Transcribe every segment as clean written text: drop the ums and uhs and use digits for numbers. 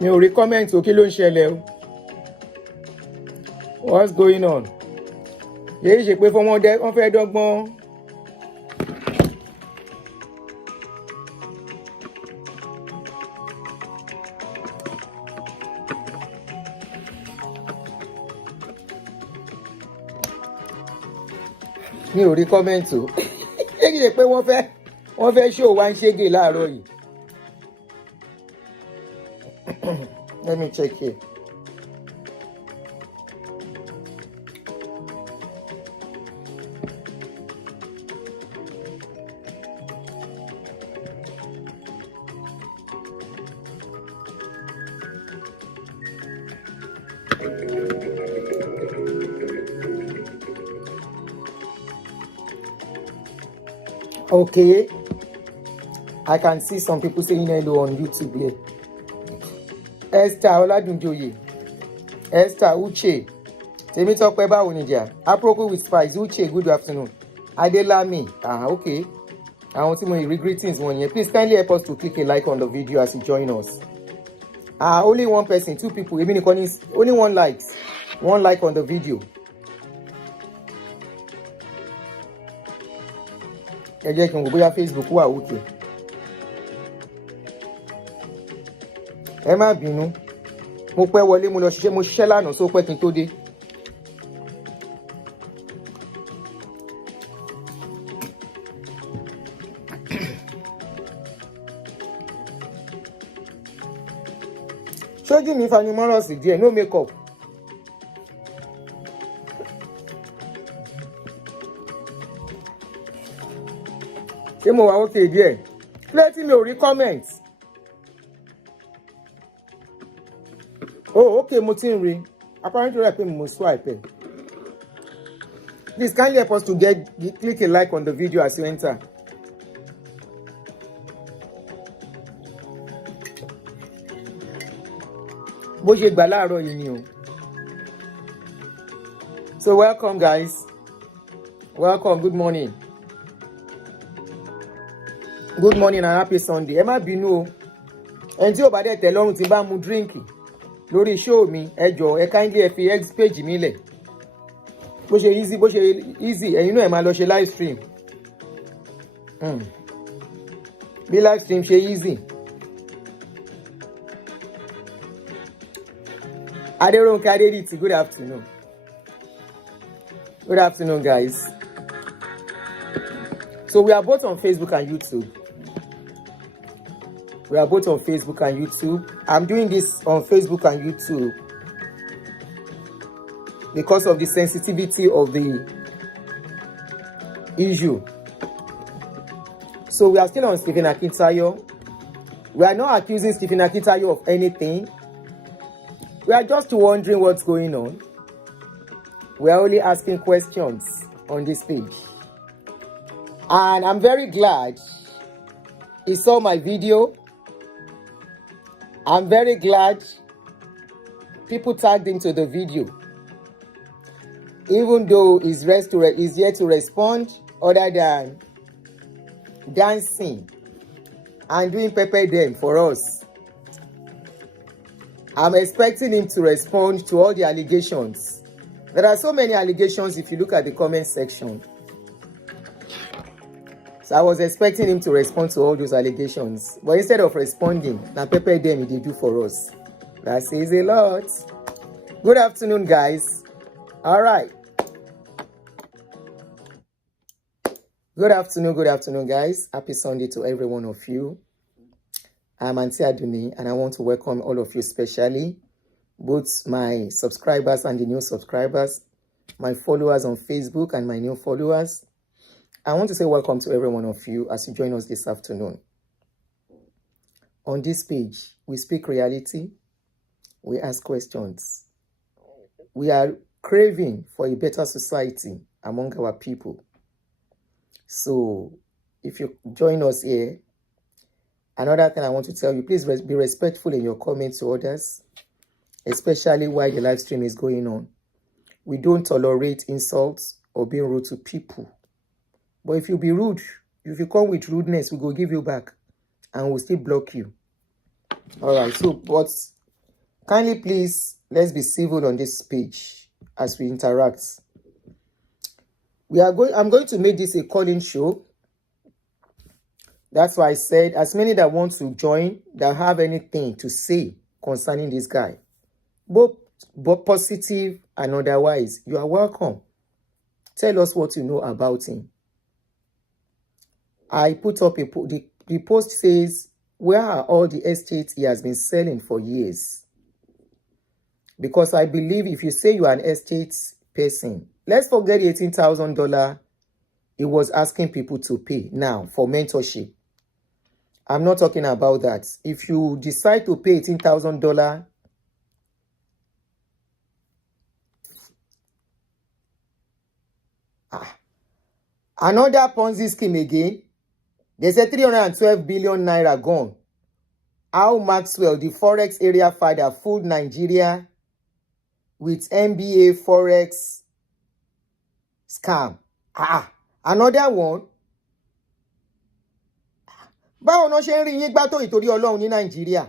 Mi ò rí comment o, kí ló ń ṣẹlẹ̀ o? What's going on? Yéé ṣe pé fọmọdé wọ́n fẹ́ dọ́gbọ́n. Mi ò rí comment o. Yéé ṣe pé wọ́n fẹ́ show wá ń ṣégè láàárọ̀ yìí. Let me check here. Okay, I can see some people saying hello on YouTube here. Esther Oladunjoye, Esther Uche, Temitope báwo ni jà? Apropos with Spice, Uche, good afternoon. Adelami, okay. Àwọn tí mo rí greetings wọ̀nyẹn. Please kindly help us to click a like on the video as you join us. Only one person, two people. Only one like on the video. Ẹ jẹ́ kí n wò bóyá Facebook wà okay. Ẹ má bínú. Mo pẹ́ wọlé mo ṣiṣẹ́ lánàá so pẹ́ kí n tó dé. Ṣojú mi fanimọ́rọ̀ sí díẹ̀, no makeup. Ṣé mo wà okay díẹ̀? Plenty mi ò rí comment. Oh, okay, mo ti ń rí. Apparently, I pay mo swipe. Please kindly help us to click a like on the video as you enter. Bó ṣe gbà láàárọ̀ yìí ni o. So welcome guys. Welcome, good morning. Good morning and happy Sunday. Ẹ má bínú o. Ẹni tí ó bá dẹ̀ tẹ́ lọ́rùn tí bá mu drink lórí show mi, ẹ jọ̀ọ́ ẹ kindly ẹ fi X page mi lẹ̀. Bó ṣe easy, ẹ̀yin náà ẹ máa lọ ṣe live stream. Bí live stream ṣe easy. Aderonke Adediti, good afternoon. Good afternoon, guys. So we are both on Facebook and YouTube. We are both on Facebook and YouTube. I'm doing this on Facebook and YouTube because of the sensitivity of the issue. So we are still on Stephen Akintayo. We are not accusing Stephen Akintayo of anything. We are just wondering what's going on. We are only asking questions on this page. And I'm very glad he saw my video. I'm very glad people tagged into the video. Even though he's yet to respond other than dancing and doing pepper dem for us. I'm expecting him to respond to all the allegations. There are so many allegations if you look at the comment section. So I was expecting him to respond to all those allegations. But instead of responding, now pepper them he did do for us. That says a lot. Good afternoon, guys. All right. Good afternoon, guys. Happy Sunday to every one of you. I'm Auntie Aduni, and I want to welcome all of you, especially both my subscribers and the new subscribers, my followers on Facebook and my new followers. I want to say welcome to every one of you as you join us this afternoon. On this page, we speak reality, we ask questions. We are craving for a better society among our people. So, if you join us here, another thing I want to tell you, please be respectful in your comments to others, especially while the live stream is going on. We don't tolerate insults or being rude to people. But if you be rude, if you come with rudeness, we go give you back and we'll still block you. All right, so but Kindly please, let's be civil on this page as we interact. I'm going to make this a call-in show. That's why I said, as many that want to join, that have anything to say concerning this guy, both positive and otherwise, you are welcome. Tell us what you know about him. I put up the post says, where are all the estates he has been selling for years? Because I believe if you say you are an estate person, let's forget the $18,000 he was asking people to pay now for mentorship. I'm not talking about that. If you decide to pay $18,000, another Ponzi scheme again. They said 312 billion naira gone. How Maxwell, the Forex area father, fooled Nigeria with MBA Forex scam. Another one. Báwo no ṣe ń rí yín gbá tó ìtorí Ọlọ́run ní Nàìjíríà?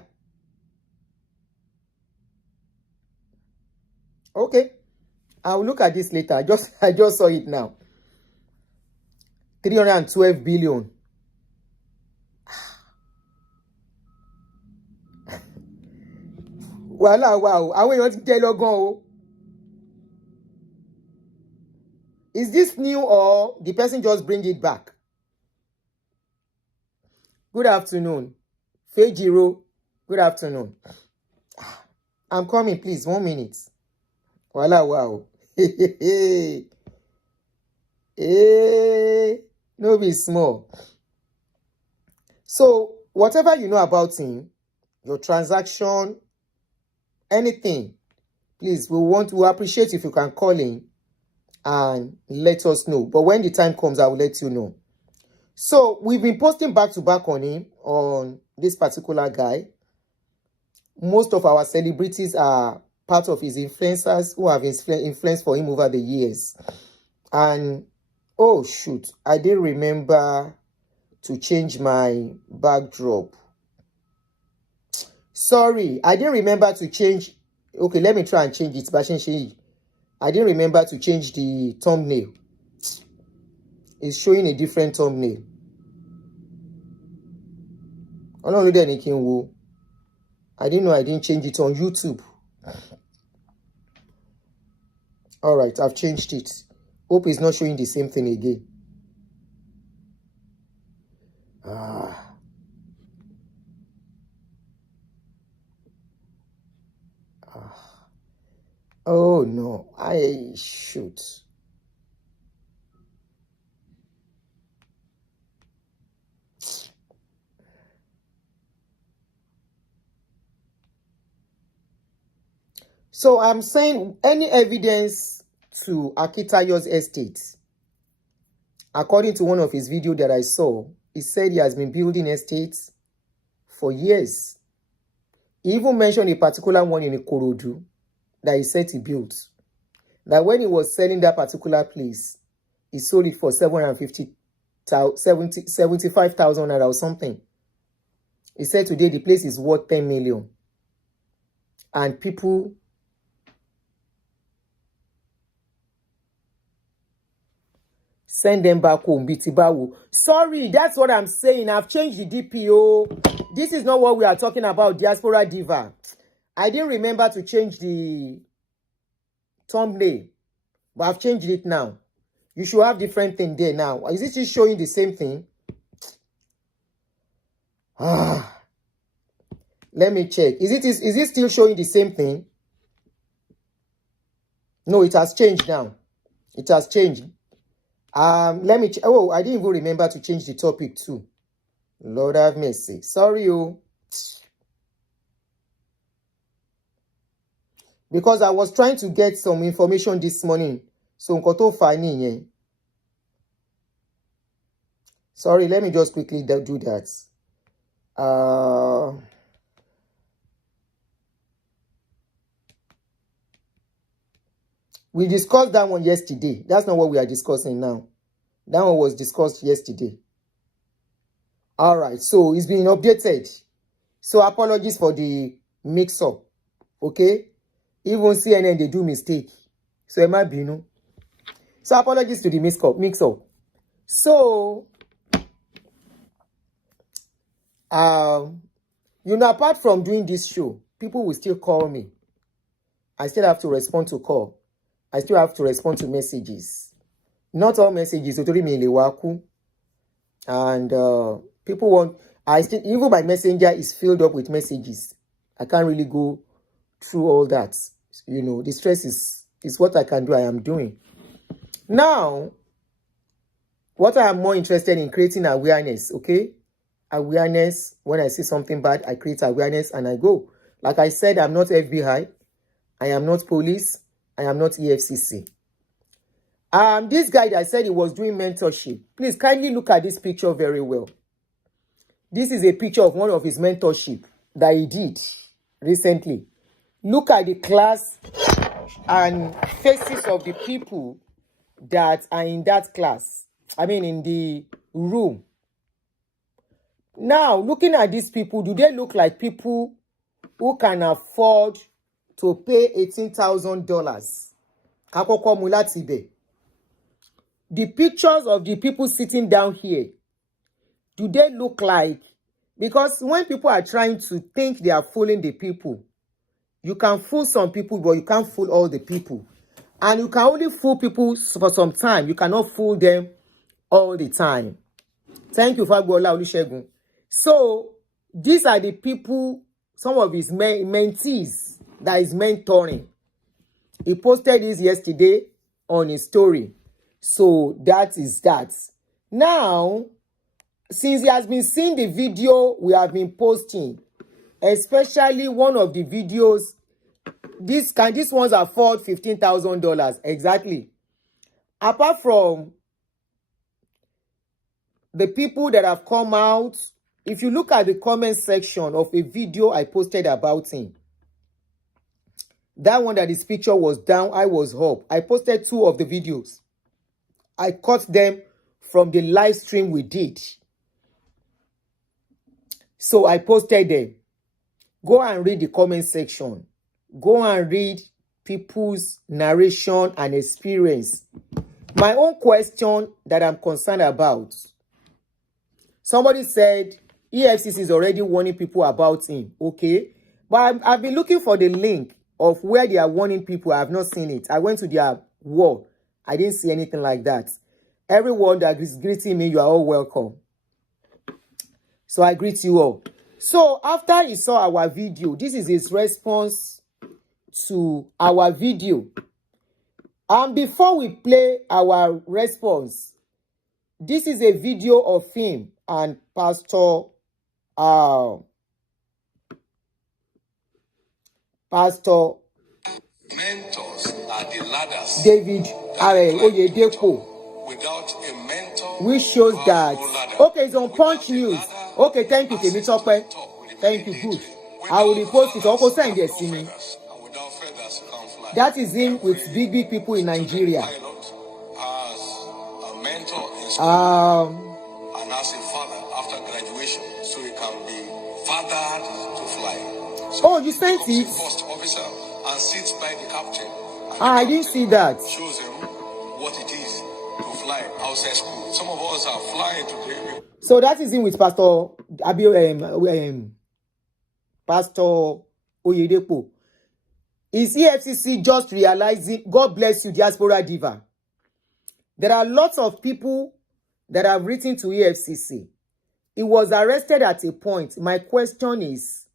Okay, I will look at this later. I just saw it now. 312 billion. Wàhálà wà o, àwọn èèyàn ti jẹ lọ́gán o. Is this new or the person just bring it back? Good afternoon. Fejiro, good afternoon. I'm coming, please. 1 minute. Wàhálà wà o. No be small. So, whatever you know about him, your transaction, anything, please, we appreciate if you can call in and let us know. But when the time comes, I will let you know. So, we've been posting back to back on him, on this particular guy. Most of our celebrities are part of his influencers who have influenced for him over the years. And, oh shoot, I didn't remember to change my backdrop. Sorry, I didn't remember to change. Okay, let me try and change it. I didn't remember to change the thumbnail. It's showing a different thumbnail. I didn't know I didn't change it on YouTube. Alright, I've changed it. Hope it's not showing the same thing again. Oh no, I shoot. So I'm saying any evidence to Akintayo's estate. According to one of his videos that I saw, he said he has been building estates for years. He even mentioned a particular one in Ikorodu that he said he built. That when he was selling that particular place, he sold it for 75,000 naira or something. He said today the place is worth 10 million. And people send them back home. Bitibawu. Sorry, that's what I'm saying. I've changed the DPO. This is not what we are talking about, Diaspora Diva. I didn't remember to change the thumbnail, but I've changed it now. You should have different thing there now. Is it just showing the same thing? Let me check. Is it still showing the same thing? No, it has changed now. It has changed. Let me oh, I didn't even remember to change the topic too. Lord have mercy. Sorry, oh. Because I was trying to get some information this morning. So nkoto fani yen. Sorry, let me just quickly do that. We discussed that one yesterday. That's not what we are discussing now. That one was discussed yesterday. All right, so it's been updated. So apologies for the mix-up. Okay? Even CNN, they do mistake. So it might be, So apologies to the mix-up. So, apart from doing this show, people will still call me. I still have to respond to call. I still have to respond to messages. Not all messages, and people want, even my messenger is filled up with messages. I can't really go through all that. The stress is what I can do, I am doing. Now, what I am more interested in creating awareness, okay? Awareness. When I see something bad, I create awareness and I go. Like I said, I'm not FBI. I am not police. I am not EFCC. This guy that said he was doing mentorship. Please kindly look at this picture very well. This is a picture of one of his mentorship that he did recently. Look at the class and faces of the people that are in that class. In the room. Now, looking at these people, do they look like people who can afford to pay $18,000? The pictures of the people sitting down here, do they look like? Because when people are trying to think they are fooling the people, you can fool some people, but you can't fool all the people. And you can only fool people for some time. You cannot fool them all the time. Thank you, Fagbola Olusegun. So, these are the people, some of his mentees that is mentoring. He posted this yesterday on his story. So, that is that. Now, since he has been seeing the video we have been posting, especially one of the videos, these ones afford $15,000 exactly. Apart from the people that have come out, if you look at the comment section of a video I posted about him, that one that his picture was down, I was up. I posted 2 of the videos. I cut them from the live stream we did. So I posted them. Go and read the comment section. Go and read people's narration and experience. My own question that I'm concerned about. Somebody said EFCC is already warning people about him. Okay. But I've been looking for the link of where they are warning people. I have not seen it. I went to their wall. I didn't see anything like that. Everyone that is greeting me, you are all welcome. So I greet you all. So after he saw our video, this is his response to our video. And before we play our response, this is a video of him and Pastor Mentors are the ladders David Oyedepo. Without a mentor, which shows that okay, it's on Punch News. Okay, thank you, Temitope. Thank you, good. I will repost it. Also send it to me. That is him with big people in Nigeria. And as a father after graduation, so he can be fathered to fly. So oh, you sent it. First officer and sits by the captain. I didn't see that. Shows him what it is to fly outside school. Some of us are flying today. So that is him with Pastor Pastor Oyedepo. Is EFCC just realizing? God bless you, Diaspora Diva. There are lots of people that have written to EFCC. He was arrested at a point. My question is,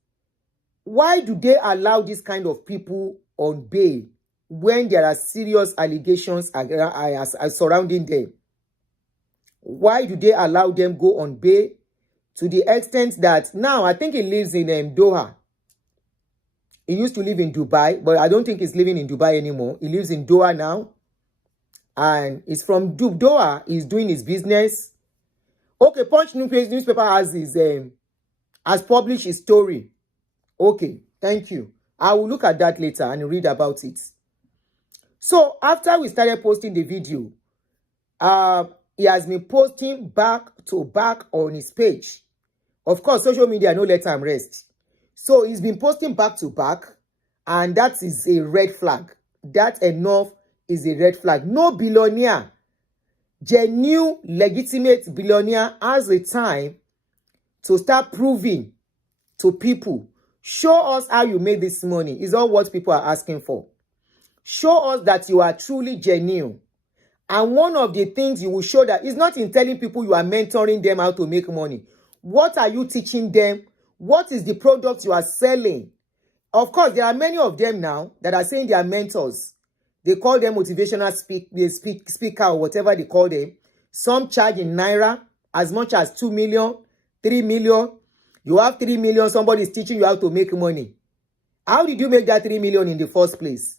why do they allow this kind of people on bail when there are serious allegations are surrounding them? Why do they allow them go on bail to the extent that now I think he lives in Doha? He used to live in Dubai, but I don't think he's living in Dubai anymore. He lives in Doha now. And he's from Doha. He's doing his business. Okay, Punch newspaper has published his story. Okay, thank you. I will look at that later and read about it. So after we started posting the video, he has been posting back to back on his page. Of course, social media no let him rest. So he's been posting back to back. And that is a red flag. That enough is a red flag. No billionaire, genuine, legitimate billionaire has a time to start proving to people. Show us how you made this money is all what people are asking for. Show us that you are truly genuine. And one of the things you will show that is not in telling people you are mentoring them how to make money. What are you teaching them? What is the product you are selling? Of course, there are many of them now that are saying they are mentors. They call them motivational speaker or whatever they call them. Some charge in Naira as much as 2 million, 3 million. You have 3 million, somebody is teaching you how to make money. How did you make that 3 million in the first place?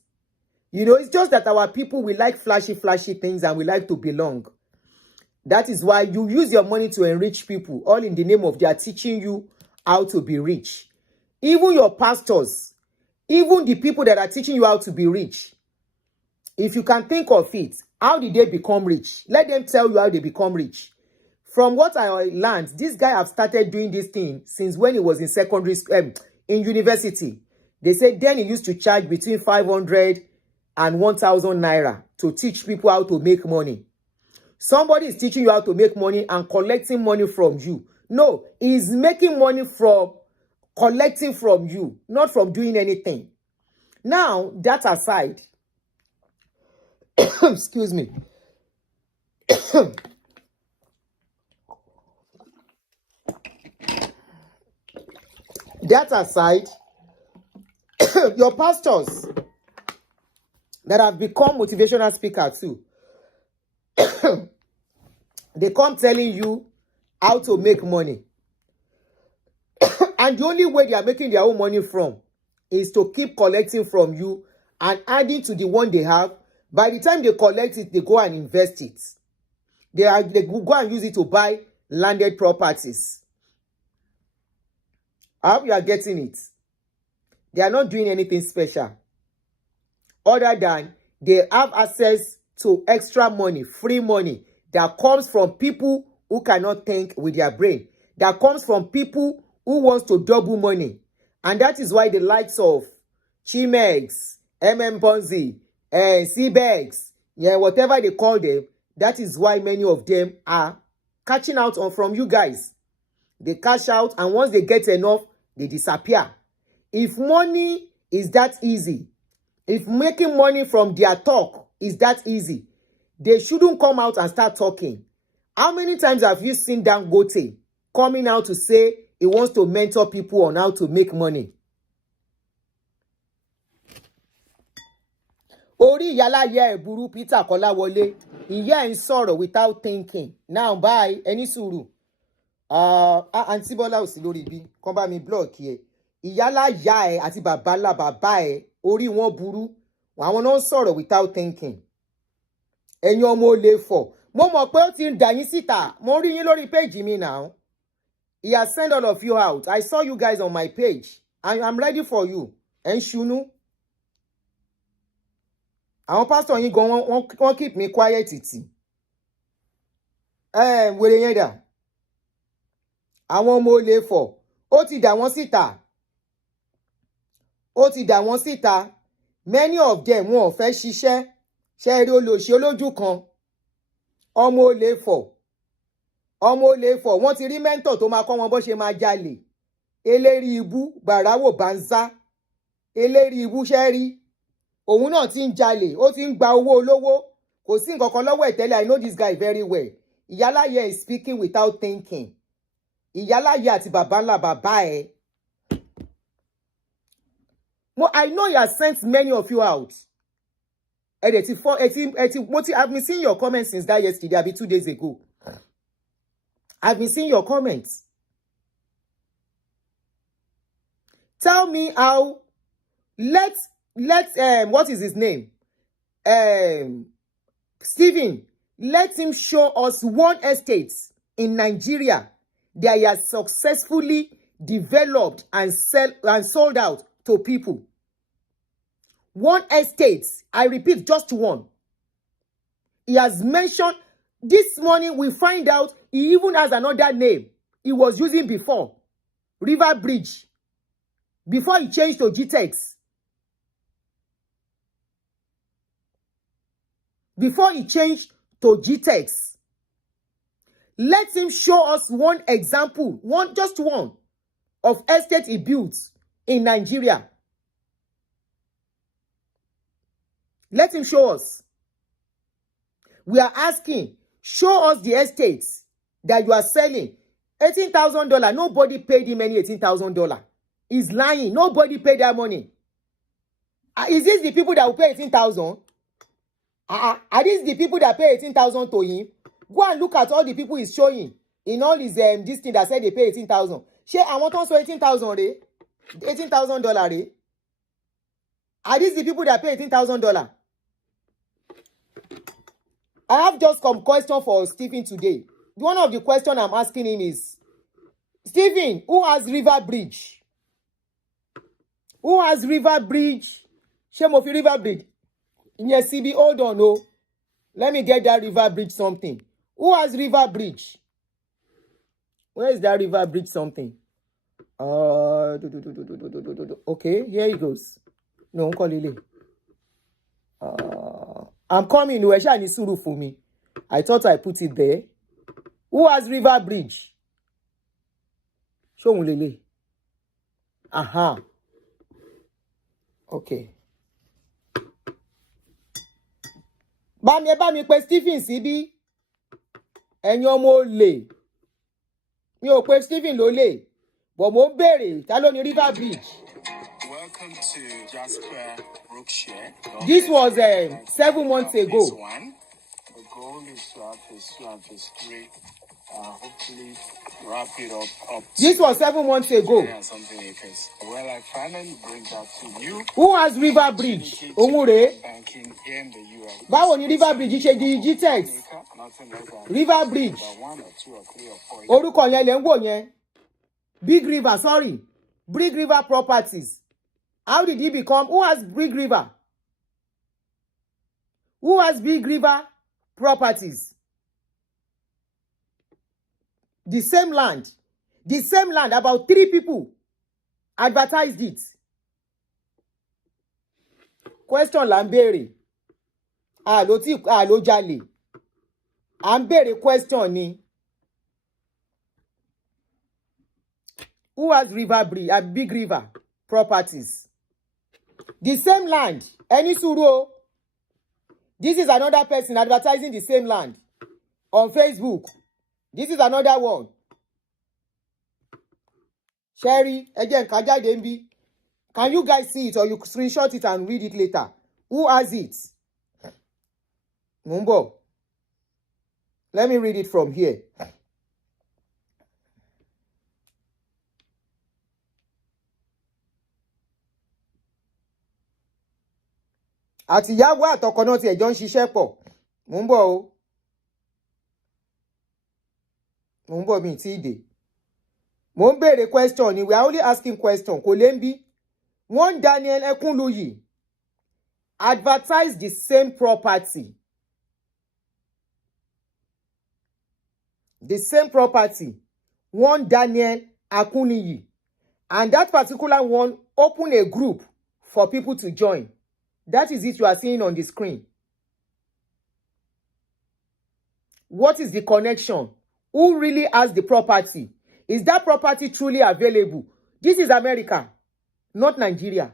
You know, it's just that our people, we like flashy things and we like to belong. That is why you use your money to enrich people, all in the name of they are teaching you how to be rich. Even your pastors, even the people that are teaching you how to be rich, if you can think of it, how did they become rich? Let them tell you how they become rich. From what I learned, this guy have started doing this thing since when he was in secondary school, in university. They said then he used to charge between 500 and 1,000 naira to teach people how to make money. Somebody is teaching you how to make money and collecting money from you. No, he's making money from collecting from you, not from doing anything. Now, that aside, excuse me. That aside, your pastors that have become motivational speakers too, they come telling you how to make money. And the only way they are making their own money from is to keep collecting from you and adding to the one they have. By the time they collect it, they go and invest it. They go and use it to buy landed properties. I hope you are getting it. They are not doing anything special other than they have access to extra money, free money that comes from people who cannot think with their brain, that comes from people who wants to double money. And that is why the likes of Chimex, Ponzi, CBEX, whatever they call them, that is why many of them are catching out from you guys. They cash out, and once they get enough, they disappear. If money is that easy, if making money from their talk is that easy, they shouldn't come out and start talking. How many times have you seen Dangote coming out to say he wants to mentor people on how to make money? Orí ìyálà yẹ ẹ̀bùrú Peter Kọ́láwọlé, ìyá ẹ̀ ń sọ̀rọ̀ without thinking. Now bye, ẹni sùúrù. Àǹtí Bọ́lá ò sí lórí ibi, kàn bá mi block ẹ̀. Ìyálà yá ẹ̀ àti bàbá ẹ̀, orí wọn burú. Àwọn náà ń sọ̀rọ̀ without thinking. Ẹ̀yin ọmọ olè fọ̀. Mo mọ̀ pé ó ti ń dà yín síta. Mo rí yín lórí page mi now. He has sent all of you out. I saw you guys on my page. I'm ready for you. Ẹ̀ ń ṣunú. Àwọn pastor yín gan wọ́n keep me quiet títì. Wèrè yẹn dà. Àwọn ọmọ olè fọ̀. Ó ti dà wọ́n síta. Ó ti dà wọ́n síta. Many of them wọn ò fẹ́ ṣiṣẹ́. Ṣé rí olóṣì olójú kan. Ọmọ olè fọ̀. Ọmọ olè fọ̀. Wọ́n ti rí mentor tó máa kọ́ wọn bó ṣe máa jalè. Eléri ibú, Bàráwò Banza. Eléri ibú ṣẹ́ rí. Òun náà ti ń jalè. Ó ti ń gba owó olówó. Kò sí nǹkan kan lọ́wọ́ ẹ̀ tẹ́lẹ̀. I know this guy very well. Ìyáláyé is speaking without thinking. Ìyáláyé àti bàbá ńlá bàbá ẹ̀. I know he has sent many of you out. I've been seeing your comments since that yesterday, I'll be 2 days ago. I've been seeing your comments. Tell me how. Let's what is his name? Stephen. Let him show us one estate in Nigeria that he has successfully developed and sold out to people. One estate, I repeat, just one. He has mentioned this morning. We find out he even has another name he was using before, River Bridge, before he changed to GTEXT. before he changed to GTEXT. Let him show us one example, just one, of estate he built in Nigeria. Let him show us. We are asking, show us the estates that you are selling. $18,000. Nobody paid him any $18,000. He's lying. Nobody paid that money. Is this the people that will pay 18,000? Are these the people that pay 18,000 to him? Go and look at all the people he's showing in all his this thing that said they pay 18,000. Share, I want also 18,000, eh? $18,000, eh? Are these the people that pay $18,000? I have just some question for Stephen today. One of the questions I'm asking him is, Stephen, who has River Bridge? Who has River Bridge? Shame of River Bridge. Yes, CB, hold on, no. Let me get that River Bridge something. Who has River Bridge? Where is that River Bridge something? Okay, here he goes. No, call Lily. I'm coming. Uesha ni suru for me. I thought I put it there. Who has River Bridge? Show me Lily. Aha. Okay. Bá mi pè Stephen síbí. Ẹ̀yin ọmọ olè. Mi ò pè Stephen lólè. But mo ń béèrè, ta ló ní River Bridge? Welcome to Jasper Brookshire. This was 7 months ago. The goal is to have phase 2 and phase 3. Hopefully wrap it up. This was 7 months ago. Something acres. Well, I finally bring that to you. Who has River Bridge? Omure. Banking here in the US. Báwo ni River Bridge ṣe di GTEXT? River Bridge. Orúkọ yẹn lẹ ń wò yẹn. Big River, sorry. Big River Properties. How did he become? Who has Big River? Who has Big River Properties? The same land. The same land. About 3 people advertised it. Question là ń béèrè. Ló jalè. À ń béèrè question ni. Who has River Bridge? Big River Properties. The same land. Any suru. This is another person advertising the same land on Facebook. This is another one. Sherry, again, can you guys see it or you screenshot it and read it later? Who has it? Mumbo. Let me read it from here. Àtìyàwó àtọkọ náà ti ẹjọ́ ń ṣiṣẹ́ pọ̀. Mumbo o. Mumbo mi ti dé. Mo ń béèrè question ni, we are only asking question. Kò lè ń bí. One Daniel Ekunluyi advertised the same property. The same property. One Daniel Ekunluyi. And that particular one opened a group for people to join. That is it you are seeing on the screen. What is the connection? Who really has the property? Is that property truly available? This is America, not Nigeria.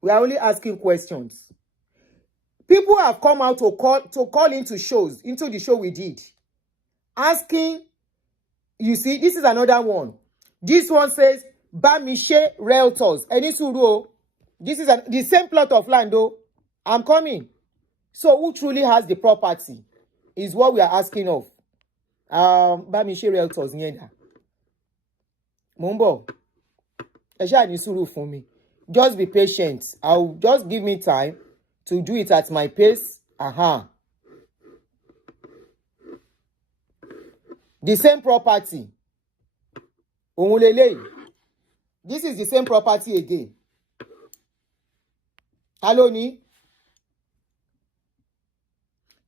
We are only asking questions. People have come out to call into shows, into the show we did, asking. You see, this is another one. This one says, Bamishe Realtors. Eni suru. This is the same plot of land, though. I'm coming. So, who truly has the property is what we are asking of. Bamishe Realtors. Nyenda. Mumbo. Esha ni suru for me. Just be patient. I'll just give me time to do it at my pace. Aha. The same property. This is the same property again. Aloni.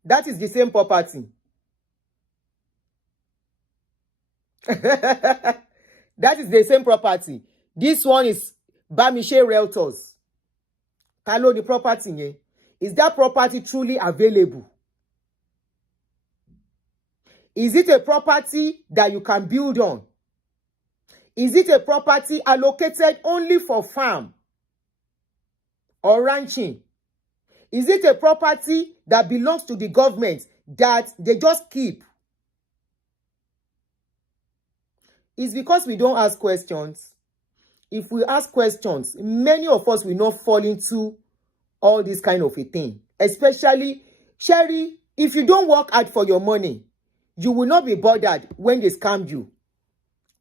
That is the same property. That is the same property. This one is Bámiṣé Realtors. Ta ló ní property yẹn? Is that property truly available? Is it a property that you can build on? Is it a property allocated only for farm or ranching? Is it a property that belongs to the government that they just keep? It's because we don't ask questions. If we ask questions, many of us will not fall into all this kind of a thing. Especially, Sherry, if you don't work hard for your money, you will not be bothered when they scam you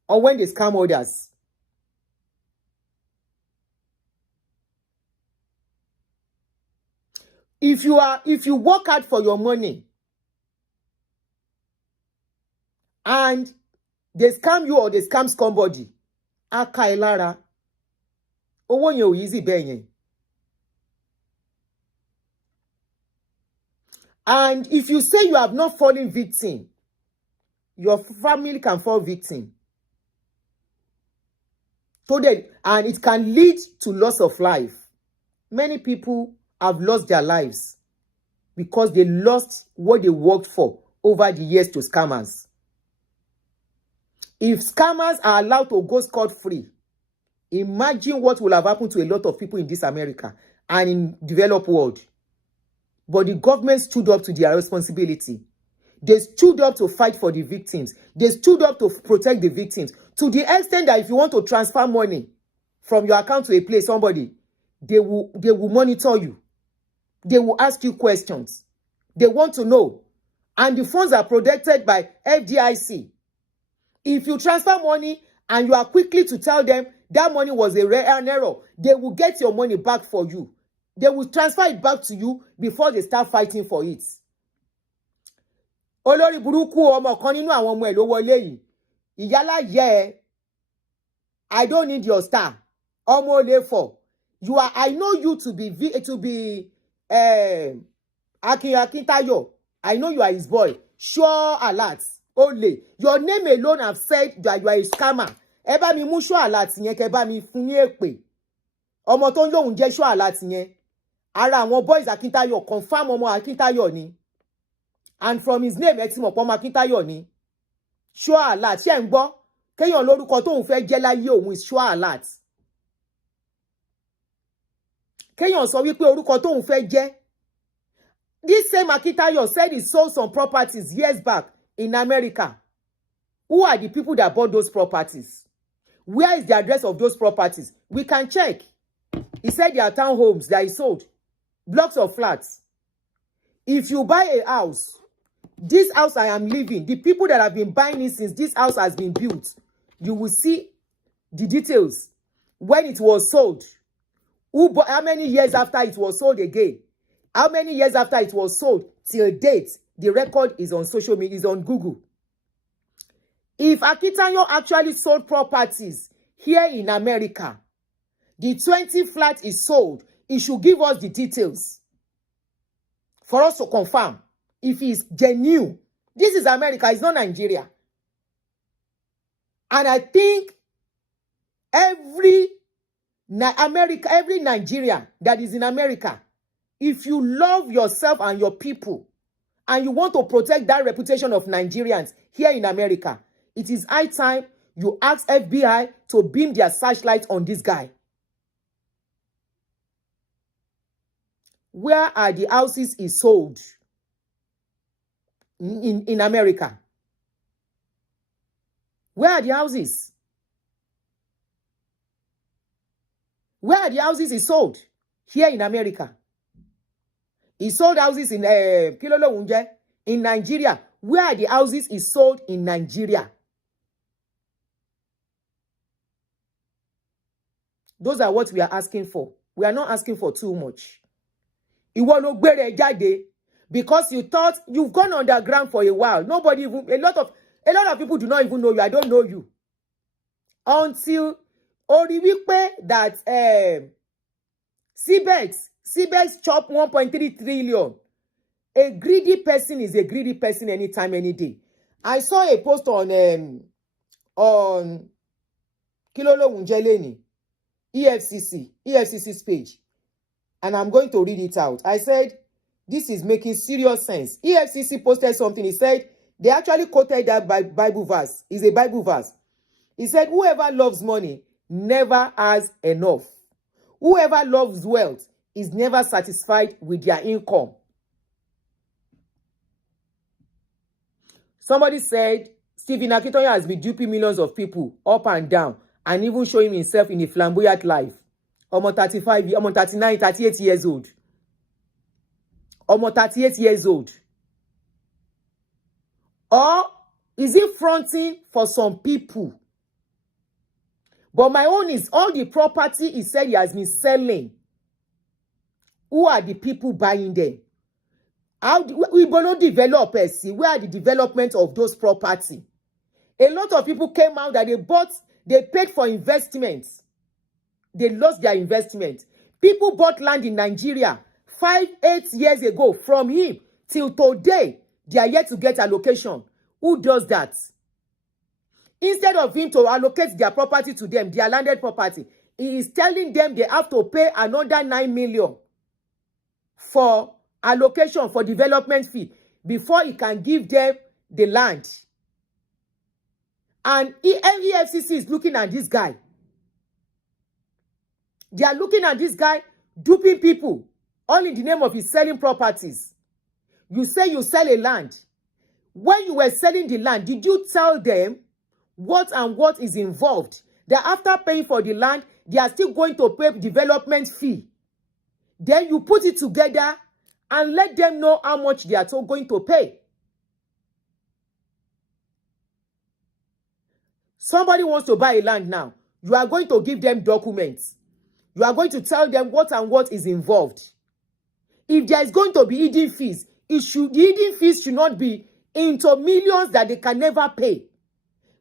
or when they scam others. If you work hard for your money and they scam you or they scam somebody, aka ẹ lára, owó yẹn ò easy bẹ́ẹ̀ yẹn. And if you say you have not fallen victim, your family can fall victim. And it can lead to loss of life. Many people have lost their lives because they lost what they worked for over the years to scammers. If scammers are allowed to go scot-free, imagine what will have happened to a lot of people in this America and in developed world. But the government stood up to their responsibility. They stood up to fight for the victims. They stood up to protect the victims. To the extent that if you want to transfer money from your account to a place, somebody, they will monitor you. They will ask you questions. They want to know. And the funds are protected by FDIC. If you transfer money and you are quickly to tell them that money was an error, they will get your money back for you. They will transfer it back to you before they start fighting for it. Olórí burúkú ọmọ kan nínú àwọn ọmọ ẹ̀ ló wọlé yìí. Ìyálà yẹ, I don't need your star. Ọmọ olè for. I know you to be Akintayo. I know you are his boy. Sure alert. Only your name alone have said that you are a scammer. Ẹ bá mi mú sure alert yẹn kẹ́ bá mi fún ní èpè. Ọmọ tó ń lóhùn jẹ́ sure alert yẹn. Ara àwọn boys Akintayo confirm ọmọ Akintayo ni. And from his name ẹ ti mọ̀ pé ọmọ Akintayo ni. Sure alert ṣé ń gbọ́ kéèyàn lórúkọ tóun fẹ́ jẹ́ láyé òun is sure alert. Kéèyàn sọ wípé orúkọ tóun fẹ́ jẹ́. This same Akintayo said he sold some properties years back in America. Who are the people that bought those properties? Where is the address of those properties? We can check. He said there are townhomes that he sold. Blocks of flats. If you buy a house, this house I am living, the people that have been buying it since this house has been built, you will see the details. When it was sold, how many years after it was sold again, how many years after it was sold till date, the record is on social media, is on Google. If Akintayo actually sold properties here in America, the 20 flat is sold, he should give us the details for us to confirm if he is genuine. This is America, it's not Nigeria. And I think every Nigerian that is in America, if you love yourself and your people, and you want to protect that reputation of Nigerians here in America, it is high time you ask FBI to beam their searchlight on this guy. Where are the houses he sold in America? Where are the houses? Where are the houses he sold here in America? He sold houses in in Nigeria. Where are the houses he sold in Nigeria? Those are what we are asking for. We are not asking for too much. Ìwọ ló gbére jáde because you thought you've gone underground for a while. Nobody even a lot of people do not even know you. I don't know you. Until Ori wípé that CBEX chop 1.3 trillion. A greedy person is a greedy person anytime, any day. I saw a post on Kilolo Unjeleni. EFCC's page, and I'm going to read it out. I said, this is making serious sense. EFCC posted something. He said, they actually quoted that Bible verse. It's a Bible verse. He said, whoever loves money never has enough. Whoever loves wealth is never satisfied with their income. Somebody said, Stephen Akintayo has been duping millions of people up and down and even showing himself in a flamboyant life. Almost 35, almost 39, 38 years old. Almost 38 years old. Or is he fronting for some people? But my own is all the property he said he has been selling. Who are the people buying them? How we don't develop, see, where are the development of those property? A lot of people came out that they paid for investments. They lost their investment. People bought land in Nigeria 5-8 years ago from him till today. They are yet to get allocation. Who does that? Instead of him to allocate their property to them, their landed property, he is telling them they have to pay another 9 million for allocation, for development fee, before he can give them the land. And EFCC is looking at this guy. They are looking at this guy duping people, all in the name of his selling properties. You say you sell a land. When you were selling the land, did you tell them what and what is involved? That after paying for the land, they are still going to pay development fee. Then you put it together and let them know how much they are going to pay. Somebody wants to buy a land now. You are going to give them documents. You are going to tell them what and what is involved. If there is going to be hidden fees, the hidden fees should not be into millions that they can never pay.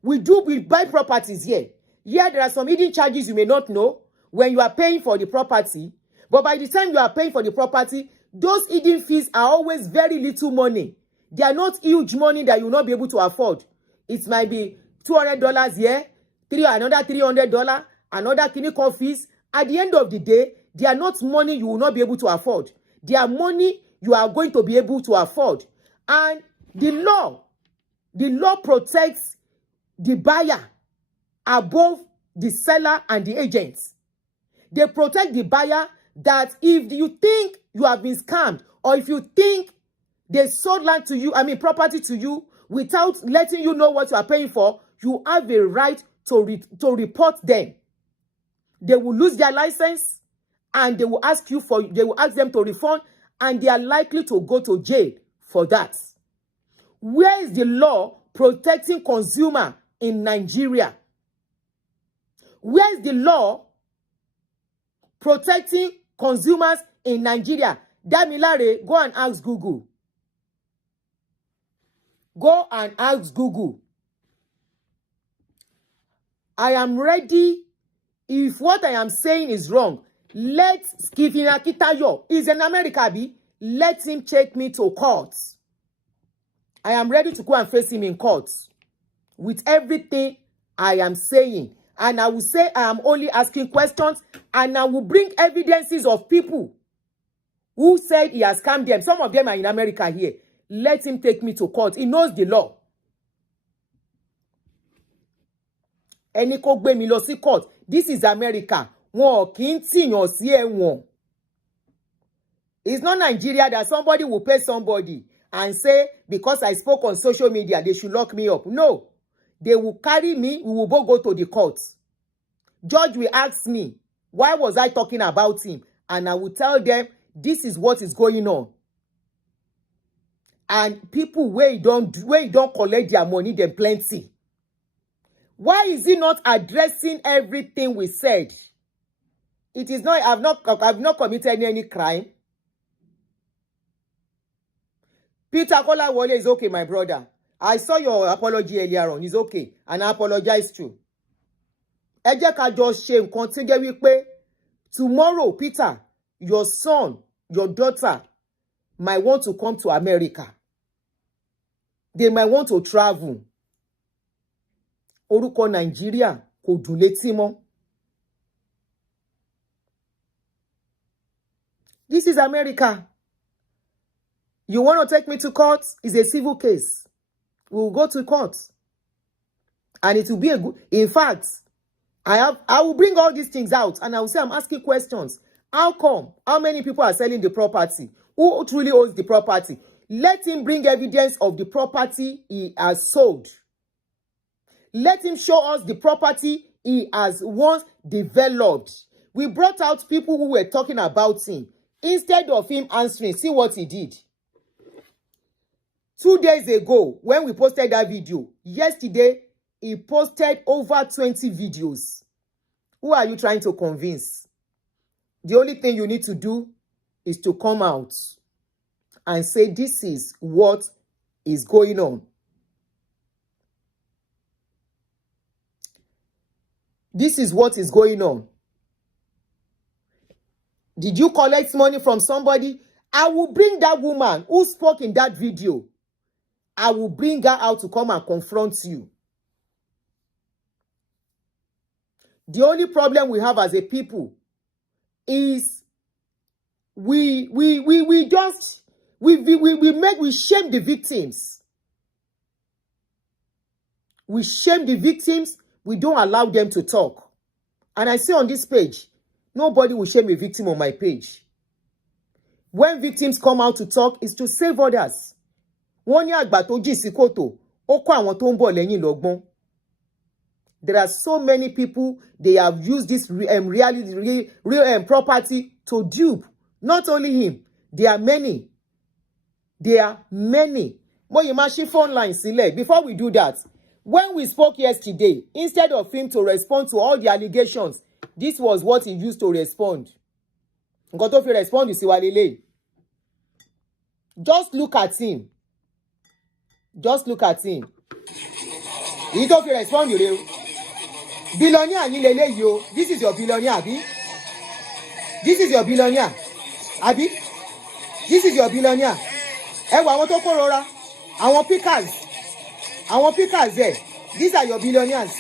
We buy properties here. Yeah, there are some hidden charges you may not know when you are paying for the property. But by the time you are paying for the property, those hidden fees are always very little money. They are not huge money that you will not be able to afford. It might be $200 here, another $300, another clinical fees. At the end of the day, they are not money you will not be able to afford. They are money you are going to be able to afford. And the law protects the buyer above the seller and the agents. They protect the buyer that if you think you have been scammed, or if you think they sold land to you, property to you, without letting you know what you are paying for, you have a right to report them. They will lose their license and they will ask them to refund, and they are likely to go to jail for that. Where is the law protecting consumer in Nigeria? Where is the law protecting consumers in Nigeria? Damilare, go and ask Google. Go and ask Google. I am ready. If what I am saying is wrong, let Stephen Akintayo, he's in America, let him take me to court. I am ready to go and face him in court with everything I am saying. And I will say I am only asking questions, and I will bring evidences of people who said he has scammed them. Some of them are in America here. Let him take me to court. He knows the law. Ẹni kó gbé mi lọ sí court. This is America. Wọn kì í tìyàn sí ẹ̀wọ̀n. It's not Nigeria that somebody will pay somebody and say, because I spoke on social media, they should lock me up. No. They will carry me. We will both go to the court. Judge will ask me, why was I talking about him? And I will tell them, this is what is going on. And people where don't collect their money, them plenty. Why is he not addressing everything we said? It is not, I've not committed any crime. Peter Kolawole is okay, my brother. I saw your apology earlier on. It's okay. And I apologize too. Ẹ jẹ́ ká jọ ṣe nǹkan tí jẹ́ wípé tomorrow, Peter, your son, your daughter might want to come to America. They might want to travel. Orúkọ Nàìjíríà kò dùn létí mọ́. This is America. You want to take me to court? It's a civil case. We'll go to court. And it will be a good... In fact, I will bring all these things out and I will say I'm asking questions. How come? How many people are selling the property? Who truly owns the property? Let him bring evidence of the property he has sold. Let him show us the property he has once developed. We brought out people who were talking about him. Instead of him answering, see what he did. 2 days ago, when we posted that video, yesterday, he posted over 20 videos. Who are you trying to convince? The only thing you need to do is to come out and say this is what is going on. This is what is going on. Did you collect money from somebody? I will bring that woman who spoke in that video. I will bring her out to come and confront you. The only problem we have as a people is we shame the victims. We shame the victims. We don't allow them to talk. And I see on this page, nobody will shame a victim on my page. When victims come out to talk, it's to save others. Wọ́n ní àgbà tó jìn sí kòtò, ó kọ́ àwọn tó ń bọ̀ lẹ́yìn lọ́gbọ́n. There are so many people, they have used this real property to dupe. Not only him, there are many. There are many. Mo yìí máa ṣí phone line sílẹ̀. Before we do that, when we spoke yesterday, instead of him to respond to all the allegations, this was what he used to respond. Nǹkan tó fi respond sí wa lélẹ̀. Just look at him. Just look at him. Èyí tó fi respond yìí rẹ̀. Billionaire ni lélẹ̀ yo. This is your billionaire, abi? This is your billionaire, abi? This is your billionaire. Ẹ wo àwọn tó kó rọra. Àwọn pickers. Àwọn pickers there. These are your billionaires.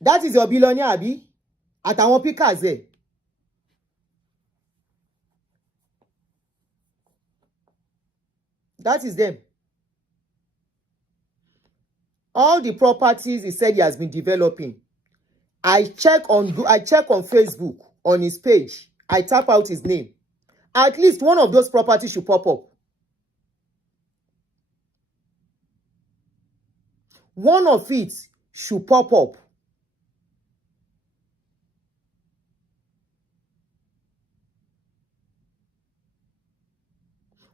That is your billionaire, abi? Àtàwọn pickers there. That is them. All the properties he said he has been developing. I check on Facebook on his page. I tap out his name. At least one of those properties should pop up. One of it should pop up.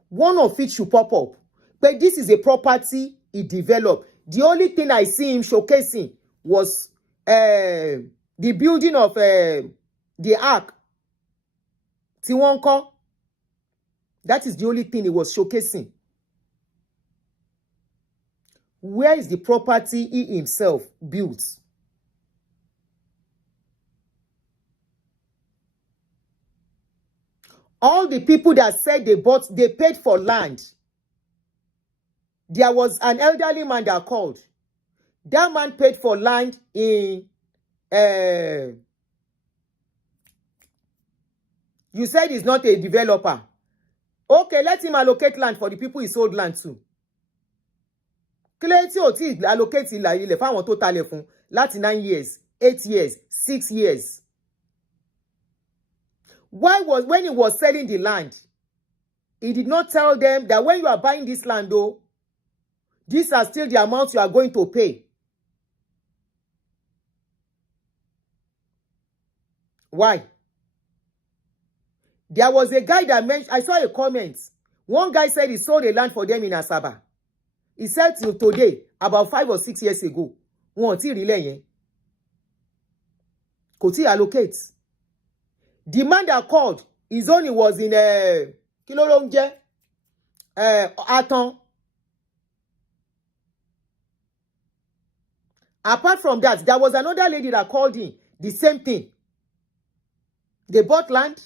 One of it should pop up. But this is a property he developed. The only thing I see him showcasing was the building of the ark. Tiwonko. That is the only thing he was showcasing. Where is the property he himself built? All the people that said they paid for land. There was an elderly man that called. That man paid for land in you said he's not a developer. Okay, let him allocate land for the people he sold land to. Kílẹ̀ tí ò tí allocate ilẹ̀ fáwọn tó talẹ̀ fún láti 9 years, 8 years, 6 years. When he was selling the land, he did not tell them that when you are buying this land, though, these are still the amounts you are going to pay. Why? There was a guy that mentioned, I saw a comment. One guy said he sold a land for them in Asaba. He said till today, about 5 or 6 years ago, wọ́n ti rí lẹ́yìn. Kò tí allocate. The man that called, his own was in kí ló ló ń jẹ́? Aton. Apart from that, there was another lady that called in. The same thing. They bought land.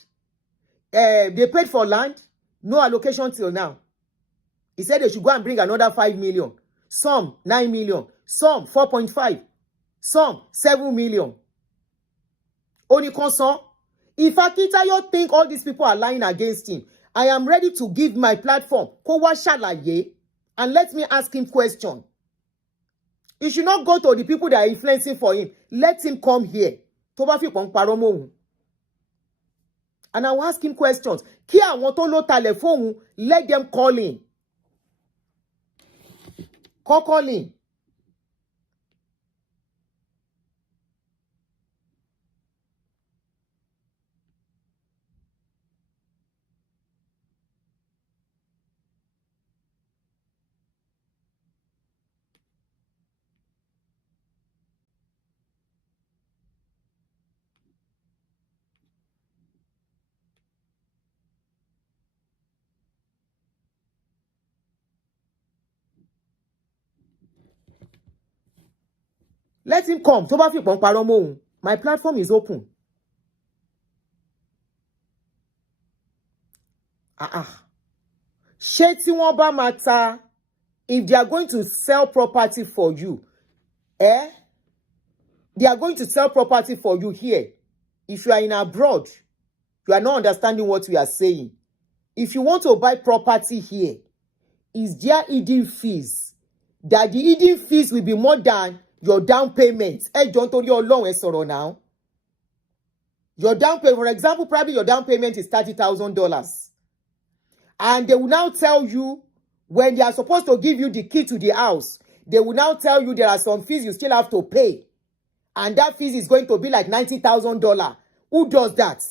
They paid for land. No allocation till now. He said they should go and bring another 5 million. Some 9 million. Some 4.5. Some 7 million. Only consent. If Akintayo think all these people are lying against him, I am ready to give my platform. Kó wá ṣàlàyé, and let me ask him question. He should not go to the people that are influencing for him. Let him come here. Tó bá fi pon parọ́ mọ́ òun. And I will ask him questions. Kí àwọn tó ló talẹ̀ fóun, let them call in. Call in. Let him come. Tó bá fi pon parọ́ mọ́ òun. My platform is open. Ṣé tí wọ́n bá máa ta, if they are going to sell property for you, they are going to sell property for you here. If you are in abroad, you are not understanding what we are saying. If you want to buy property here, is there hidden fees? That the hidden fees will be more than your down payment. Ẹ jọ̀ọ́ nítorí Ọlọ́run ẹ sọ̀rọ̀ now. Your down payment, for example, probably your down payment is $30,000. And they will now tell you, when they are supposed to give you the key to the house, they will now tell you there are some fees you still have to pay. And that fees is going to be like $90,000. Who does that?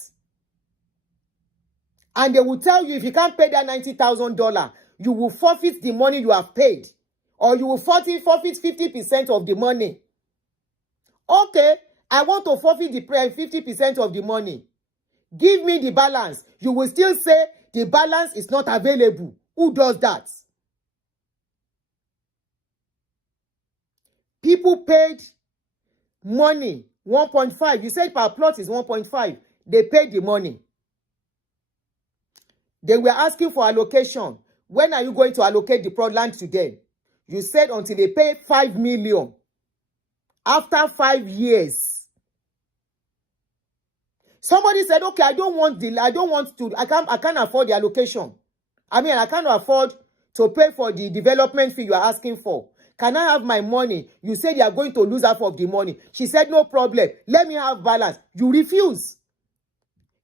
And they will tell you if you can't pay that $90,000, you will forfeit the money you have paid. Or you will forfeit 50% of the money. Okay, I want to forfeit the 50% of the money. Give me the balance. You will still say the balance is not available. Who does that? People paid money, 1.5. You said per plot is 1.5. They paid the money. They were asking for allocation. When are you going to allocate the plot land to them? You said until they pay 5 million. After 5 years. Somebody said, okay, I can't afford the allocation. I mean, I can't afford to pay for the development fee you are asking for. Can I have my money? You said you are going to lose half of the money. She said, no problem. Let me have balance. You refuse.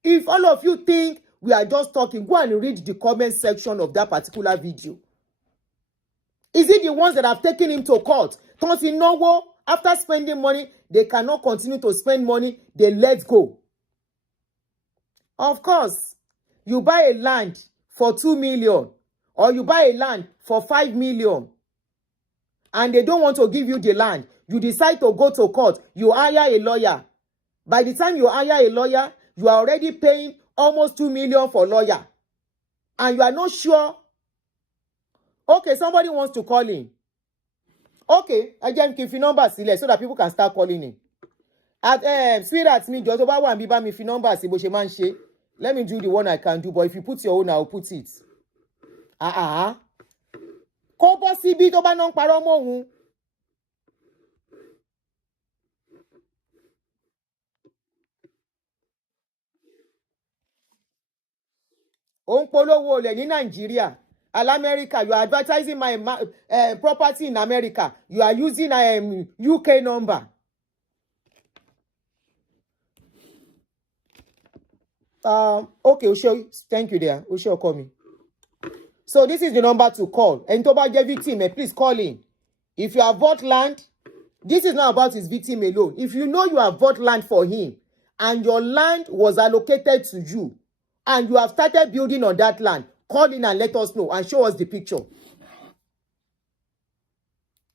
If all of you think we are just talking, go and read the comment section of that particular video. Is it the ones that have taken him to court? After spending money, they cannot continue to spend money. They let go. Of course, you buy a land for 2 million or you buy a land for 5 million and they don't want to give you the land. You decide to go to court. You hire a lawyer. By the time you hire a lawyer, you are already paying almost 2 million for lawyer. And you are not sure. Okay, somebody wants to call in. Okay, again, give your number so that people can start calling in. At sweetheart me, just over one biba me fi number si bo she man she. Let me do the one I can do, but if you put your own, I'll put it. Kó bọ́ síbí tó bá náà ń parọ́ mọ́ òun. Òun polówó olè ní Nàìjíríà. America, you are advertising my property in America. You are using UK number. Okay, Usho, thank you there. Usho, call me. So this is the number to call. And to buy victim, please call in. If you have bought land, this is not about his victim alone. If you know you have bought land for him and your land was allocated to you and you have started building on that land, call in and let us know and show us the picture.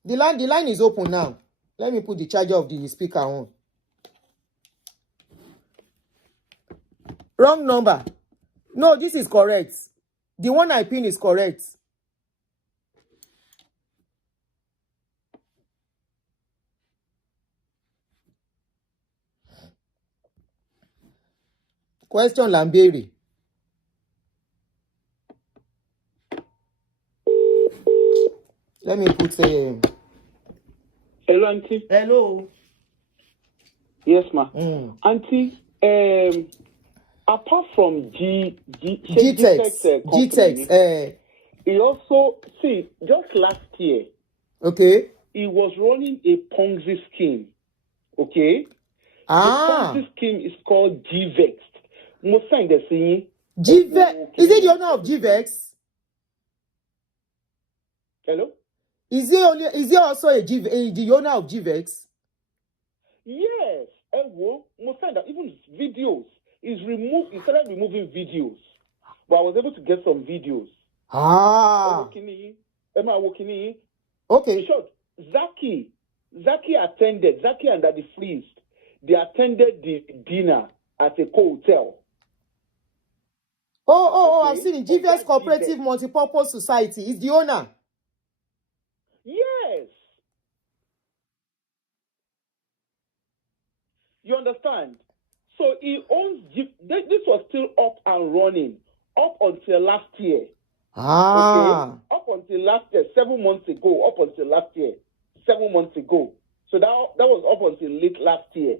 The line is open now. Let me put the charger of the speaker on. Wrong number. No, this is correct. The one I pin is correct. Question Lamberi. Let me put Hello, Auntie. Hello. Yes, ma. Auntie, apart from GTEXT, company, GTEXT. he also, see, just last year, Okay. he was running a Ponzi scheme. Okay? The Ponzi scheme is called Vict. GVEX. Is it the owner of GVEX? Hello? Is he also the owner of GVEX? Yes. Even videos. He started removing videos. But I was able to get some videos. Okay. Short. Zaki and Daddy Freeze, they attended the dinner at a hotel. I've seen it. GVS Cooperative Multipurpose Society is the owner. Yes. You understand? So he owns, this was still up and running up until last year. Okay? Up until last year, 7 months ago, up until last year, 7 months ago. So that was up until late last year.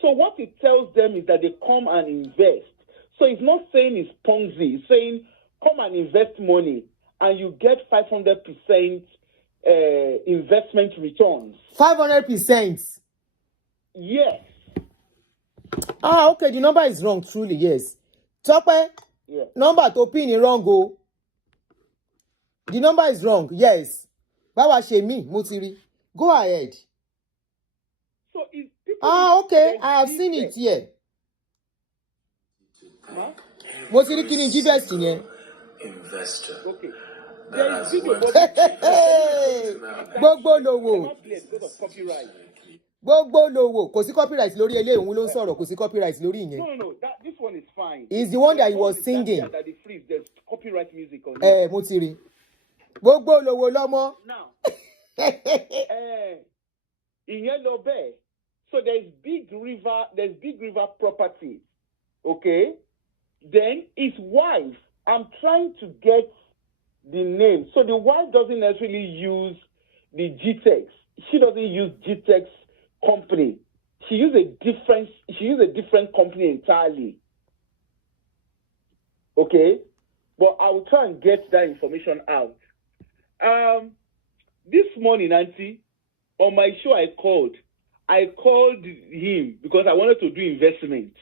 So what it tells them is that they come and invest. So it's not saying it's Ponzi. It's saying come and invest money and you get 500% investment returns. 500%? Yes. Okay. The number is wrong, truly, yes. Tope, yeah. Number to pin is wrong, go. The number is wrong, yes. Bawa Shemi, Mutiri. Go ahead. So it's okay. I have seen it here. Mutiri kini GVS here. Investor. Okay. Gbogbo lowo. Gbogbo lowo. Kò sí copyright lórí eléyìí, òun ló ń sọ̀rọ̀, kò sí copyright lórí ìyẹn. No. This one is fine. It's the one that he was singing. There's copyright music on it. Mutiri. Gbogbo lowo lomo. Now. Ìyẹn lọ bẹ́ẹ̀. So there's Big River property. Okay? Then his wife, I'm trying to get the name. So the wife doesn't necessarily use the GTEXT. She doesn't use GTEXT company. She uses a different company entirely. Okay? But I will try and get that information out. This morning, Nancy, on my show I called him because I wanted to do investments.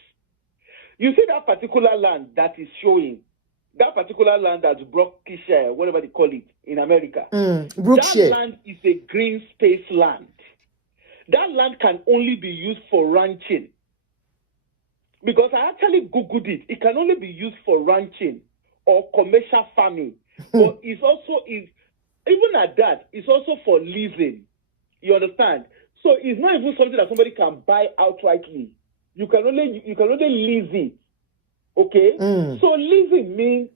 You see that particular land that is showing, that particular land that's Brookshire, whatever they call it in America. Brookshire. That land is a green space land. That land can only be used for ranching. Because I actually Googled it. It can only be used for ranching or commercial farming. But even at that, it's also for leasing. You understand? So it's not even something that somebody can buy outrightly. You can only lease it. Okay? So leasing means,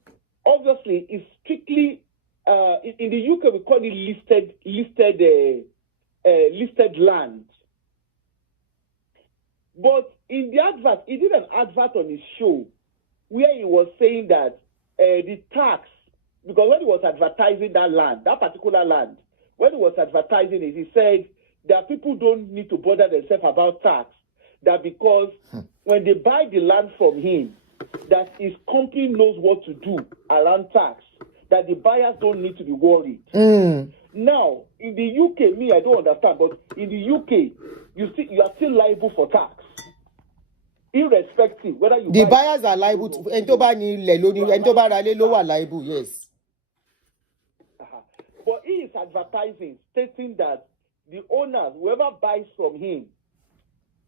obviously, it's strictly, in the UK, we call it listed land. But in the advert, he did an advert on his show where he was saying that the tax, because when he was advertising that land, that particular land, when he was advertising it, he said that people don't need to bother themselves about tax, that because when they buy the land from him, that his company knows what to do around tax, that the buyers don't need to be worried. Now, in the UK, I don't understand, but in the UK, you are still liable for tax. Irrespective whether you the buyers are liable to liable, yes. But he is advertising, stating that the owners, whoever buys from him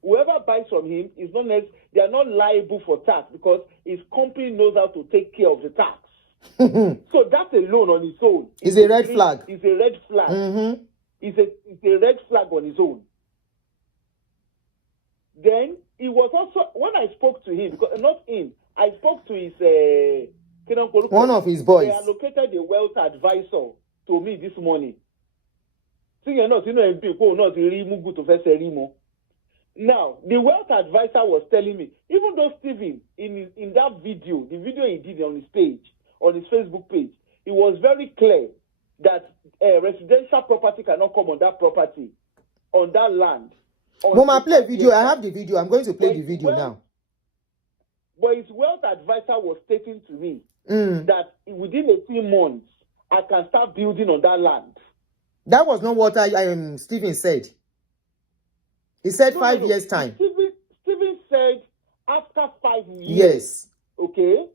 is not they are not liable for tax because his company knows how to take care of the tax. So that alone on its own is a red flag. It's a red flag. It's a red flag on its own. Then it was also when I spoke to him, because not him, I spoke to his one of his boys. They allocated a wealth advisor to me this morning. Now, the wealth advisor was telling me, even though Stephen, in that video, the video he did on his page, on his Facebook page, it was very clear that residential property cannot come on that property, on that land. Mama, play video. I have the video. I'm going to play the video now. But his wealth advisor was stating to me that within 18 months, I can start building on that land. That was not what Stephen said. He said No, 5 years time. Stephen said after 5 years. Yes. Okay?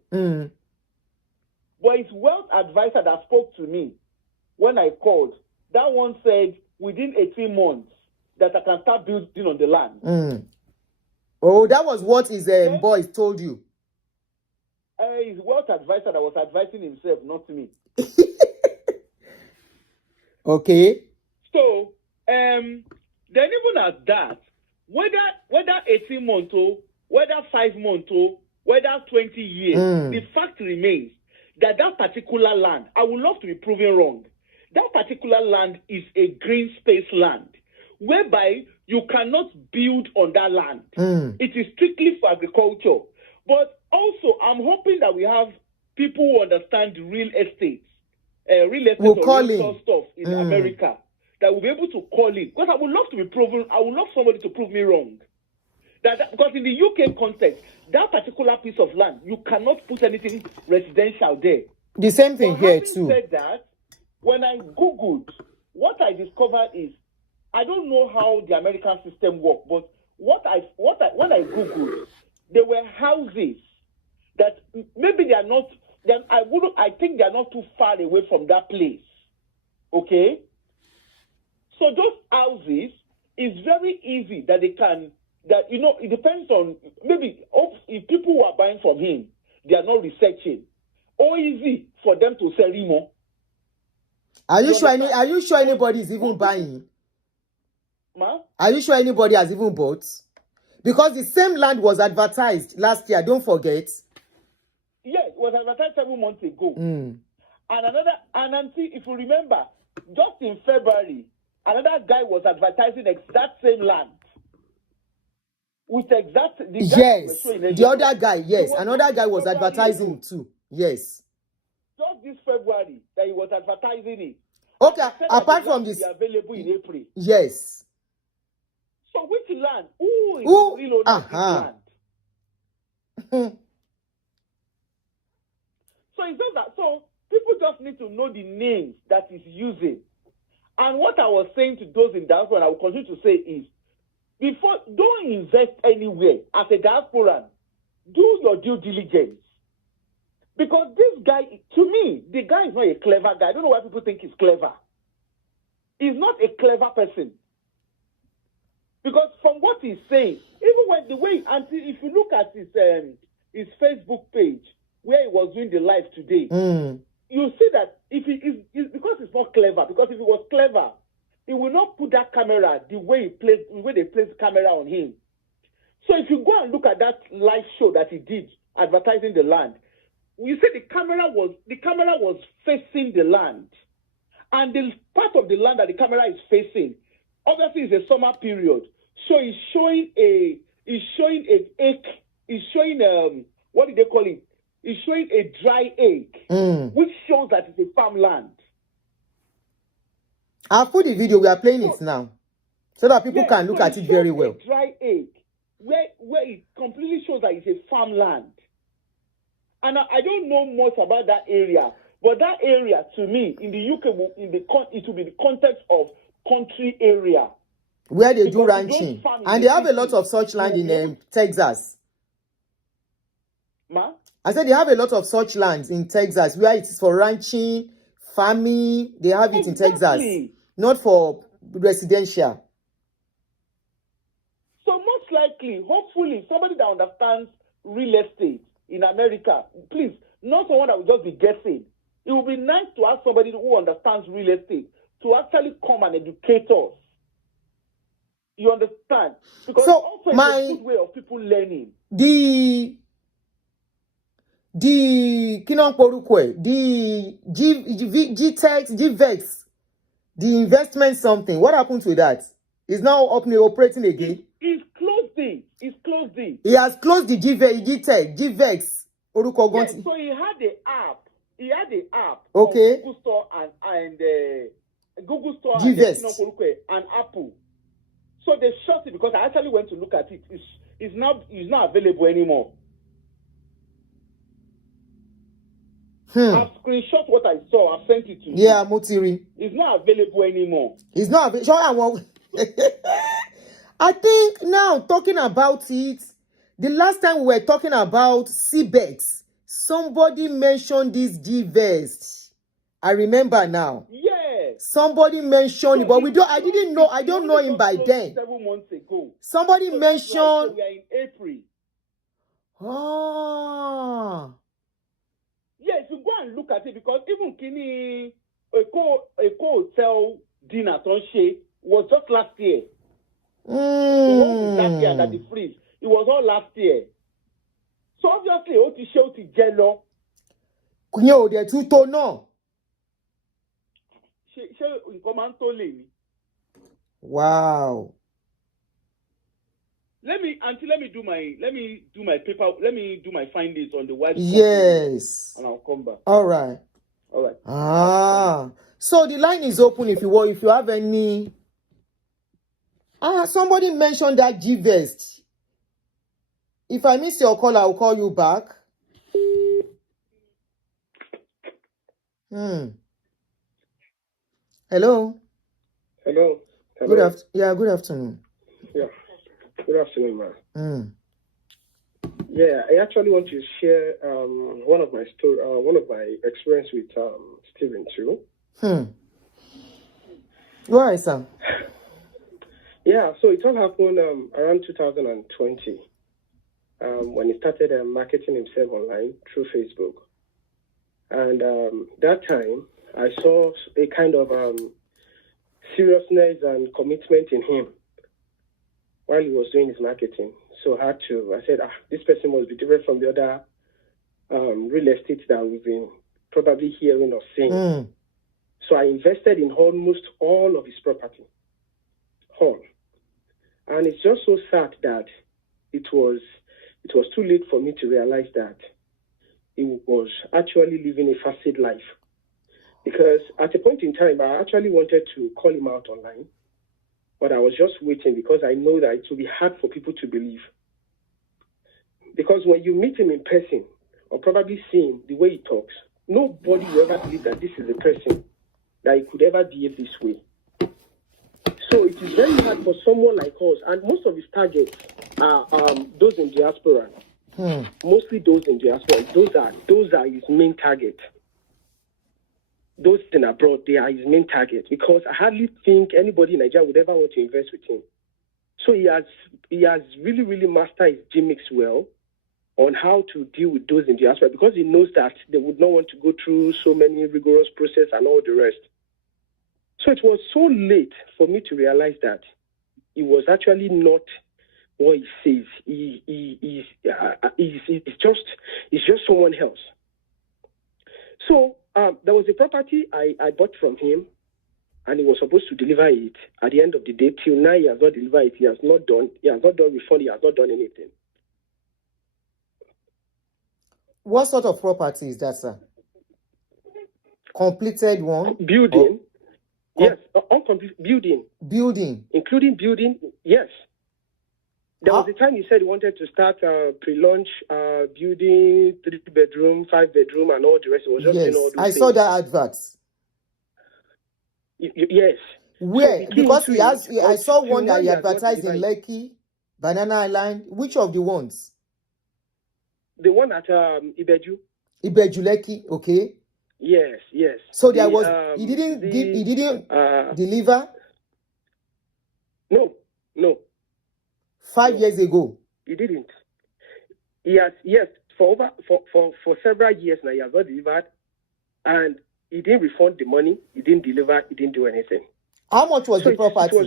But his wealth advisor that spoke to me when I called, that one said within 18 months that I can start building on the land. Oh, that was what his boys told you. His wealth advisor that was advising himself, not me. Okay. So, then even at that, whether 18 months or whether 5 months or whether 20 years, the fact remains that particular land, I would love to be proven wrong, that particular land is a green space land, whereby you cannot build on that land. It is strictly for agriculture. But also, I'm hoping that we have people who understand real estate, or real stuff in America, that will be able to call in. Because I would love to be proven, I would love somebody to prove me wrong. Because in the UK context, that particular piece of land, you cannot put anything residential there. The same thing here too. Having said that, when I Googled, what I discovered is, I don't know how the American system works, but when I Googled, there were houses that maybe they are not, I think they are not too far away from that place. Okay? So those houses, it's very easy that they can, it depends on, maybe if people who are buying from him, they are not researching, or easy for them to sell him more. Are you sure anybody is even buying? Ma? Are you sure anybody has even bought? Because the same land was advertised last year, don't forget. Yes, it was advertised 7 months ago. And if you remember, just in February, another guy was advertising exact same land. With exact the other guy, yes. Another guy was advertising too. Yes. Just this February that he was advertising it. Okay, apart from this, available in April. Yes. So which land? Who is the real owner of this land? So it's just that. So people just need to know the names that he's using. And what I was saying to those in diaspora, and I will continue to say is, don't invest anywhere as a diasporan. Do your due diligence. Because this guy, to me, the guy is not a clever guy. I don't know why people think he's clever. He's not a clever person. Because from what he's saying, even when if you look at his Facebook page where he was doing the live today, you see that because he's not clever. Because if he was clever, he will not put that camera the way they place the camera on him. So if you go and look at that live show that he did advertising the land, you see the camera was facing the land, and the part of the land that the camera is facing, obviously, is a summer period. So it's showing what do they call it? It's showing a dry acre, which shows that it's a farmland. I'll put the video. We are playing it now, so that people can look at it very well. A dry acre, where it completely shows that it's a farmland. And I don't know much about that area, but that area, to me, in the UK, it will be the context of country area. Where they do ranching. And they have a lot of such land in Texas. Ma? I said they have a lot of such lands in Texas, where it is for ranching, farming. They have it in Texas. Not for residential. So most likely, hopefully, somebody that understands real estate in America, please, not someone that will just be guessing. It would be nice to ask somebody who understands real estate to actually come and educate us. You understand? Because also it's a good way of people learning. The GTEXT, Vict, the investment something. What happened to that? It's now operating again. It's closed it. It's closed it. He has closed the GTEXT. Yes, so he had the app. Okay. Google Store and Google Store and Apple. So they shut it because I actually went to look at it. It's not available anymore. I've screenshot what I saw. I've sent it to you. Yeah, Mutiri. It's not available anymore. It's not available. Sure, I won't. I think now talking about it, the last time we were talking about CBEX, somebody mentioned this G-Vest. I remember now. Yes. Somebody mentioned it, but we don't. I didn't know. I don't know him by then. 7 months ago. Somebody So mentioned. we are in April. Oh. Yes, you go and look at it because even Kini a hotel dinner Tonche was just last year. The one with last year under the freeze, it was all last year. So obviously, Oti Shoti Jello. Yo, they're too tall no. Wow. Let me do my findings on the website. Yes. And I'll come back. All right. So the line is open if you want. If you have any. Somebody mentioned that G-Vest. If I miss your call, I'll call you back. Hello. Hello. Good afternoon. Yeah. Good afternoon, man. Yeah, I actually want to share one of my experience with Stephen too. Why, sir? Yeah, so it all happened around 2020 when he started marketing himself online through Facebook. And that time, I saw a kind of seriousness and commitment in him while he was doing his marketing. So I said, this person must be different from the other real estate that we've been probably hearing or seeing. So I invested in almost all of his property. All. And it's just so sad that it was too late for me to realize that he was actually living a facade life. Because at a point in time, I actually wanted to call him out online, but I was just waiting because I know that it will be hard for people to believe. Because when you meet him in person, or probably see him the way he talks, nobody will ever believe that this is a person that he could ever behave this way. So it is very hard for someone like us, and most of his targets are those in diaspora. Mostly those in diaspora. Those are his main target. Those in abroad, they are his main target because I hardly think anybody in Nigeria would ever want to invest with him. So he has really, really mastered his gimmicks well on how to deal with those in diaspora because he knows that they would not want to go through so many rigorous process and all the rest. So it was so late for me to realize that he was actually not what he says. He's just someone else. So there was a property I bought from him, and he was supposed to deliver it at the end of the day. Till now, he has not delivered it. He has not done refund. He has not done anything. What sort of property is that, sir? Completed one? Building. Yes, uncompleted building. Building. Including building, yes. There was a time he said he wanted to start pre-launch building, 3-bedroom, 5-bedroom, and all the rest. It was just all those things. Saw that advert. Yes. Where? So because I saw one that he advertised in Lekki, Banana Island. Which of the ones? The one at Ibeju. Ibeju Lekki, okay. Yes. So there was he didn't deliver? No. 5 years ago. He didn't. Yes, for several years now he has not delivered, and he didn't refund the money, he didn't deliver, he didn't do anything. How much was the property?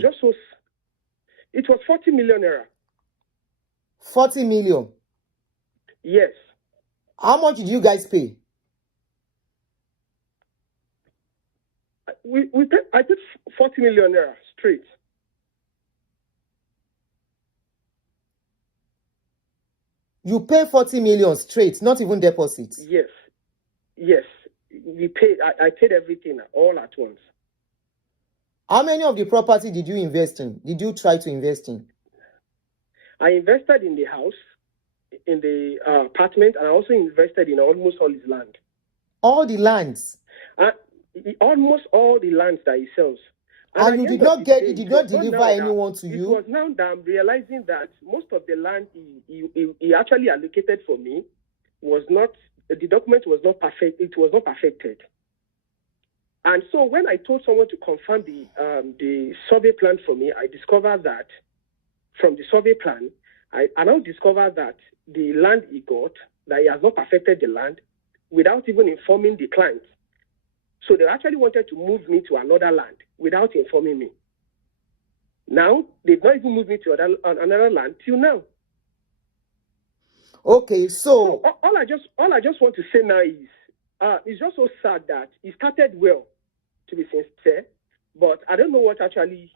It was 40 million naira. 40 million? Yes. How much did you guys pay? I paid 40 million naira straight. You pay 40 million straight, not even deposit? Yes. We paid. I paid everything all at once. How many of the property did you invest in? Did you try to invest in? I invested in the house, in the apartment, and I also invested in almost all his land. All the lands. Almost all the lands that he sells. And at you the did end of not the get, day, you did it not was not deliver now that- anyone to It you. was now that I'm realizing that most of the land he actually allocated for me was not, the document was not perfect. It was not perfected. And so when I told someone to confirm the survey plan for me, I discovered that from the survey plan, I now discovered that the land he got, that he has not perfected the land without even informing the client. So they actually wanted to move me to another land without informing me. Now, they've not even moved me to another land till now. Okay, So all I just want to say now is, it's just so sad that it started well, to be sincere, but I don't know what actually.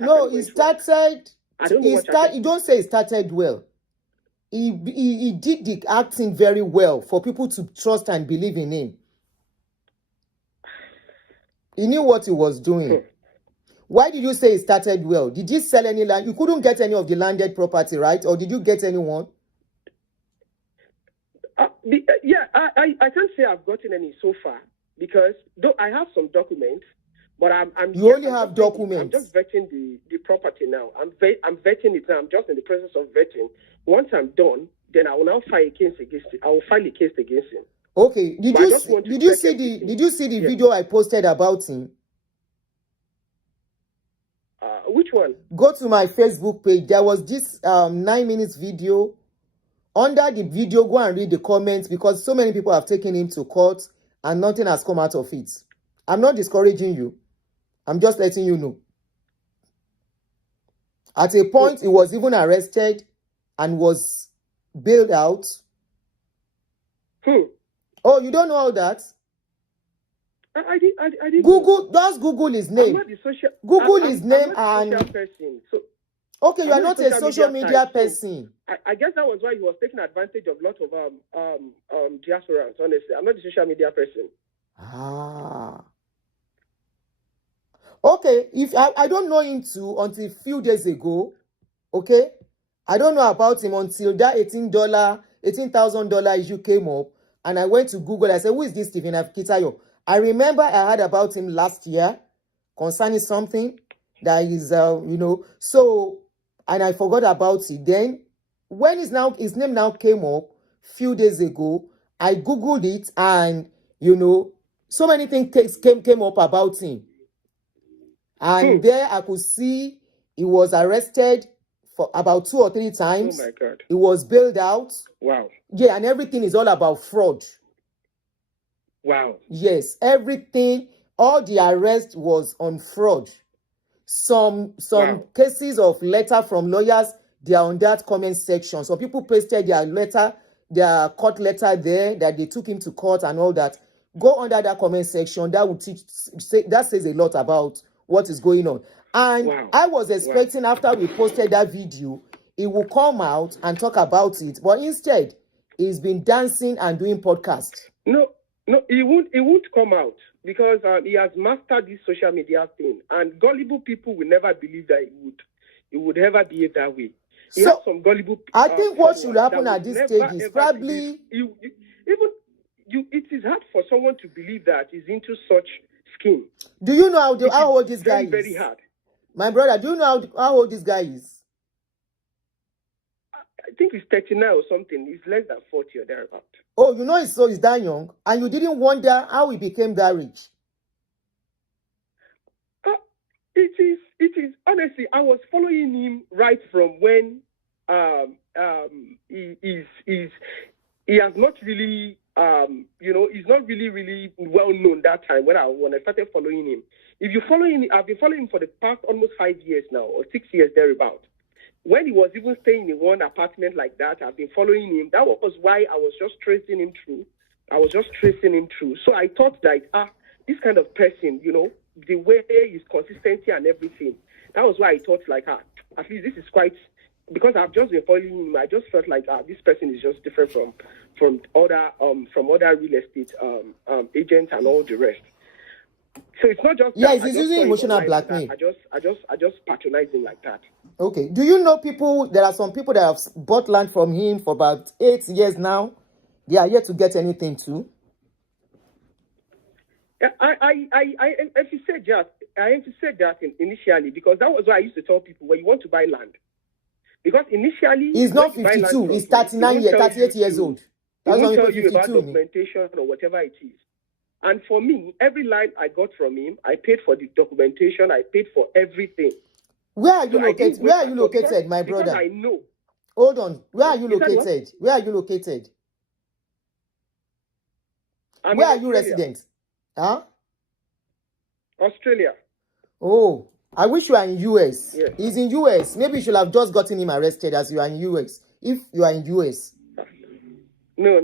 No, it started. I don't know what Start. You don't say it started well. He did the acting very well for people to trust and believe in him. He knew what he was doing. Why did you say it started well? Did you sell any land? You couldn't get any of the landed property, right? Or did you get anyone? Yeah, I can't say I've gotten any so far, because though I have some documents, but I'm only have documents. I'm just vetting the property now. I'm vetting it now. I'm just in the process of vetting. Once I'm done, then I will now file a case against it. I will file a case against him. Okay. Did you see the video I posted about him? Which one? Go to my Facebook page. There was this 9 minutes video. Under the video, go and read the comments, because so many people have taken him to court and nothing has come out of it. I'm not discouraging you. I'm just letting you know. At a point, he was even arrested and was bailed out. Oh, you don't know all that? I did. Google, just Google his name. I'm not the social. Google his name I'm not and. the social person, so. Okay, you are not a social media person. So I guess that was why he was taking advantage of lots of diasporans. Honestly, I'm not a social media person. Okay, if I don't know him too until a few days ago. Okay, I don't know about him until that $18,000 issue came up, and I went to Google. I said, "Who is this Stephen Akintayo?" I remember I heard about him last year concerning something that is, so, and I forgot about it. Then, when his name now came up few days ago, I Googled it, and, so many things came up about him. And there I could see he was arrested for about 2 or 3 times. Oh, my God. He was bailed out. Wow. Yeah, and everything is all about fraud. Wow. Yes, everything, all the arrest was on fraud. Some cases of letter from lawyers, they are on that comment section. Some people pasted their court letter there, that they took him to court and all that. Go under that comment section. That says a lot about what is going on. And I was expecting after we posted that video, he will come out and talk about it. But instead, he's been dancing and doing podcasts. No, he won't come out, because he has mastered this social media thing, and gullible people will never believe that he would ever behave that way. He has some gullible. I think what should happen at this stage is probably it is hard for someone to believe that he's into such scheme. Do you know how old this guy is? Very hard. My brother, do you know how old this guy is? I think he's 39 or something. He's less than 40 or thereabout. Oh, he's that young, and you didn't wonder how he became that rich? It is honestly, I was following him right from when he has not really he's not really well known that time when I started following him. If you follow him, I've been following him for the past almost 5 years now, or 6 years thereabout. When he was even staying in one apartment like that, I've been following him. That was why I was just tracing him through. So I thought that, this kind of person, the way his consistency and everything, that was why I thought at least this is quite, because I've just been following him, I just felt like this person is just different from other real estate agents and all the rest. So it's not just he's using emotional blackmail. I just patronize him like that. Okay. Do you know there are some people that have bought land from him for about 8 years now? They are yet to get anything too. I emphasized that. I emphasized that initially because that was what I used to tell people when you want to buy land. Because initially, he's not when you buy land 52, from he's me, 39 years, 38 years old. It That's won't when tell people you about 52. documentation or whatever it is. And for me, every land I got from him, I paid for the documentation, I paid for everything. Where are you So I located? didn't Where waste are you my- because- located, my Because brother? I know. Hold on. Where are you You said what? located? Where are you located? I'm Where in are you Australia. resident? Huh? Australia. Oh, I wish you are in US. Yes. He's in US. Maybe you should have just gotten him arrested as you are in US. If you are in US. No.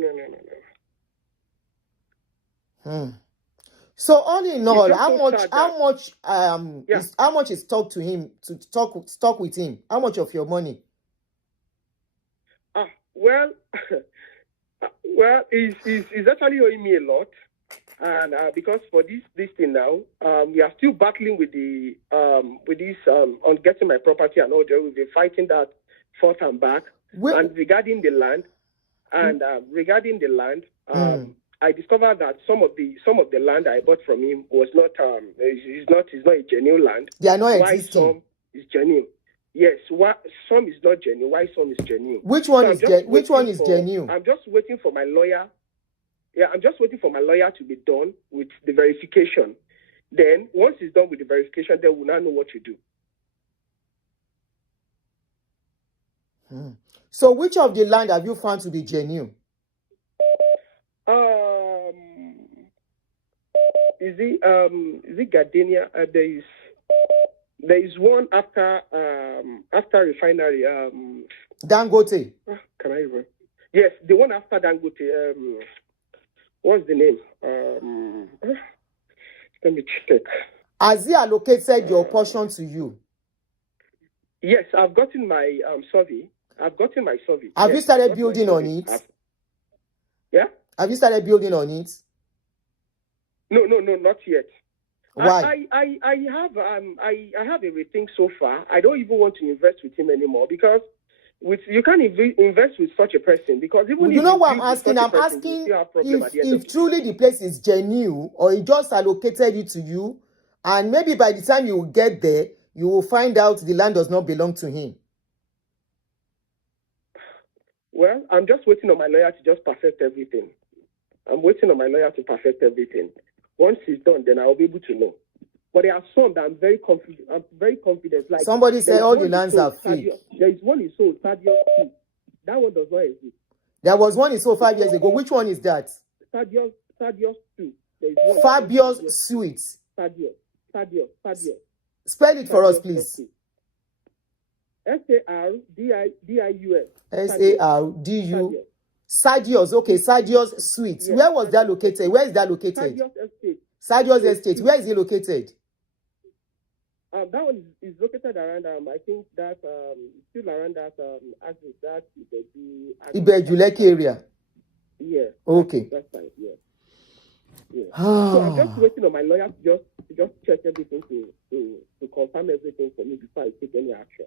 So all in It's all, just how so much sad how much how much is talk to him to talk with him? How much of your money? Well, he's actually owing me a lot, and because for this thing now, we are still battling with the with this on getting my property and all that. We've been fighting that forth and back. And regarding the land, I discovered that some of the land I bought from him was not is not a genuine land. They are not Why existing. some is genuine? Yes, why some is not genuine? Why some is genuine? Which one is So genuine? I'm just waiting for my lawyer. Yeah, I'm just waiting for my lawyer to be done with the verification. Then once he's done with the verification, then we'll now know what to do. So which of the land have you found to be genuine? Is it Gardenia? There is one after refinery. Dangote. Can I remember? Yes, the one after Dangote. What's the name? Let me check. Has he allocated your portion to you? Yes, I've gotten my survey. Have you started building on it? Yeah. Have you started building on it? No, not yet. Why? I have everything so far. I don't even want to invest with him anymore because you can't invest with such a person because even you if know you what I'm build with asking? such a I'm person, asking you still have problem at the end of if it. truly the place is genuine or he just allocated it to you, and maybe by the time you get there, you will find out the land does not belong to him. Well, I'm just waiting on my lawyer to just perfect everything. Once he's done, then I'll be able to know. But there are some that I'm very confident. Like somebody said all the lands are fake. There is one he sold, Stadium 2. That one does not exist. There was one he sold 5 years ago. Which one is that? Stadium 2. Fabius Suites. Stadium. Spell it for us, please. Sardius. Sardu. Sadios. Okay, Sadios Suites. Yes. Where was that located? Where is that located? Sadios Estate. Where is it located? That one is located around. I think that still around that Ibejuleki area. Yeah. Okay. That's fine. Yeah. So I'm just waiting on my lawyer to just check everything to confirm everything for me before I take any action.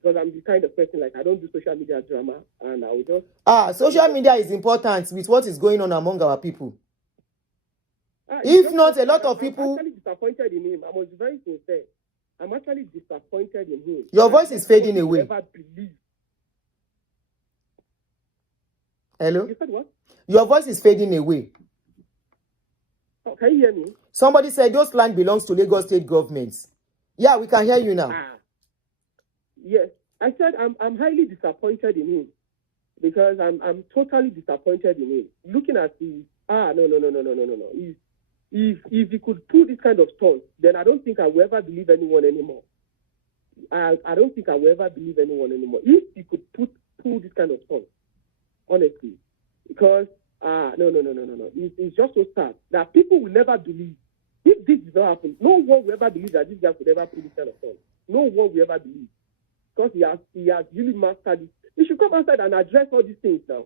Because I'm the kind of person like I don't do social media drama, and I will just social media is important with what is going on among our people. If not, a lot of people. I'm actually disappointed in him. I was very sincere. I'm actually disappointed in him. Your voice is fading away. Never believe. Hello? You said what? Your voice is fading away. Oh, can you hear me? Somebody said those land belongs to Lagos state governments. Yeah, we can hear you now. Yes. I said I'm highly disappointed in him because I'm totally disappointed in him. Looking at the no. If he could pull this kind of stunt, then I don't think I will ever believe anyone anymore. I don't think I will ever believe anyone anymore. If he could pull this kind of stunt, honestly. Because no. It's just so sad that people will never believe. If this does not happen, no one will ever believe that this guy could ever pull this kind of stunt. No one will ever believe. Because he has really mastered it. He should come outside and address all these things now.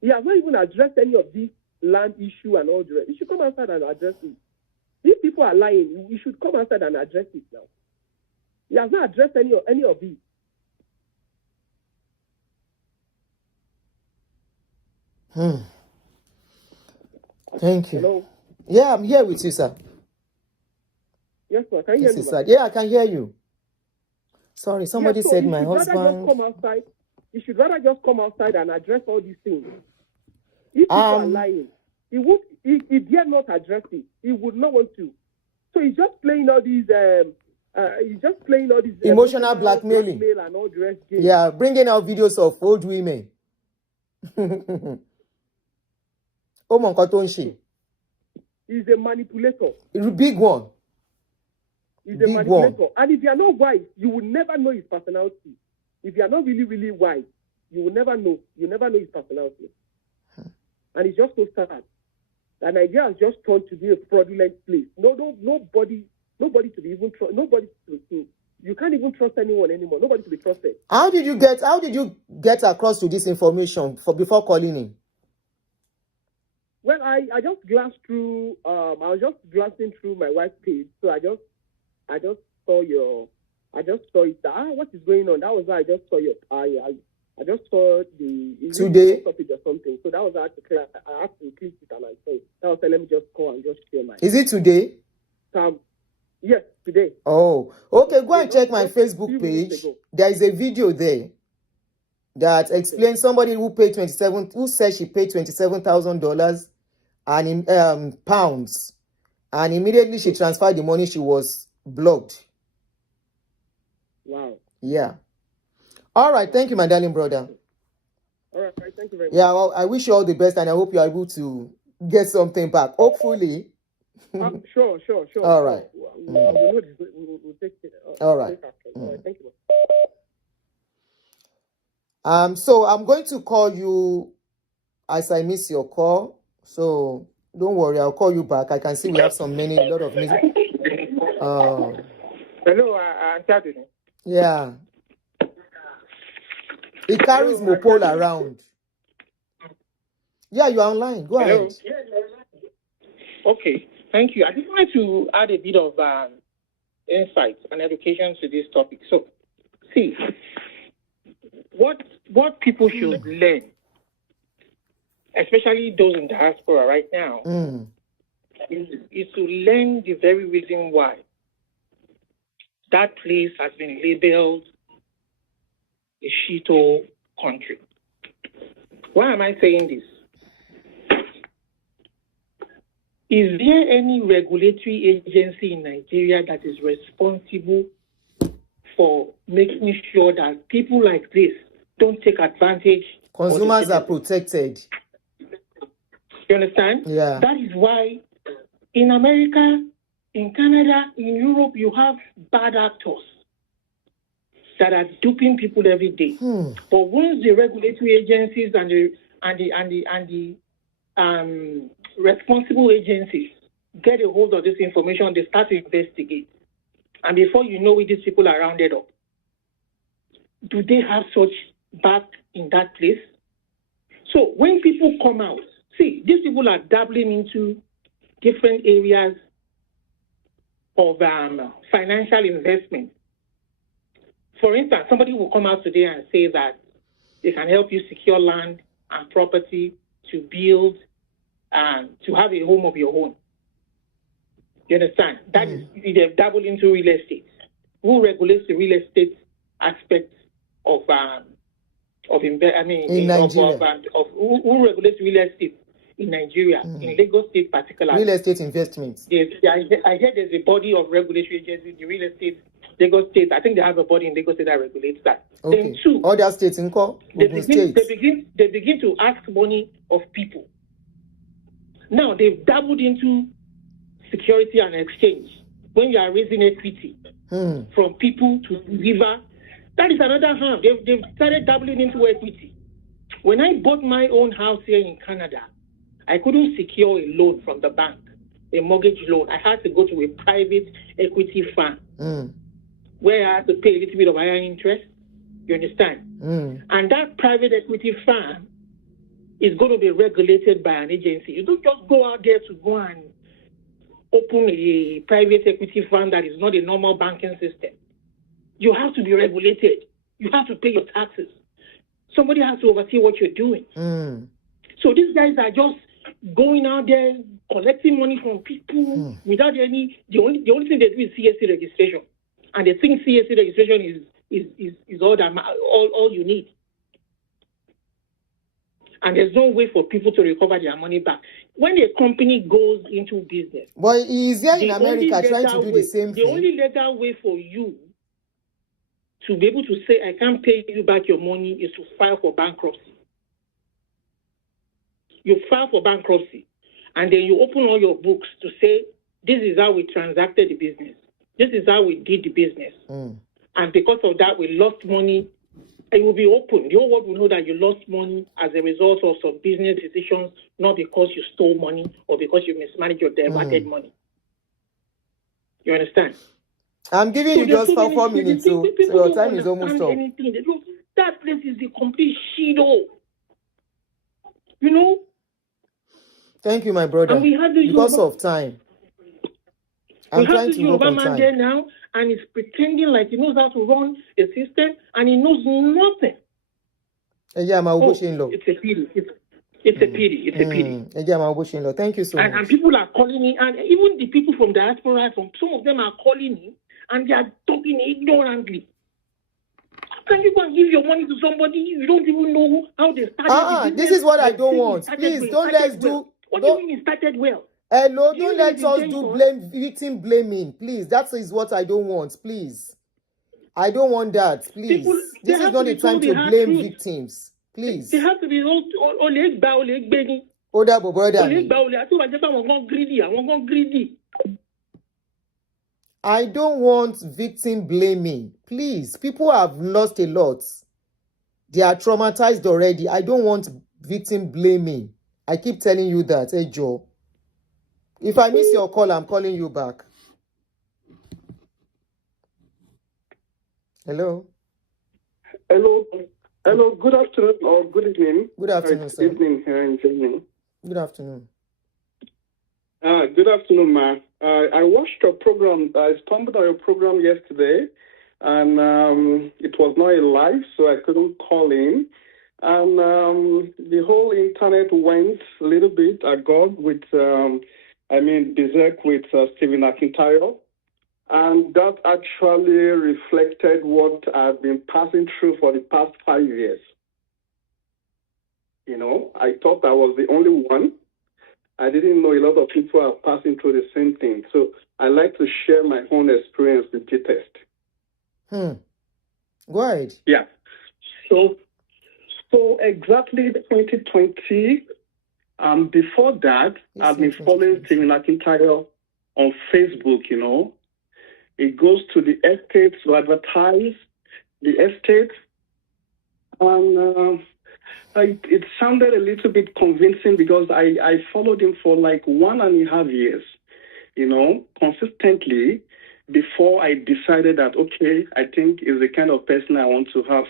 He has not even addressed any of these land issue and all the rest. He should come outside and address it. If people are lying, he should come outside and address it now. He has not addressed any of it. Thank you. Hello? Yeah, I'm here with you, sir. Yes, sir. Can you This hear is me? sad. Yeah, I can hear you. Sorry, somebody Yes, so said you my should rather just husband. come outside. You should rather just come outside and address all these things. If people are lying, he dare not address it. He would not want to. So he's just playing all these Emotional blackmailing. blackmail and all the rest games. Yeah, bringing out videos of old women. Oh my God, He's a manipulator. a big one. He's a Big manipulator. one. And if you are not wise, you will never know his personality. If you are not really, really wise, you will never know. You never know his personality. And it's just so sad that Nigeria has just turned to be a fraudulent place. Nobody to be even trust. Nobody to. You can't even trust anyone anymore. Nobody to be trusted. How did you get across to this information before calling him? Well, I just glanced through. I was just glancing through my wife's page, so I just saw it. What is going on? That was why I just saw your. I just saw the Today topic or something. So that was I had to click it and I saw it. That was let me just call and just share my. Is it today? Yes, today. Oh, okay. Go and check my Facebook page. There is a video there that explains somebody who said she paid $27,000 and in pounds, and immediately she transferred the money. She was blocked. Wow. Yeah. All right. Thank you, my darling brother. All right. Thank you very much. Yeah. Well, I wish you all the best, and I hope you are able to get something back. Hopefully. Sure. All right. We'll take it. All right. All right. Thank you. So I'm going to call you as I miss your call. So don't worry, I'll call you back. I can see we have a lot of music. Hello, Saturday. Yeah. It carries Mopol around. Yeah, you're online. Go ahead. Okay, thank you. I just wanted to add a bit of insight and education to this topic. So, see, what people should learn, especially those in diaspora right now, is to learn the very reason why that place has been labeled a shithole country. Why am I saying this? Is there any regulatory agency in Nigeria that is responsible for making sure that people like this don't take advantage? Consumers are protected. You understand? Yeah. That is why in America, in Canada, in Europe, you have bad actors that are duping people every day. But once the regulatory agencies and the responsible agencies get a hold of this information, they start to investigate. And before you know it, these people are rounded up. Do they have such back in that place? So when people come out, see, these people are dabbling into different areas of financial investment. For instance, somebody will come out today and say that they can help you secure land and property to build and to have a home of your own. You understand? That is, they've dabbled into real estate. Who regulates the real estate aspect of who regulates real estate in Nigeria, in Lagos State particularly? Real estate investments. I hear there's a body of regulatory agencies, the real estate, Lagos State. I think they have a body in Lagos State that regulates that. Okay. Then two, other states in they begin to ask money of people. Now they've dabbled into security and exchange. When you are raising equity from people to deliver, that is another harm. They've started dabbling into equity. When I bought my own house here in Canada, I couldn't secure a loan from the bank, a mortgage loan. I had to go to a private equity firm where I had to pay a little bit of higher interest. You understand? And that private equity firm is going to be regulated by an agency. You don't just go out there to go and open a private equity firm that is not a normal banking system. You have to be regulated. You have to pay your taxes. Somebody has to oversee what you're doing. So these guys are just going out there, collecting money from people without any. The only thing they do is CSC registration, and they think CSC registration is all you need. And there's no way for people to recover their money back. When a company goes into business, but he's here in America trying to do the same thing. The only legal way for you to be able to say, I can't pay you back your money, is to file for bankruptcy. You file for bankruptcy, and then you open all your books to say, this is how we transacted the business. This is how we did the business. And because of that, we lost money. It will be open. The whole world will know that you lost money as a result of some business decisions, not because you stole money or because you mismanaged your diverted money. You understand? I'm giving you just 4 minutes, so your time is almost up. That place is the complete shit-hole. You know? Thank you, my brother. And we have this because of time. I'm trying to work on time. There now, and he's pretending like he knows how to run a system, and he knows nothing. It's a pity. It's a pity. It's a pity. Thank you so much. And people are calling me, and even the people from diaspora, some of them are calling me, and they are talking ignorantly. How can you go and give your money to somebody you don't even know how they started? This is what I don't want. Please don't let's do. What do you mean it started well? Hello, don't let us do victim blaming. Please, that is what I don't want. Please, I don't want that. Please, this is not the time to blame victims. Please, they have to be greedy. I don't want victim blaming. Please, people have lost a lot. They are traumatized already. I don't want victim blaming. I keep telling you that, hey Joe. If I miss your call, I'm calling you back. Hello. Hello. Hello. Good afternoon or good evening. Good afternoon, sir. Good evening here in Germany. Good afternoon. Good afternoon, ma. I watched your program. I stumbled on your program yesterday, and it was not a live, so I couldn't call in. And the whole internet went a little bit agog with. Berserk with Stephen Akintayo, and that actually reflected what I've been passing through for the past 5 years. You know, I thought I was the only one. I didn't know a lot of people are passing through the same thing. So I like to share my own experience with GTEXT. Go ahead. Yeah. So exactly 2020. Before that, I've been following Stephen Akintayo on Facebook, you know. It goes to the estates to advertise the estates. And it sounded a little bit convincing because I followed him for like 1.5 years, you know, consistently before I decided that, okay, I think he's the kind of person I want to have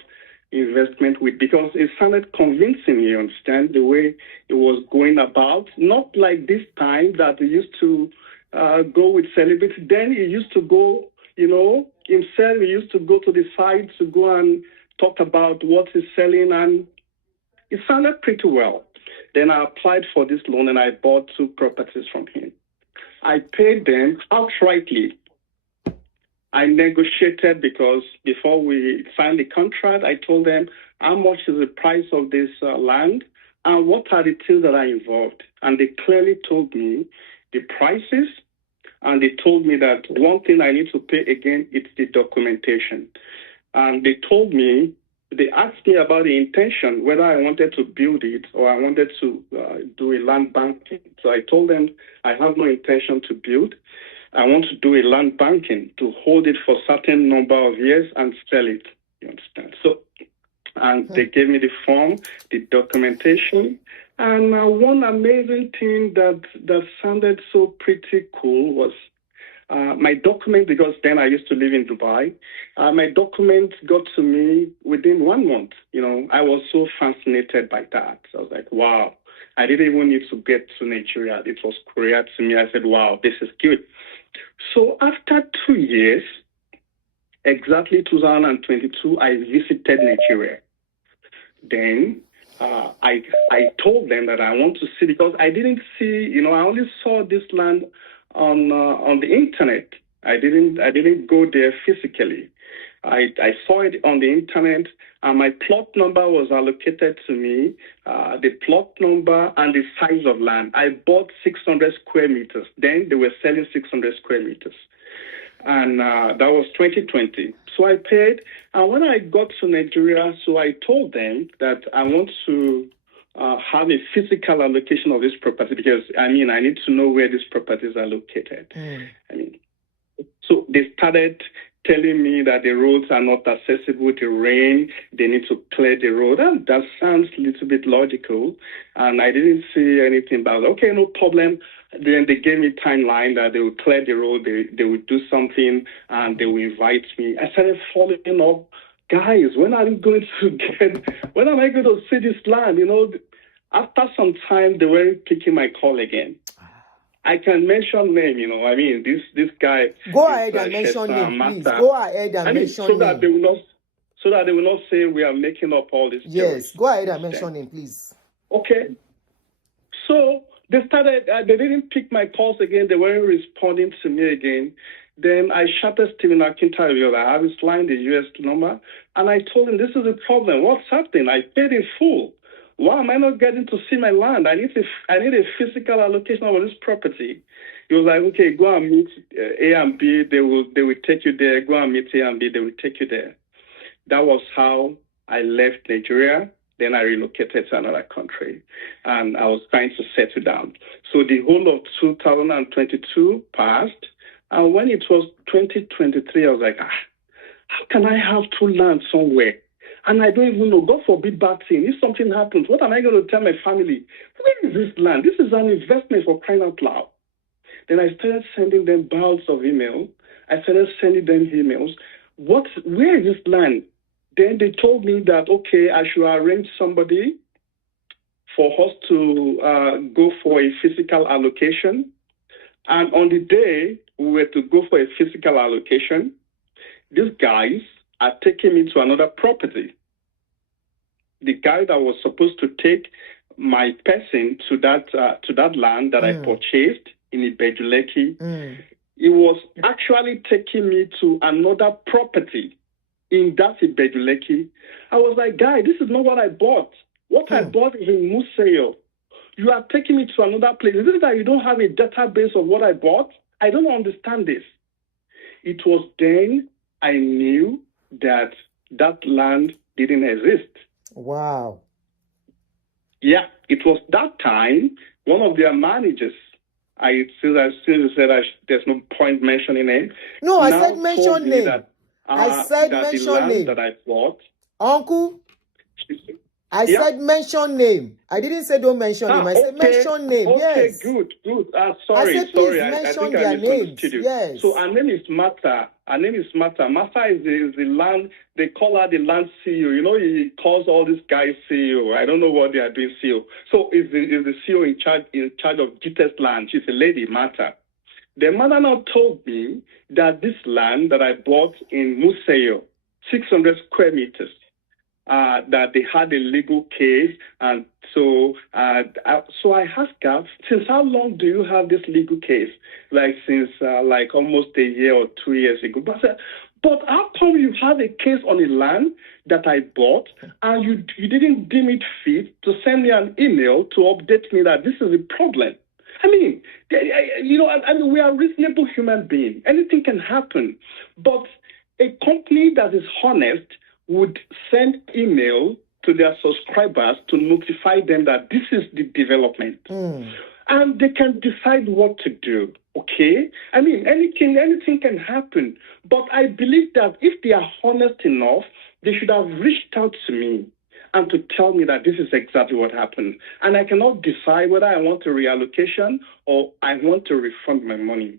investment with, because it sounded convincing, you understand, the way it was going about. Not like this time that he used to go with celebrities. Then he used to go, you know, himself, he used to go to the site to go and talk about what he's selling, and it sounded pretty well. Then I applied for this loan and I bought 2 properties from him. I paid them outrightly. I negotiated because before we signed the contract, I told them how much is the price of this land and what are the things that are involved. And they clearly told me the prices, and they told me that one thing I need to pay again is the documentation. And they told me, they asked me about the intention, whether I wanted to build it or I wanted to do a land banking. So I told them I have no intention to build. I want to do a land banking to hold it for a certain number of years and sell it. You understand? So, and they gave me the form, the documentation. And one amazing thing that sounded so pretty cool was my document, because then I used to live in Dubai. My document got to me within 1 month. You know, I was so fascinated by that. So I was like, wow. I didn't even need to get to Nigeria. It was Korea to me. I said, wow, this is good. So after 2 years, exactly 2022, I visited Nigeria. Then I told them that I want to see, because I didn't see, I only saw this land on the internet. I didn't go there physically. I saw it on the internet, and my plot number was allocated to me, the plot number and the size of land. I bought 600 square meters. Then they were selling 600 square meters. And that was 2020. So I paid. And when I got to Nigeria, so I told them that I want to have a physical allocation of this property, because, I need to know where these properties are located. So they started telling me that the roads are not accessible to rain, they need to clear the road. And that sounds a little bit logical. And I didn't see anything about it. Okay, no problem. Then they gave me a timeline that they would clear the road, they would do something, and they would invite me. I started following up. Guys, when am I going to see this land? After some time, they weren't picking my call again. I can mention name, this guy. Go ahead and mention name, please. Go ahead and mention name. So that they will not say we are making up all this. Yes, go ahead and mention name, please. Okay. So they started, they didn't pick my calls again. They weren't responding to me again. Then I shouted Stephen Akintayo. I have his line, the US number, and I told him, this is the problem. What's happening? I paid in full. Why am I not getting to see my land? I need a physical allocation of this property. He was like, okay, go and meet A and B. They will take you there. Go and meet A and B. They will take you there. That was how I left Nigeria. Then I relocated to another country, and I was trying to settle down. So the whole of 2022 passed, and when it was 2023, I was like, how can I have two lands somewhere? And I don't even know, God forbid bad thing. If something happens, what am I going to tell my family? Where is this land? This is an investment, for crying out loud. Then I started sending them bouts of email. I started sending them emails. Where is this land? Then they told me that, okay, I should arrange somebody for us to go for a physical allocation. And on the day we were to go for a physical allocation, these guys are taking me to another property. The guy that was supposed to take my person to that land that I purchased in Ibejuleki, he was actually taking me to another property in that Ibejuleki. I was like, guy, this is not what I bought. What I bought is in Museo. You are taking me to another place. Is it that you don't have a database of what I bought? I don't understand this. It was then I knew that land didn't exist. Wow. Yeah, it was that time one of their managers, I still said there's no point mentioning name. No, I said mention name. I said mention name. That I bought. Uncle, I said mention name. I didn't say don't mention name. I said mention name. Okay, yes. Good. Sorry. I think I misunderstood you. Yes. So her name is Martha. Martha is the land. They call her the land CEO. He calls all these guys CEO. I don't know what they are doing CEO. So is the CEO in charge of GTEXT land. She's a lady, Martha. The mother now told me that this land that I bought in Museo, 600 square meters, that they had a legal case, and so I asked her, since how long do you have this legal case? Like since almost a year or 2 years ago. But I said, but how come you have a case on a land that I bought, and you didn't deem it fit to send me an email to update me that this is a problem? We are reasonable human beings. Anything can happen, but a company that is honest would send email to their subscribers to notify them that this is the development. And they can decide what to do, okay? Anything can happen. But I believe that if they are honest enough, they should have reached out to me and to tell me that this is exactly what happened. And I cannot decide whether I want a reallocation or I want to refund my money.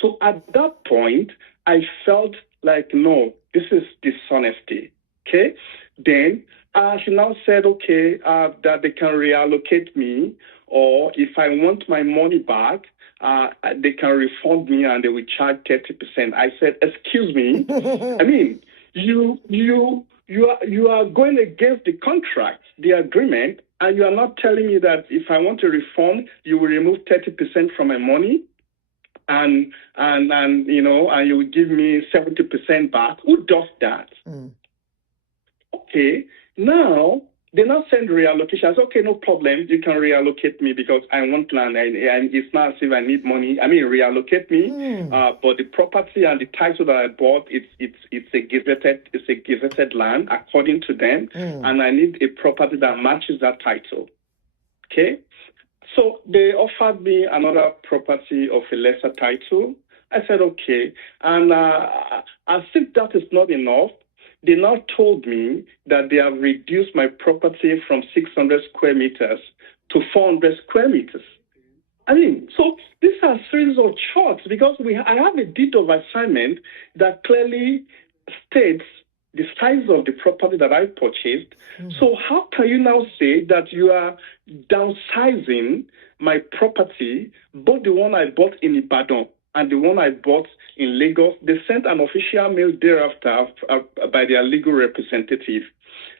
So at that point, I felt like, no, this is dishonesty. Okay, then she now said, okay, that they can reallocate me, or if I want my money back, they can refund me and they will charge 30%. I said, excuse me, you you are going against the contract, the agreement, and you are not telling me that if I want to refund, you will remove 30% from my money, and you know, and you will give me 70% back. Who does that? Okay, now they now send reallocation. I said, okay, no problem. You can reallocate me because I want land, and it's not as if I need money. I mean, reallocate me, but the property and the title that I bought, it's a gazetted land according to them, and I need a property that matches that title. Okay, so they offered me another property of a lesser title. I said, okay, and as if that is not enough, they now told me that they have reduced my property from 600 square meters to 400 square meters. I mean, so these are a series of charts because I have a deed of assignment that clearly states the size of the property that I purchased. So how can you now say that you are downsizing my property, both the one I bought in Ibadan and the one I bought in Lagos? They sent an official mail thereafter by their legal representative.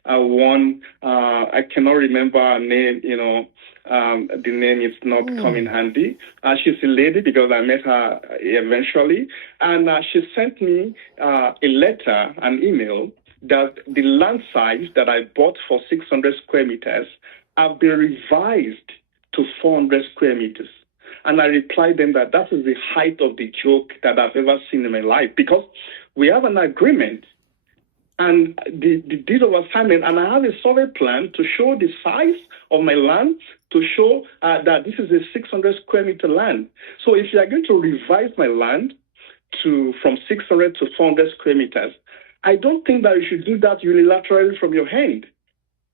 I cannot remember her name, you know, the name is not coming handy. She's a lady because I met her eventually. And she sent me a letter, an email, that the land size that I bought for 600 square meters have been revised to 400 square meters. And I replied them that is the height of the joke that I've ever seen in my life, because we have an agreement and the deed of assignment, and I have a survey plan to show the size of my land, to show that this is a 600 square meter land. So if you are going to revise my land from 600 to 400 square meters, I don't think that you should do that unilaterally from your hand.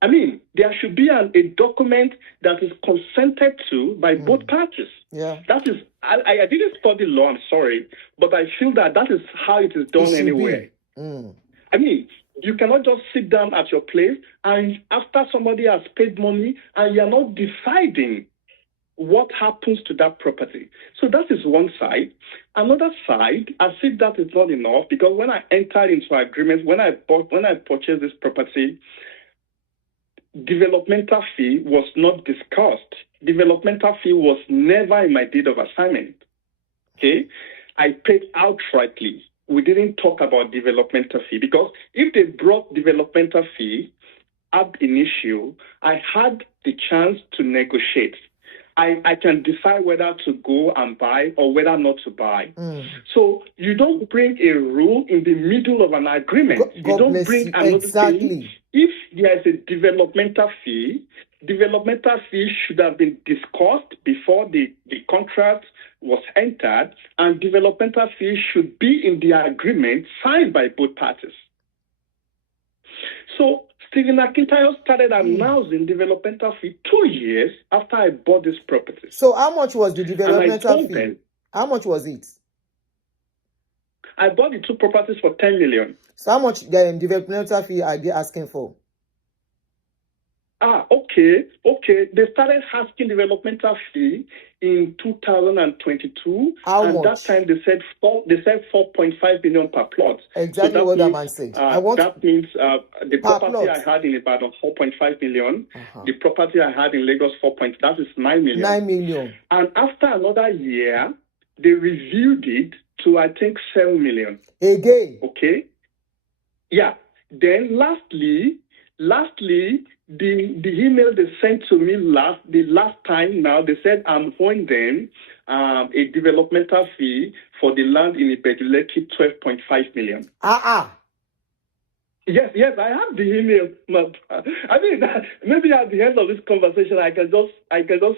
I mean, there should be a document that is consented to by both parties. Yeah. That is, I didn't study law, I'm sorry, but I feel that is how it is done anywhere. I mean, you cannot just sit down at your place and after somebody has paid money and you're not deciding what happens to that property. So that is one side. Another side, I see that is not enough, because when I entered into agreement, when I purchased this property, developmental fee was not discussed. Developmental fee was never in my deed of assignment. Okay? I paid outrightly. We didn't talk about developmental fee, because if they brought developmental fee up in issue, I had the chance to negotiate. I can decide whether to go and buy or whether not to buy. So you don't bring a rule in the middle of an agreement. God you don't bless bring you. another Exactly. thing. If there is a developmental fee should have been discussed before the contract was entered, and developmental fee should be in the agreement signed by both parties. So Stephen Akintayo started announcing developmental fee 2 years after I bought this property. So how much was the developmental fee? Them, how much was it? I bought the two properties for 10 million. So how much developmental fee are they asking for? Okay. They started asking developmental fee in 2022. How and much? That time they said 4.5 million per plot. Exactly, so what that man said. That means the property plot. I had in Ibadan, 4.5 million. The property I had in Lagos, that is 9 million. 9 million. And after another year, they reviewed it to, I think, 7 million. Again. Okay? Yeah. Then lastly, the email they sent to me the last time now, they said I'm owing them a developmental fee for the land in Ibejuleki, 12.5 million. Yes, I have the email. I mean, maybe at the end of this conversation, I can just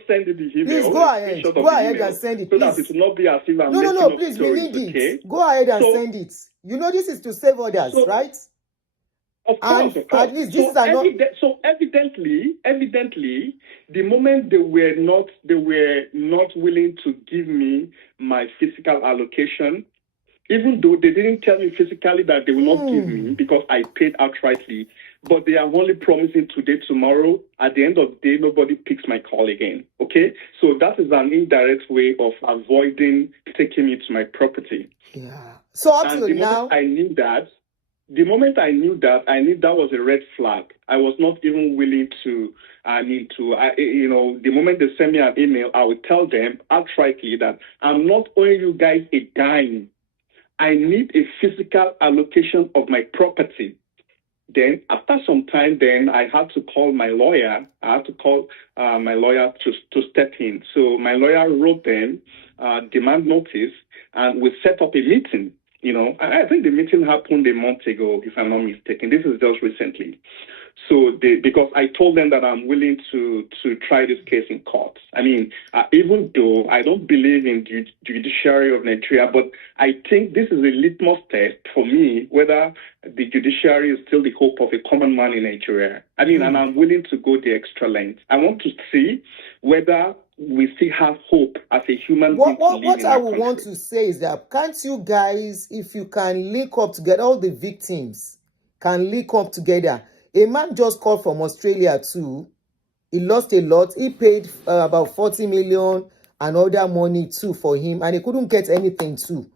send you the email. Please go ahead. Go ahead and send it, please. So that it will not be as if I'm No, please, we need it. Okay? Go ahead and send it. You know this is to save others, right? Of course. At least this is not. So evidently, the moment they were not willing to give me my physical allocation, even though they didn't tell me physically that they will not give me because I paid outrightly, but they are only promising today, tomorrow. At the end of the day, nobody picks my call again. Okay, so that is an indirect way of avoiding taking me to my property. Yeah. So up to now, I knew that. the moment I knew that was a red flag. I was not even willing to, the moment they send me an email, I would tell them outrightly that I'm not owing you guys a dime. I need a physical allocation of my property. Then after some time, then I had to call my lawyer. I had to call my lawyer to step in. So my lawyer wrote them demand notice, and we set up a meeting. I think the meeting happened a month ago, if I'm not mistaken. This is just recently. So because I told them that I'm willing to try this case in court. I mean, even though I don't believe in the judiciary of Nigeria, but I think this is a litmus test for me whether the judiciary is still the hope of a common man in Nigeria. I mean, and I'm willing to go the extra length. I want to see whether we still have hope as a human being. What I would want to say is that can't you guys, if you can link up together, all the victims can link up together. A man just called from Australia too. He lost a lot. He paid about 40 million and other money too for him, and he couldn't get anything too.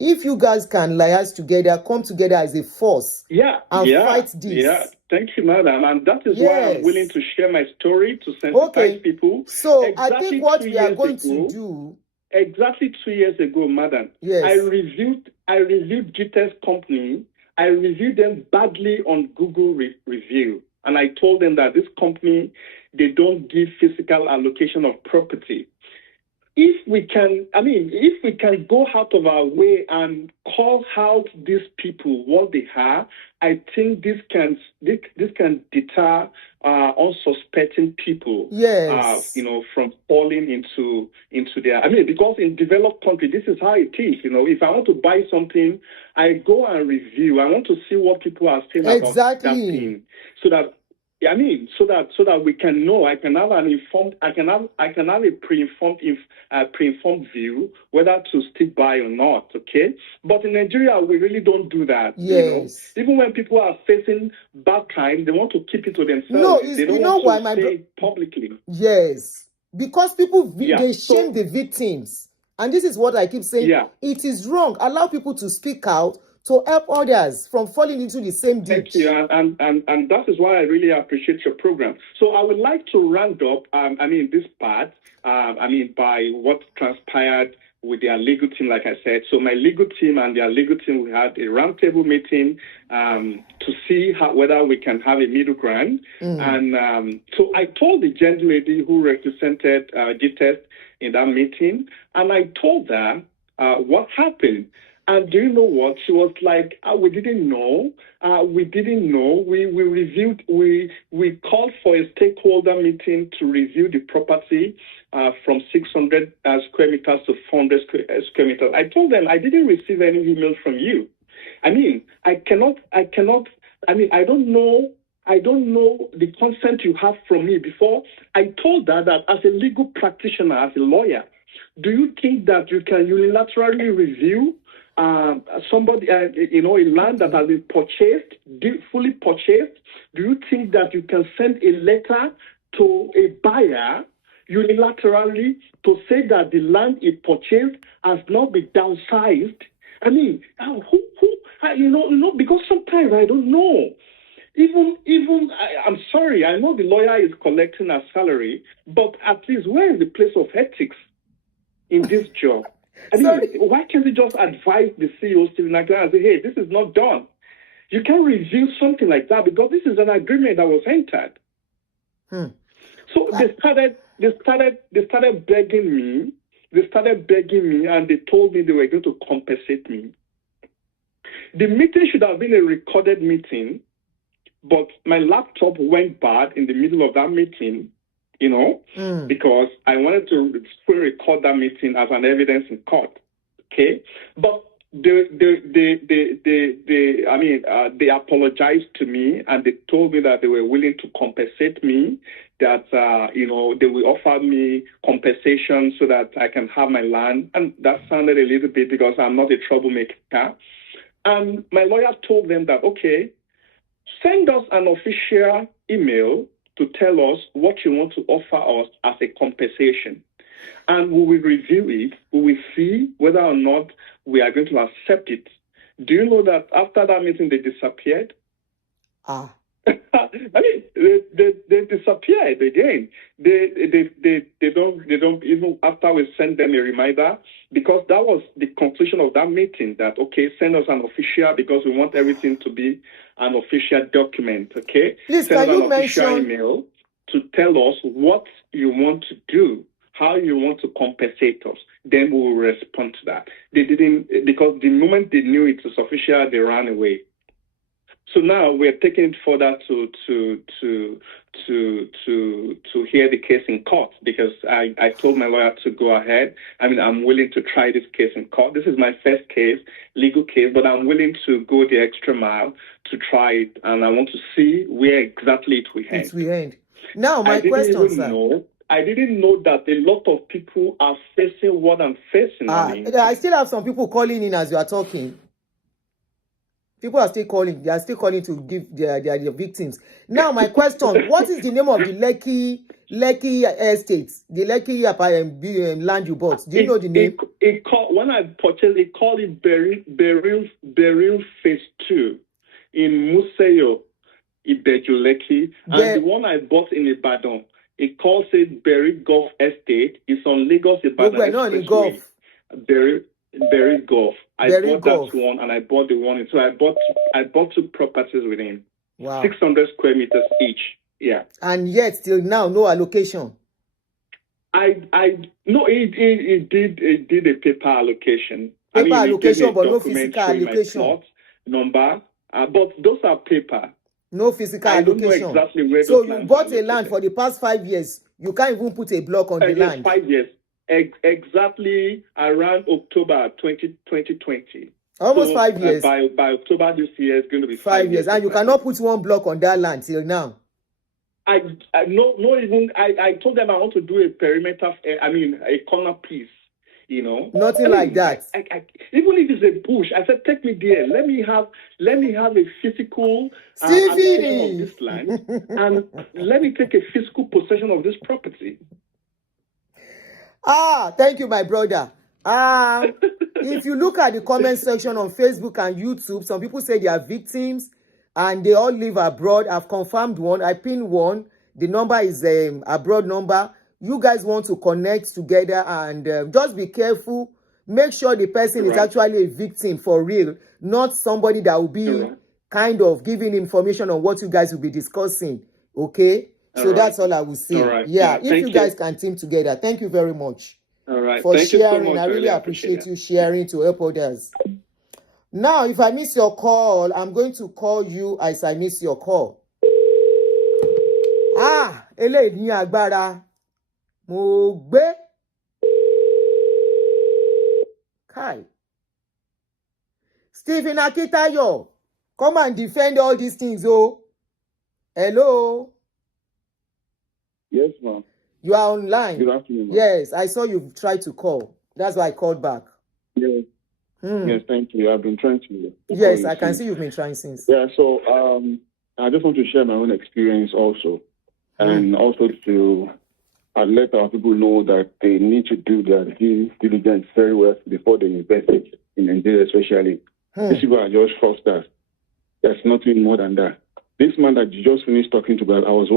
If you guys can liaise together, come together as a force, and fight this. Yeah, thank you, madam. And that is why I'm willing to share my story to sensitize people. So exactly I think what we are going to do. Exactly 2 years ago, madam. Yes. I reviewed GTEXT company. I reviewed them badly on Google review. And I told them that this company, they don't give physical allocation of property. If we can go out of our way and call out these people what they have, I think this can deter unsuspecting people, from falling into their. Because in developed countries, this is how it is. If I want to buy something, I go and review. I want to see what people are saying about that thing, so that we can know. I can have a pre-informed view whether to stick by or not. Okay, but in Nigeria we really don't do that. Yes. Even when people are facing bad times, they want to keep it to themselves. No, they don't want to say it publicly. Yes, because people they shame the victims, and this is what I keep saying. It is wrong. Allow people to speak out to help others from falling into the same ditch. Thank you, and that is why I really appreciate your program. So I would like to round up, this part, by what transpired with their legal team, like I said. So my legal team and their legal team, we had a roundtable meeting to see whether we can have a middle ground. And so I told the gentle lady who represented GTEXT in that meeting, and I told her what happened. And do you know what? She was like, we didn't know. We didn't know. We reviewed, we called for a stakeholder meeting to review the property from 600 square meters to 400 square meters. I told them I didn't receive any email from you. I don't know the consent you have from me before. I told her that as a legal practitioner, as a lawyer, do you think that you can unilaterally review somebody, a land that has been purchased, fully purchased? Do you think that you can send a letter to a buyer unilaterally to say that the land it purchased has not been downsized? Because sometimes I don't know. I'm sorry, I know the lawyer is collecting a salary, but at least where is the place of ethics in this job? Why can't you just advise the CEO, Stephen Akintayo, and say, hey, this is not done? You can't review something like that because this is an agreement that was entered. So they started begging me. And they told me they were going to compensate me. The meeting should have been a recorded meeting, but my laptop went bad in the middle of that meeting. Because I wanted to record that meeting as an evidence in court. Okay, but they apologized to me and they told me that they were willing to compensate me. That they will offer me compensation so that I can have my land, and that sounded a little bit because I'm not a troublemaker. And my lawyer told them that send us an official email to tell us what you want to offer us as a compensation. And we will review it. We will see whether or not we are going to accept it. Do you know that after that meeting they disappeared? Ah. I mean, they disappeared again. They don't even after we send them a reminder, because that was the conclusion of that meeting, that okay, send us an official, because we want everything to be an official document. Okay, please, send can us you an official mention email to tell us what you want to do, how you want to compensate us. Then we will respond to that. They didn't, because the moment they knew it was official, they ran away. So now we're taking it further to hear the case in court, because I told my lawyer to go ahead. I mean, I'm willing to try this case in court. This is my first case, legal case, but I'm willing to go the extra mile to try it, and I want to see where exactly it will end. It will end. Now, my question, sir. I didn't know that a lot of people are facing what I'm facing. I still have some people calling in as you are talking. People are still calling. They are still calling to give their victims. Now, my question: what is the name of the Lekki estates, the Lekki land you bought? Do you know the name? When I purchased, it called it Beryl Phase 2 in Museyo, Ibeju, Lekki, and the one I bought in Ibadan, it calls it Berry Golf Estate. It's on Lagos Ibadan Expressway. Berry Golf. I bought that one, and I bought the one. So I bought two properties within. Wow. 600 square meters each. Yeah. And yet, till now, no allocation. No, it did a paper allocation. Paper allocation, but no physical allocation. Plot number, but those are paper. No physical allocation. I don't know exactly where. So you bought a land for the past 5 years. You can't even put a block on the land. 5 years. Exactly around October 2020. Almost 5 years. By October this year, it's going to be 5 years. And you cannot put one block on that land till now. I told them I want to do a perimeter, a corner piece, you know. Nothing like that. Even if it's a bush, I said, take me there. Let me have a physical allocation of this land, and let me take a physical possession of this property. Thank you, my brother. If you look at the comment section on Facebook and YouTube, some people say they are victims and they all live abroad. I've confirmed one. I pinned one. The number is abroad number. You guys want to connect together and just be careful. Make sure the person is actually a victim for real, not somebody that will be kind of giving information on what you guys will be discussing. Okay? So that's all I will say. Yeah, if you guys can team together. Thank you very much for sharing. So much. I really appreciate you sharing to help others. Now, if I miss your call, I'm going to call you as I miss your call. Eléyìí ní agbára. Mo gbé. Kai. Stephen Akintayo, come and defend all these things, oh. Hello. Yes, ma'am. You are online. Good afternoon, ma'am. Yes, I saw you tried to call. That's why I called back. Yes. Yes, thank you. I've been trying to. Yes, I can see you've been trying since. Yeah, so I just want to share my own experience also, and also to let our people know that they need to do their due diligence very well before they invest in Nigeria, especially. These people are just fraudsters. There's nothing more than that. This man that you just finished talking to, I was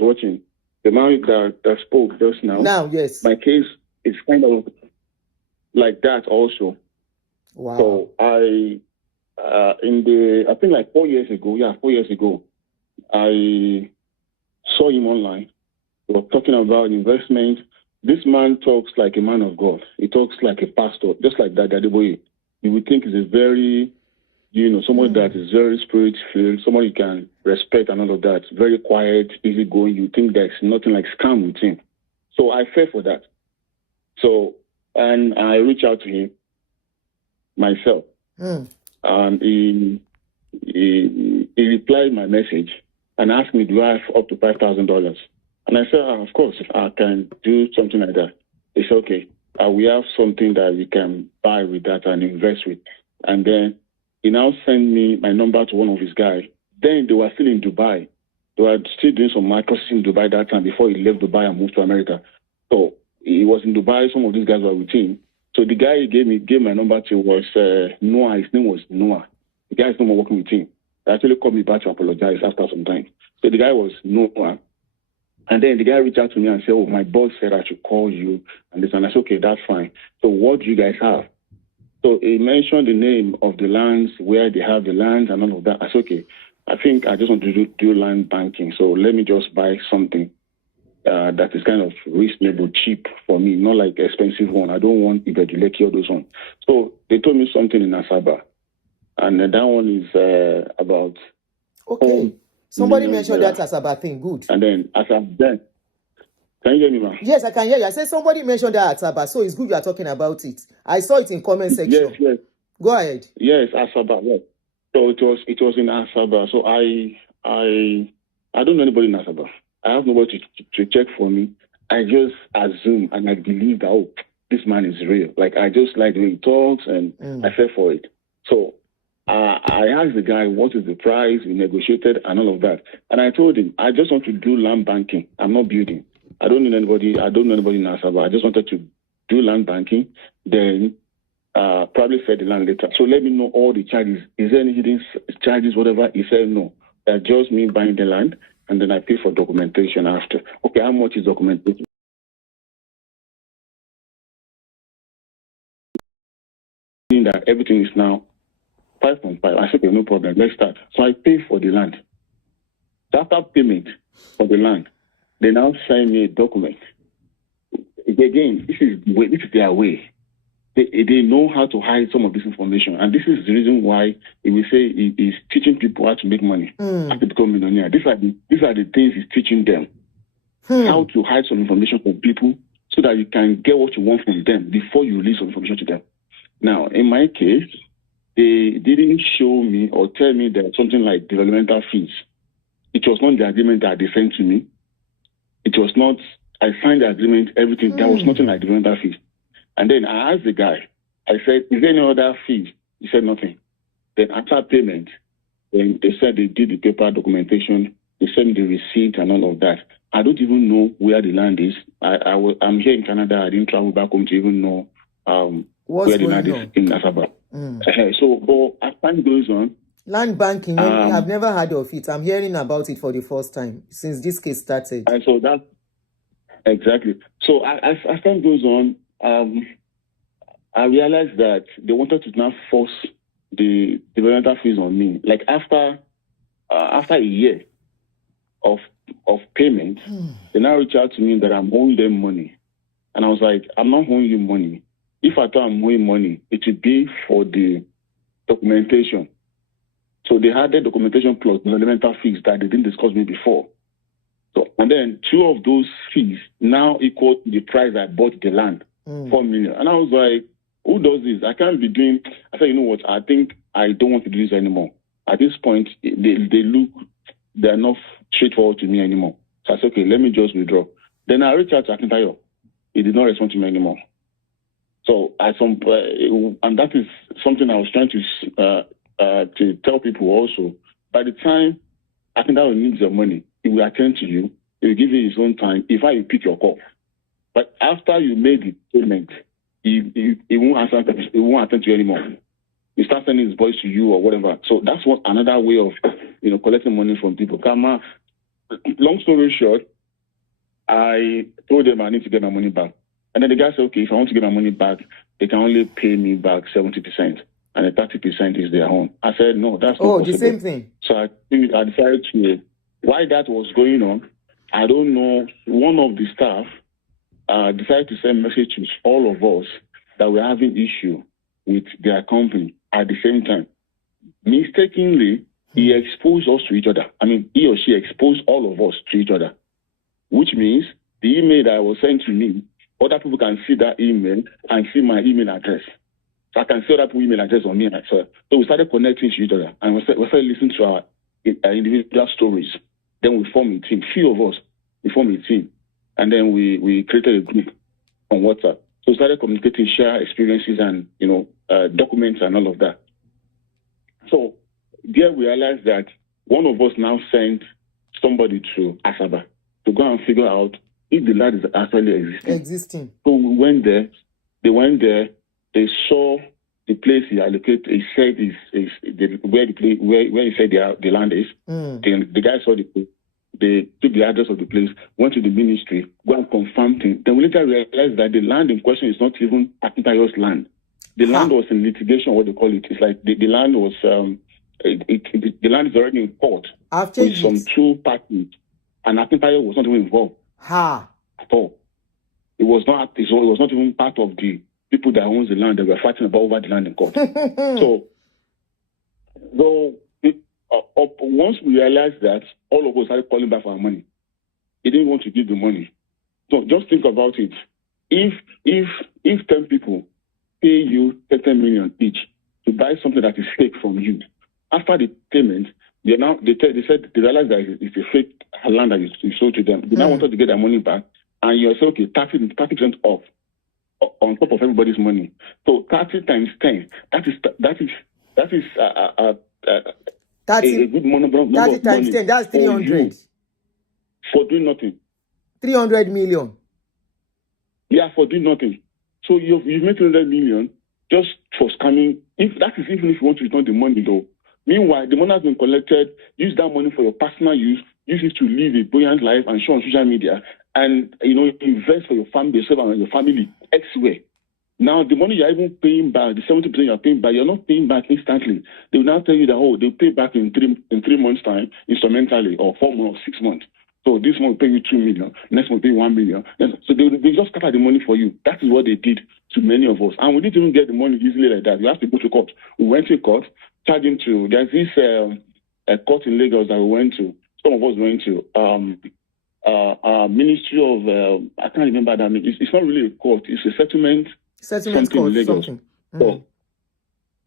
watching. The man that spoke just now. Now, yes. My case is kind of like that also. Wow. So I think like 4 years ago, I saw him online. We were talking about investment. This man talks like a man of God. He talks like a pastor, just like that. You would think he's a very, someone that is very spirit-filled, someone you can respect and all of that. Very quiet, easygoing. You think there's nothing like scam with him. So I fell for that. So, and I reached out to him myself. And he replied my message and asked me, do I have up to $5,000? And I said, of course, I can do something like that. He said, okay, we have something that we can buy with that and invest with. And then he now sent me my number to one of his guys. Then they were still in Dubai. They were still doing some microsis in Dubai that time before he left Dubai and moved to America. So he was in Dubai. Some of these guys were with him. So So the guy he gave my number to was Noah. His name was Noah. The guy is no more working with him. He actually called me back to apologize after some time. So the guy was Noah. And then the guy reached out to me and said, oh, my boss said I should call you. And this, and I said, okay, that's fine. So what do you guys have? So he mentioned the name of the lands, where they have the lands and all of that. I said, okay, I think I just want to do land banking. So let me just buy something that is kind of reasonable, cheap for me, not like expensive one. I don't want Ibeduleki or those ones. So they told me something in Asaba. And that one is about... Okay. Somebody mentioned that Asaba thing. Good. And then Asaba, then... Can you hear me, ma'am? Yes, I can hear you. I said somebody mentioned that Asaba, so it's good you are talking about it. I saw it in comment section. Yes. Go ahead. Yes, Asaba, yes. So it was in Asaba. So I don't know anybody in Asaba. I have nobody to check for me. I just assume and I believe that, oh, this man is real. Like, I just like the way he talks, and I fell for it. So I asked the guy, what is the price? We negotiated and all of that. And I told him, I just want to do land banking. I'm not building. I don't know anybody in Asaba. I just wanted to do land banking, then probably sell the land later. So let me know all the charges. Is there any hidden charges, whatever? He said no. That's just me buying the land, and then I pay for documentation after. Okay, how much is documentation? That everything is now 5.5. I said, okay, no problem. Let's start. So I pay for the land. After payment for the land, they now send me a document. Again, this is their way. They know how to hide some of this information. And this is the reason why we say he's teaching people how to make money, how to become millionaire. These are the things he's teaching them. How to hide some information from people so that you can get what you want from them before you release some information to them. Now, in my case, they didn't show me or tell me that something like developmental fees. It was not the agreement that they sent to me. It was not, I signed the agreement, everything. There was nothing like developmental fees. And then I asked the guy, I said, is there any other fees? He said nothing. Then after payment, then they said they did the paper documentation, they sent me the receipt and all of that. I don't even know where the land is. I'm here in Canada. I didn't travel back home to even know where the land is in Asaba. So, but as time goes on, land banking, I've never heard of it. I'm hearing about it for the first time since this case started. And so that, exactly. So as time goes on, I realized that they wanted to now force the developmental fees on me. Like after a year of payment, they now reach out to me that I'm owing them money. And I was like, I'm not owing you money. If I thought I'm owing money, it would be for the documentation. So they had the documentation plus developmental fees that they didn't discuss with me before. So, and then 2 of those fees now equal the price I bought the land, 4 million. And I was like, who does this? I can't be doing. I said, you know what? I think I don't want to do this anymore. At this point, they're not straightforward to me anymore. So I said, okay, let me just withdraw. Then I reached out to Akintayo. He did not respond to me anymore. So at some point, and that is something I was trying to tell people also. By the time Akintayo needs your money, he will attend to you. He will give you his own time if I pick your call. But after you made the payment, he won't answer. He won't attend to you anymore. He starts sending his voice to you or whatever. So that's what another way of collecting money from people. Kama, long story short, I told them I need to get my money back. And then the guy said, okay, if I want to get my money back, they can only pay me back 70%. And the 30% is their own. I said, no, that's not possible. The same thing. So I decided to, while that was going on, I don't know, one of the staff decided to send message to all of us that we're having issue with their company at the same time. Mistakenly, he exposed us to each other. I mean, he or she exposed all of us to each other, which means the email that was sent to me, other people can see that email and see my email address. So I can see other people's email address on me. So we started connecting to each other and we started listening to our individual stories. Then we formed a team. Few of us, we formed a team. And then we created a group on WhatsApp. So we started communicating, share experiences and, documents and all of that. So there we realized that one of us now sent somebody to Asaba to go and figure out if the land is actually existing. Existing. So we went there. They went there. they saw the place he allocated. He said where he said the land is. The guy saw the place. They took the address of the place, went to the ministry, go and confirm things. Then we later realized that the land in question is not even Akintayo's land. The land was in litigation, what they call it. It's like the land was the land is already in court with some two parties, and Akintayo was not even involved at all. It was not even part of the people that owns the land that were fighting about over the land in court. So once we realized that, all of us started calling back for our money. He didn't want to give the money. So just think about it. If 10 people pay you 10 million each to buy something that is fake from you, after the payment, they said they realized that it's a fake land that you sold to them. They now wanted to get their money back, and you say, okay, 30% off on top of everybody's money. So 30 times 10, that is a good number 30 of times money 10, that's 300. For doing nothing. 300 million. Yeah, for doing nothing. So you've made 300 million just for scamming. Even if you want to return the money, though. Meanwhile, the money has been collected. Use that money for your personal use. Use it to live a buoyant life and show on social media. And, invest for your family, yourself and your family elsewhere. Now, the money you're even paying back, the 70% you're paying back, you're not paying back instantly. They will now tell you that, they'll pay back in 3 months' time, instrumentally, or 4 months, or 6 months. So this month will pay you 2 million, next month will pay 1 million. So they just scatter the money for you. That is what they did to many of us. And we didn't even get the money easily like that. We have to go to court. We went to court, charging to, there's this court in Lagos that we went to. Some of us went to. Ministry of, I can't remember that name. It's not really a court. It's a settlement court, in Lagos.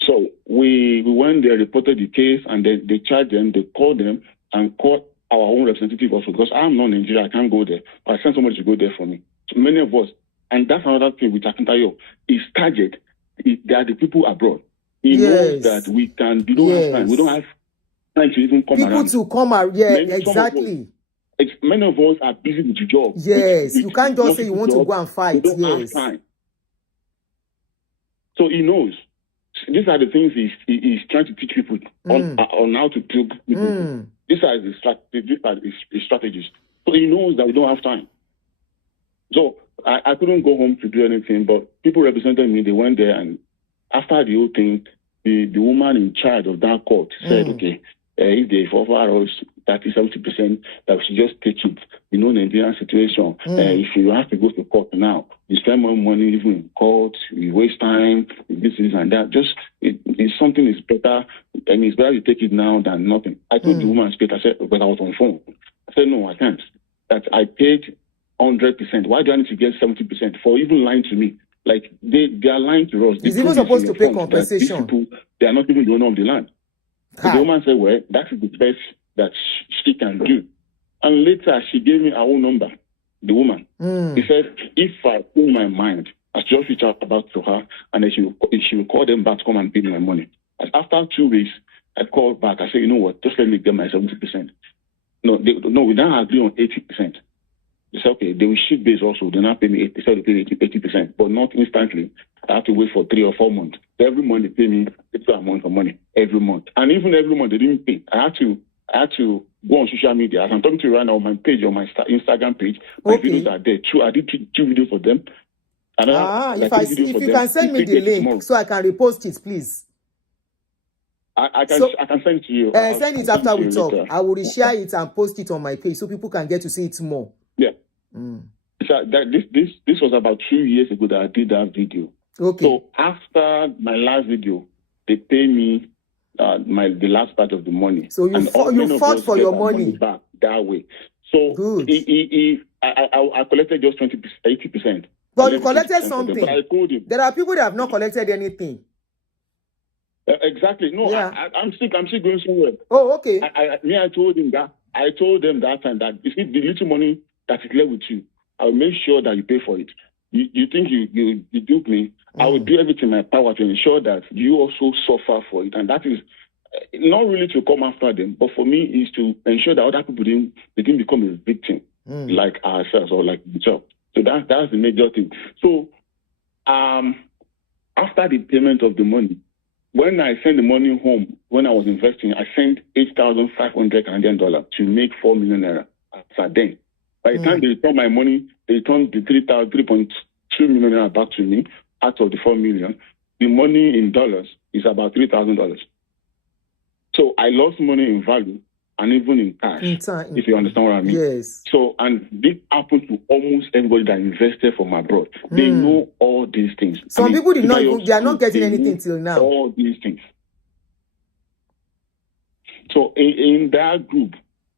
So we went there, reported the case, and they charged them. They called them and called our own representative also, because I'm not Nigeria, I can't go there. But I sent somebody to go there for me. So many of us, and that's another thing with Akintayo, is target. They are the people abroad. He knows that we don't have time. We don't have time to even come around. People to come around, exactly. Many of us are busy with the job. Yes, you can't just say you want to go and fight. We don't have time. So he knows. These are the things he's trying to teach people on how to do people. These are his strategies. So he knows that we don't have time. So I couldn't go home to do anything, but people represented me. They went there, and after the whole thing, the woman in charge of that court said, okay, if they offer us 30-70%, that we should just take it. Nigerian situation. If you have to go to court now, you spend more money even in court, you waste time, this and that. Just it's something is better, and it's better you take it now than nothing. I told the woman straight, I said, but I was on the phone. I said, no, I can't. That I paid 100%. Why do I need to get 70% for even lying to me? Like they are lying to us. He's even supposed to pay compensation. These people, they are not even the owner of the land. So the woman said, well, that is the best that she can do. And later, she gave me her own number, the woman. She said, if I put my mind, I just reach out about to her, and then she will call them back to come and pay me my money. And after 2 weeks, I called back. I said, you know what, just let me get my 70%. No, we now agree on 80%. They said, okay, they will shift base also. They now pay me 80%, but not instantly. I have to wait for 3 or 4 months. So every month they pay me extra amount of money every month. And even every month they didn't pay. I had to go on social media. As I'm talking to you right now on my page, on my Instagram page, my videos are there. I did 2 videos for them. If you can send me the link so I can repost it, please. I can send it to you. Send it after we talk. I will reshare it and post it on my page so people can get to see it more. Yeah. So this was about 2 years ago that I did that video. Okay. So after my last video, they pay me the last part of the money. So you fought for your money back that way. So good. I collected just 80%. But you collected something. But I told him. There are people that have not collected anything. Exactly. No, yeah. I'm still going somewhere. Oh, okay. I told him that. I told them that time that if the little money that is left with you, I'll make sure that you pay for it. You think you dupe me? I will do everything in my power to ensure that you also suffer for it. And that is not really to come after them, but for me is to ensure that other people didn't become a victim like ourselves or like themselves. So that's the major thing. So After the payment of the money, when I sent the money home, when I was investing, I sent 8,500 Canadian dollars to make 4 million naira at then. By the time they returned my money, they returned the 3.2 million naira back to me out of the 4 million. The money in dollars is about $3,000. So I lost money in value and even in cash, if you understand what I mean. Yes. So, and this happens to almost everybody that invested from abroad. They know all these things. Some people did not even, they are not getting anything till now. All these things. So in that group,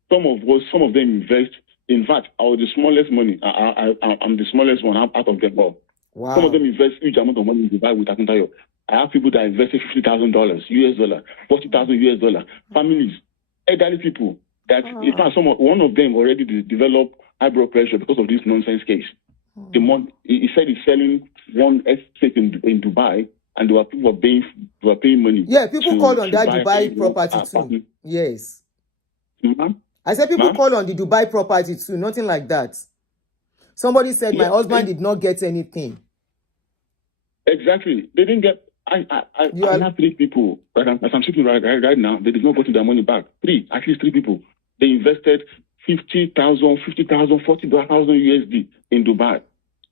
some of them invest. In fact, I was the smallest money. I'm the smallest one out of them all. Wow. Some of them invest huge amount of money in Dubai with Akintayo. I have people that invested $50,000 US dollar, $40,000 US dollar. Families, elderly people that in fact one of them already developed high blood pressure because of this nonsense case. He said he's selling one estate in Dubai, and there were people were paying money. Yeah, people called on that Dubai property too. Yes. I said people called on the Dubai property too. Nothing like that. Somebody said my husband did not get anything. Exactly. They didn't get. I have 3 people. As I'm sitting right now, they did not get their money back. At least 3 people. They invested 50,000, 40,000 USD in Dubai.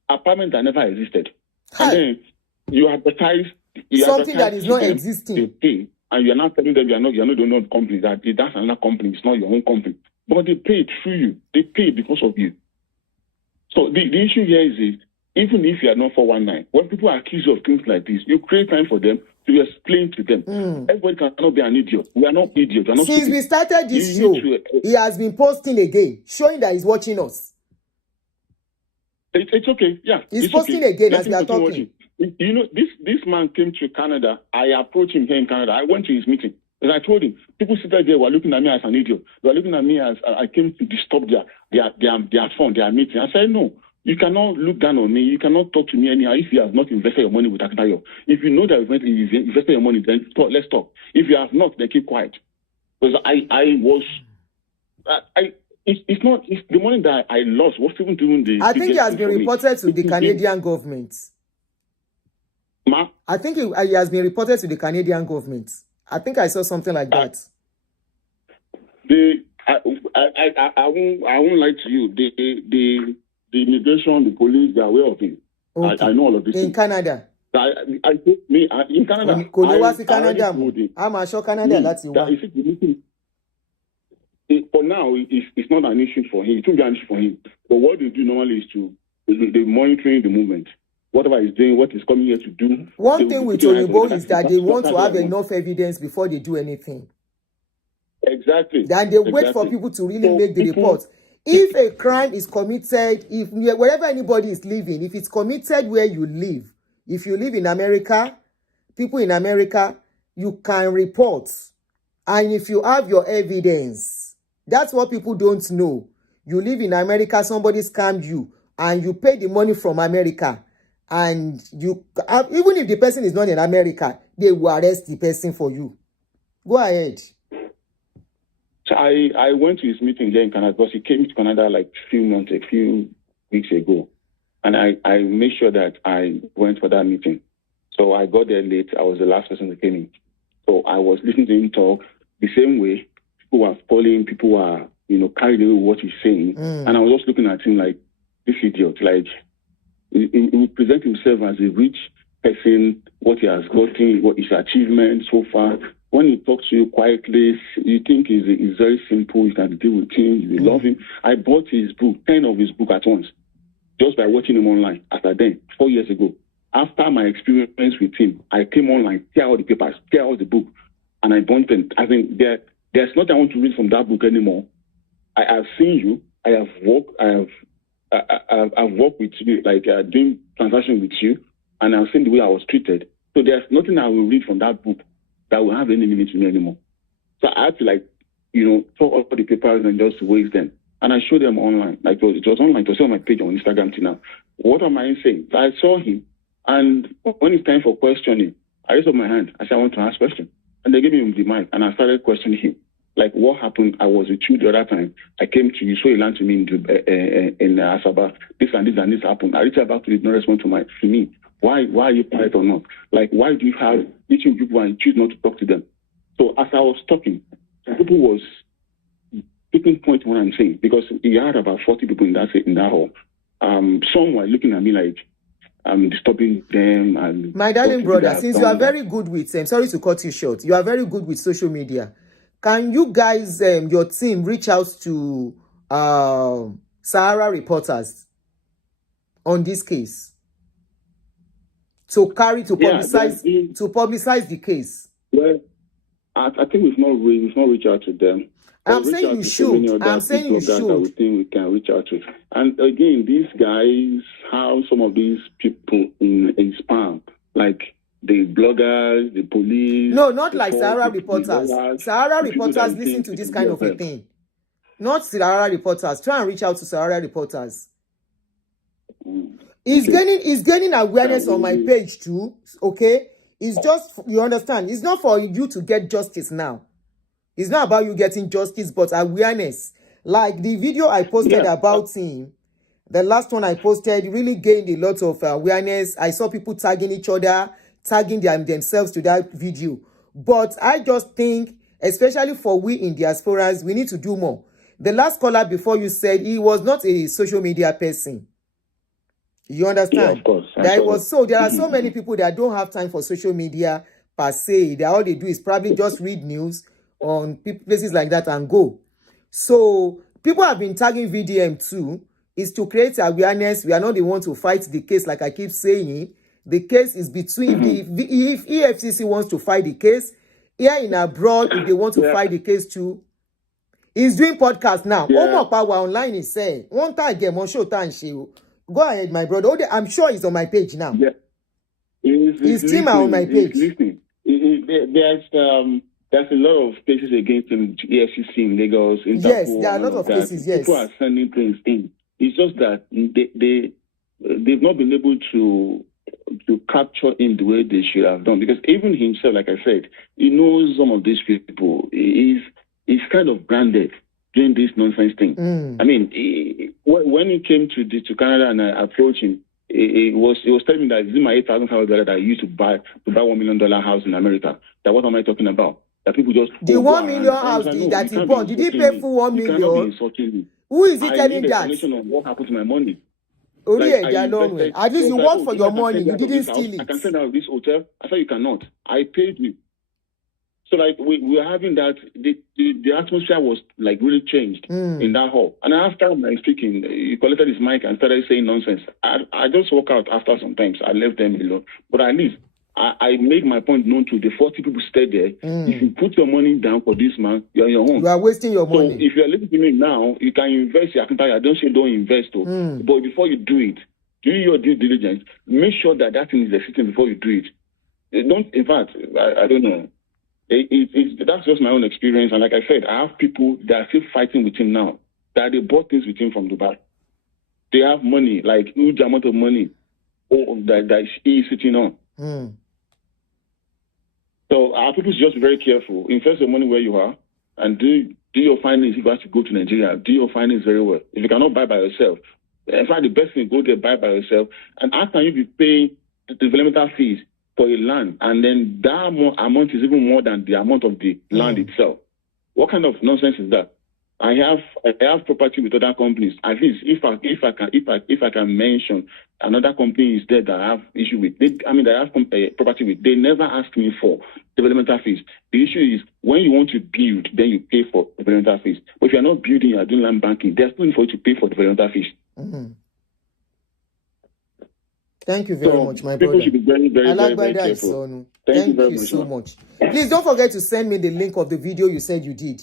Apartment that never existed. And then you advertise something that is not existing. They pay, and you're not telling them you're not the owner of the company. That's another company. It's not your own company. But they paid through you. They paid because of you. So the issue here is even if you are not 419, when people are accused of things like this, you create time for them to explain to them. Everybody cannot be an idiot. We are not idiots. We are not Since we started this show, he has been posting again, showing that he's watching us. It's okay. Yeah. He's posting again as we are talking. You know, this man came to Canada. I approached him here in Canada. I went to his meeting. And I told him, people sitting there were looking at me as an idiot. They were looking at me as I came to disturb their fun, their meeting. I said, no. You cannot look down on me. You cannot talk to me anyhow if you have not invested your money with Akintayo. If you know that you've invested your money, then let's talk. If you have not, then keep quiet. Because it's the money that I lost was even doing the. I think it has been reported to the Canadian government. I think it has been reported to the Canadian government. I think I saw something like that. I won't lie to you. The immigration, the police, they are aware of it. Okay. I know all of this. In Canada? In Canada. I'm sure Canada, that's the one. For now, it's not an issue for him. It won't be an issue for him. But what they do normally is they're monitoring the movement. Whatever he's doing, what he's coming here to do. One thing with Oyinbo is that they want to have enough evidence before they do anything. Exactly. Then they wait for people to really make the report. If a crime is committed, wherever anybody is living, if it's committed where you live, if you live in America, people in America, you can report. And if you have your evidence, that's what people don't know. You live in America, somebody scammed you, and you pay the money from America. And you have, even if the person is not in America, they will arrest the person for you. Go ahead. So I went to his meeting here in Canada because he came to Canada like a few weeks ago. And I made sure that I went for that meeting. So I got there late. I was the last person that came in. So I was listening to him talk the same way. People were calling, people were, carried away with what he's saying. And I was just looking at him like, this idiot. Like, he would present himself as a rich person, what he has gotten, what his achievements so far. When he talks to you quietly, you think he's very simple. You can deal with him. You will love him. I bought his book, 10 of his book at once, just by watching him online. After then, 4 years ago, after my experience with him, I came online, tear all the papers, tear all the book, and I bought them. I think there's nothing I want to read from that book anymore. I have seen you. I have worked. I've worked with you, like doing transactions with you, and I've seen the way I was treated. So there's nothing I will read from that book that will have any meaning to me anymore. So I had to throw all the papers and just waste them. And I showed them online. Like it was online. It was on my page on Instagram till now. What am I saying? So I saw him, and when it's time for questioning, I raised up my hand. I said, I want to ask questions. And they gave me the mic, and I started questioning him. Like, what happened? I was with you the other time. I came to you, so you learned to me in Asaba. This and this and this happened. I reached out back to you, did not respond to me. Why are you quiet or not? Like, why do you have meeting people and choose not to talk to them? So as I was talking, people was picking point what I'm saying, because you had about 40 people in that hall. Some were looking at me like I'm disturbing them. And my darling brother, since you are very good with, sorry to cut you short, you are very good with social media. Can you guys, your team, reach out to Sahara reporters on this case to publicize the case? Well, I think we've not reached out to them. I'm saying you should. I'm saying you should. That we think we can reach out to. And again, these guys have some of these people in spam, like the bloggers, the police. No, not like Sahara reporters. Sahara reporters listen to this kind of a thing. Not Sahara reporters. Try and reach out to Sahara reporters. He's gaining awareness on my page too. Okay, it's just, you understand. It's not for you to get justice now. It's not about you getting justice, but awareness. Like the video I posted about him, the last one I posted really gained a lot of awareness. I saw people tagging each other, tagging themselves to that video. But I just think, especially for we in diasporas, we need to do more. The last caller before you said he was not a social media person. You understand? Yeah, of course. There are so many people that don't have time for social media per se. All they do is probably just read news on places like that and go. So people have been tagging VDM too, is to create awareness. We are not the one to fight the case, like I keep saying. The case is between if EFCC wants to fight the case, here in abroad, if they want to fight the case too, he's doing podcast now. Omo Power online is saying one time again, one show time she. Go ahead, my brother. I'm sure he's on my page now. Yeah. His team are on my page. There's a lot of cases against him, EFCC in Lagos. Yes, there are a lot of cases, yes. People are sending things in. It's just that they've not been able to capture him the way they should have done. Because even himself, like I said, he knows some of these people. He's kind of branded doing this nonsense thing. I mean, when he came to Canada and I approached him, he was telling me that this is my $8,000 that I used to buy $1 million house in America. That what am I talking about? That people just the $1 million house that he bought. Did he pay for $1 million? Who is he telling that? On what happened to my money? At least you work for your money. You didn't steal it. I can send out of this hotel. I said you cannot. I paid you. So like we were having that. The atmosphere was like really changed in that hall. And after my speaking, he collected his mic and started saying nonsense. I just walk out after sometimes. I left them alone. But at least I make my point known to the 40 people stay there. If you put your money down for this man, you're on your own. You are wasting your money. So if you're listening to me now, you can invest. I don't say don't invest. But before you do it, do your due diligence. Make sure that thing is existing before you do it. Don't. In fact, I don't know. That's just my own experience. And like I said, I have people that are still fighting with him now. That they bought things with him from Dubai. They have money, like huge amount of money, that he is sitting on. So our people should just be very careful. Invest your money where you are, and do your findings. If you have to go to Nigeria, do your findings very well. If you cannot buy by yourself, in fact, the best thing, go there, buy by yourself. And how can you be paying the developmental fees for a land, and then that amount is even more than the amount of the land itself? What kind of nonsense is that? I have property with other companies. At least if I can mention another company is there that I have issue with. I have property with. They never ask me for developmental fees. The issue is when you want to build, then you pay for developmental fees. But if you're not building, you're doing land banking, there's no need for you to pay for developmental fees. Thank you very much, my people brother. Should be very, very, very careful. Thank you so much. Please don't forget to send me the link of the video you said you did.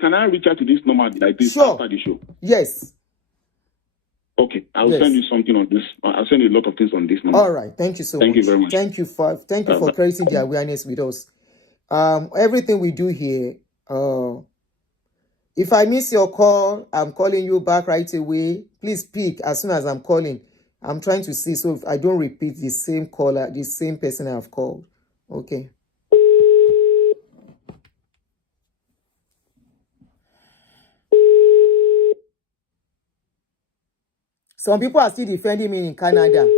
Can I reach out to this number like this after the show? Yes. Okay, I will send you something on this. I'll send you a lot of things on this number. All right. Thank you so much. Thank you very much. Thank you for creating the awareness with us. Everything we do here. If I miss your call, I'm calling you back right away. Please pick as soon as I'm calling. I'm trying to see so if I don't repeat the same caller, the same person I've called. Okay. Some people are still defending me in Canada.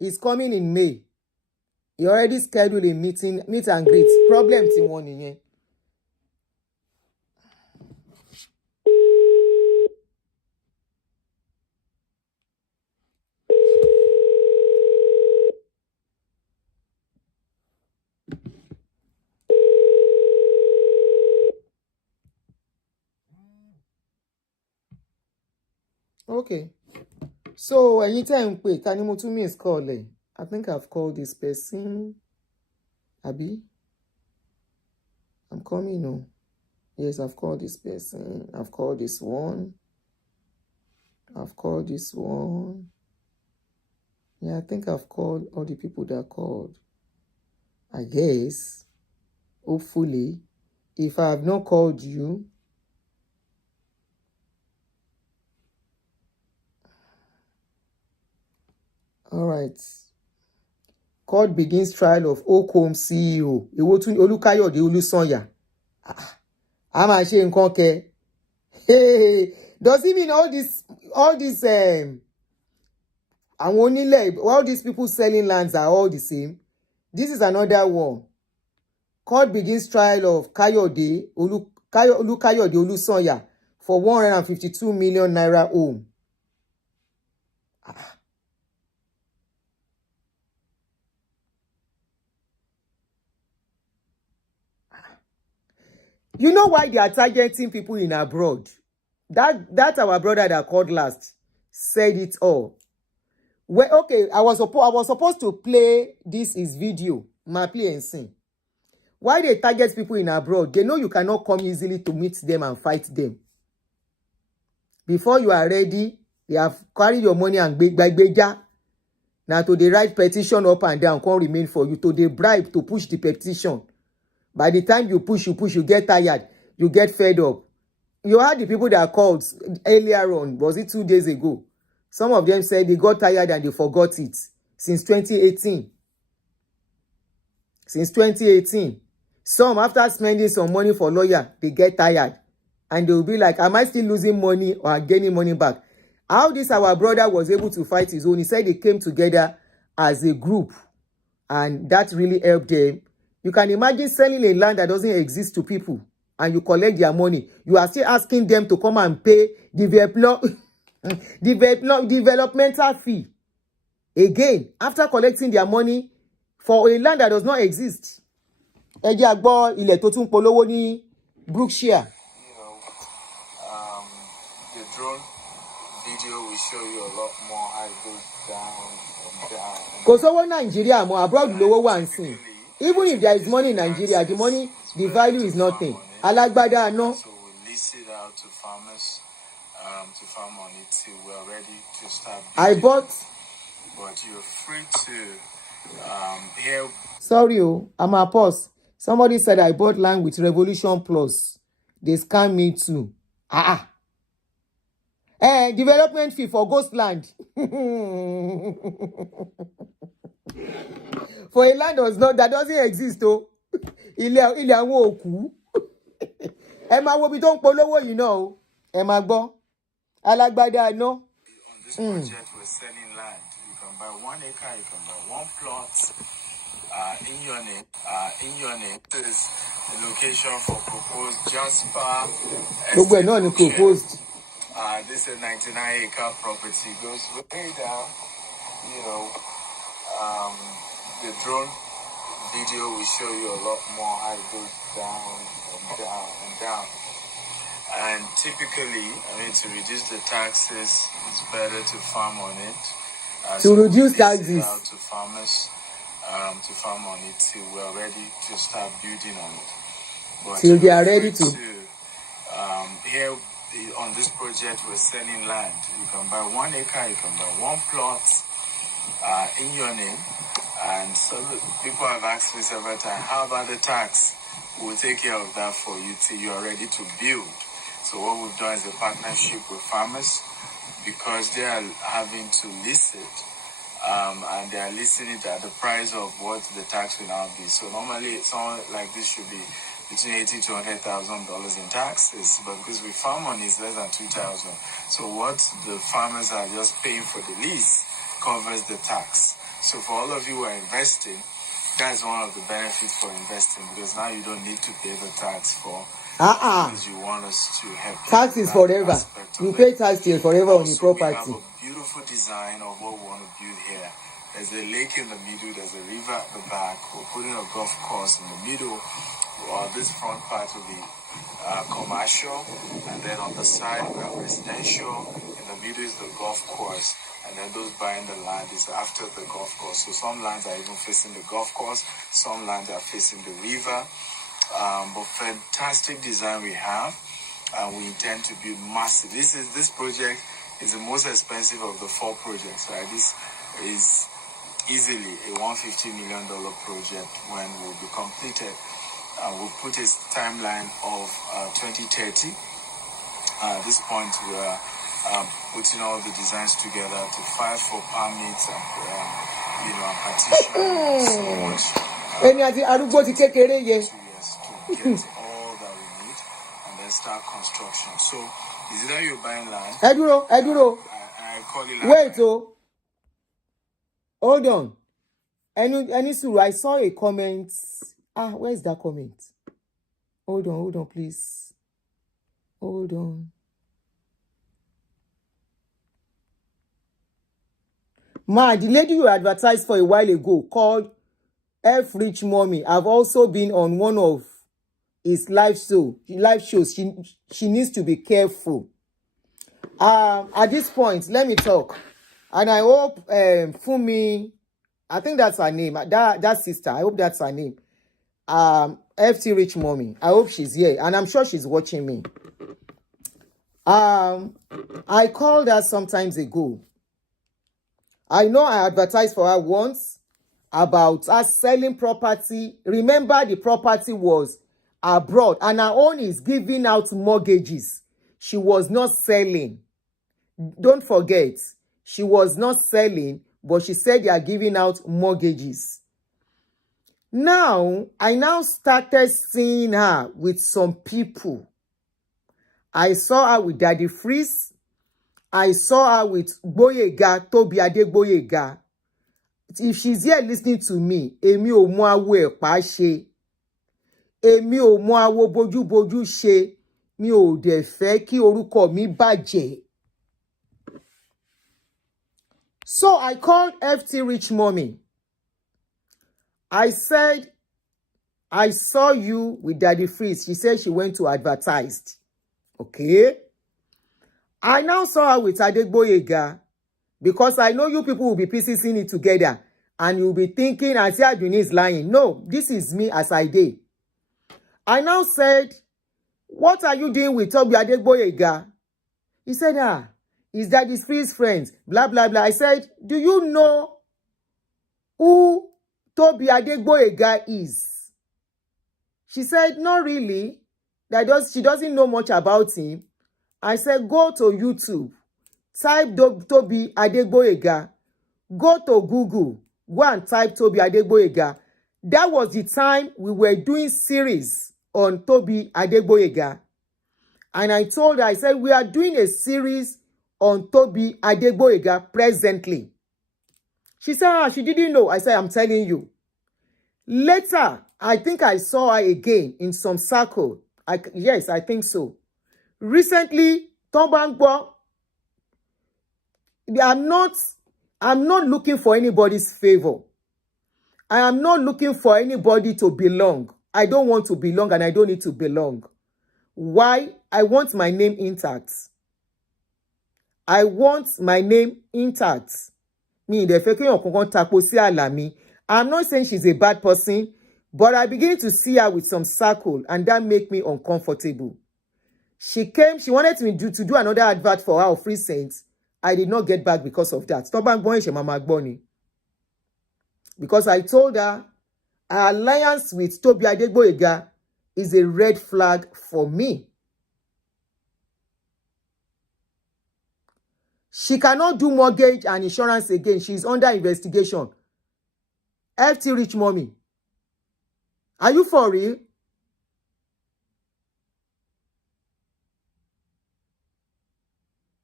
is coming in May. He already scheduled a meet and greet. Problem ti wọ́n nìyẹn. Okay. So, anytime pé ta ni mo tún miss call ẹ. I think I've called this person. Abi? I'm coming on. Yes, I've called this person. I've called this one. I've called this one. Yeah, I think I've called all the people that called. I guess, hopefully, if I have not called you, all right. Court begins trial of Ocom CEO. Èwo tún Olúkáyọ̀dé Olúsànyà. A máa ṣe nǹkan kẹ. Hey, does it mean all this àwọn onílẹ̀, all these people selling lands are all the same? This is another one. Court begins trial of Olúkáyọ̀dé Olúsànyà for 152 million naira home. You know why they are targeting people in abroad? That our brother that called last said it all. Well, okay, I was supposed to play this is video. My play and sing. Why they target people in abroad? They know you cannot come easily to meet them and fight them. Before you are ready, they have carried your money and beja. Now to the write petition up and down can't remain for you. To the bribe to push the petition. By the time you push, you get tired, you get fed up. You had the people that called earlier on, was it 2 days ago? Some of them said they got tired and they forgot it since 2018. Since 2018. Some, after spending some money for lawyer, they get tired. And they'll be like, am I still losing money or gaining money back? How this our brother was able to fight his own, he said they came together as a group. And that really helped them. You can imagine selling a land that doesn't exist to people and you collect their money. You are still asking them to come and pay developmental fee. Again, after collecting their money for a land that does not exist. Ẹ jẹ́ a gbọ́ ilẹ̀ tó tún polówó ní Brookshire. The drone video will show you a lot more how it goes down and down. Kò sówó Nàìjíríà mọ́, abroad lówó wà ń sìn. Even if there is money in Nigeria, the money, the value is nothing. Alágbádá no. So we lease it out to farmers to farm on it till we're ready to start. I bought. But you're free to hear. Sorry, I'm a pause. Somebody said I bought land with Revolution Plus. They scam me too. Development fee for ghost land. For a land that doesn't exist, ilé àwọn òkú. Ẹ máa wo bí tó ń polówó yìí náà o. Ẹ máa gbọ́. Alágbádá no. On this project, we're selling land. You can buy 1 acre, you can buy 1 plot in your name. This is the location for proposed Jasper. Gbogbo ẹ̀ náà ni proposed. This is a 99-acre property. Goes way down. The drone video will show you a lot more how it goes down and down and down. And typically, to reduce the taxes, it's better to farm on it. To reduce taxes. Out to farmers to farm on it till we're ready to start building on it. But till they are ready to. Here on this project, we're selling land. You can buy 1 acre, you can buy 1 plot in your name. And so people have asked me several times, how about the tax? We'll take care of that for you till you are ready to build. So what we've done is a partnership with farmers because they are having to lease it. And they are leasing it at the price of what the tax will now be. So normally someone like this should be between $80,000 to $100,000 in taxes, but because we farm on it's less than $2,000. So what the farmers are just paying for the lease covers the tax. So for all of you who are investing, that's one of the benefits for investing, because now you don't need to pay the tax for things you want us to help. Tax is forever. You pay tax till forever on your property. We have a beautiful design of what we want to build here. There's a lake in the middle, there's a river at the back. We're putting a golf course in the middle. This front part will be commercial, and then on the side we have residential. In the middle is the golf course, and then those buying the land is after the golf course. So some lands are even facing the golf course, some lands are facing the river. But fantastic design we have, and we intend to build massive. This project is the most expensive of the 4 projects, right? This is easily a $150 million project when it will be completed. We'll put a timeline of 2030. At this point, we are putting all the designs together to file for permits and petitions and so much. 2 years to get all that we need and then start construction. So, is it that you're buying land? Eduro. I call it land. Wait, hold on. Any Suru, I saw a comment. Where's that comment? Hold on, please. Hold on. The lady you advertised for a while ago called F Rich Mommy. I've also been on one of his live shows. She needs to be careful. At this point, let me talk. And I hope Fumi, I think that's her name. That sister, I hope that's her name. FT Rich Mommy. I hope she's here, and I'm sure she's watching me. I called her sometimes ago. I know I advertised for her once about us selling property. Remember, the property was abroad, and her own is giving out mortgages. She was not selling. Don't forget, she was not selling, but she said they are giving out mortgages. Now, I started seeing her with some people. I saw her with Daddy Freeze. I saw her with Boyega, Tobi Adegboyega. If she's here listening to me, èmi ò mọ awo ẹ̀pà ṣe. Èmi ò mọ awo bójúbójú ṣe. Mi ò dẹ̀ fẹ́ kí orúkọ mi bàjẹ́. So I called FT Rich Mommy. I said, I saw you with Daddy Freeze. She said she went to advertise. Okay. I now saw her with Adegboyega, because I know you people will be piecing it together and you'll be thinking Aunty Aduni is lying. No, this is me as I did. I now said, what are you doing with Tobi Adegboyega? He said, is Daddy Freeze friends? Blah, blah, blah. I said, do you know who Tobi Adegboyega is? She said, not really. She doesn't know much about him. I said, go to YouTube, type Tobi Adegboyega, go to Google, go and type Tobi Adegboyega. That was the time we were doing series on Tobi Adegboyega. And I told her, I said, we are doing a series on Tobi Adegboyega presently. She said, she didn't know. I said, I'm telling you. Later, I think I saw her again in some circle. Yes, I think so. Recently, Tombangbo, I'm not looking for anybody's favor. I am not looking for anybody to belong. I don't want to belong, and I don't need to belong. Why? I want my name intact. I want my name intact. I'm not saying she's a bad person, but I begin to see her with some circle, and that make me uncomfortable. She wanted me to do another advert for her of Free Saints. I did not get back because of that. Because I told her her alliance with Tobi Adegboyega is a red flag for me. She cannot do mortgage and insurance again. She's under investigation. FT Rich Mommy. Are you for real?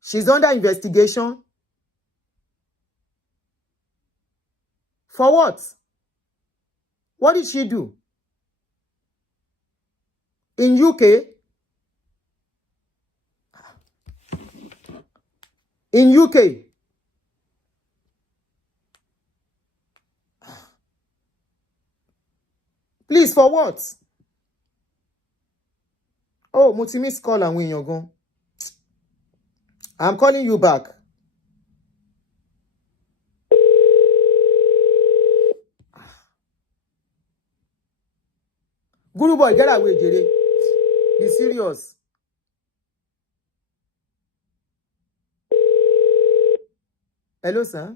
She's under investigation. For what? What did she do? In UK? In UK? Please, for what? Oh, mo ti miss call àwọn èèyàn gan. I'm calling you back. Guru boy, get away, Jere. Be serious. Hello, sir.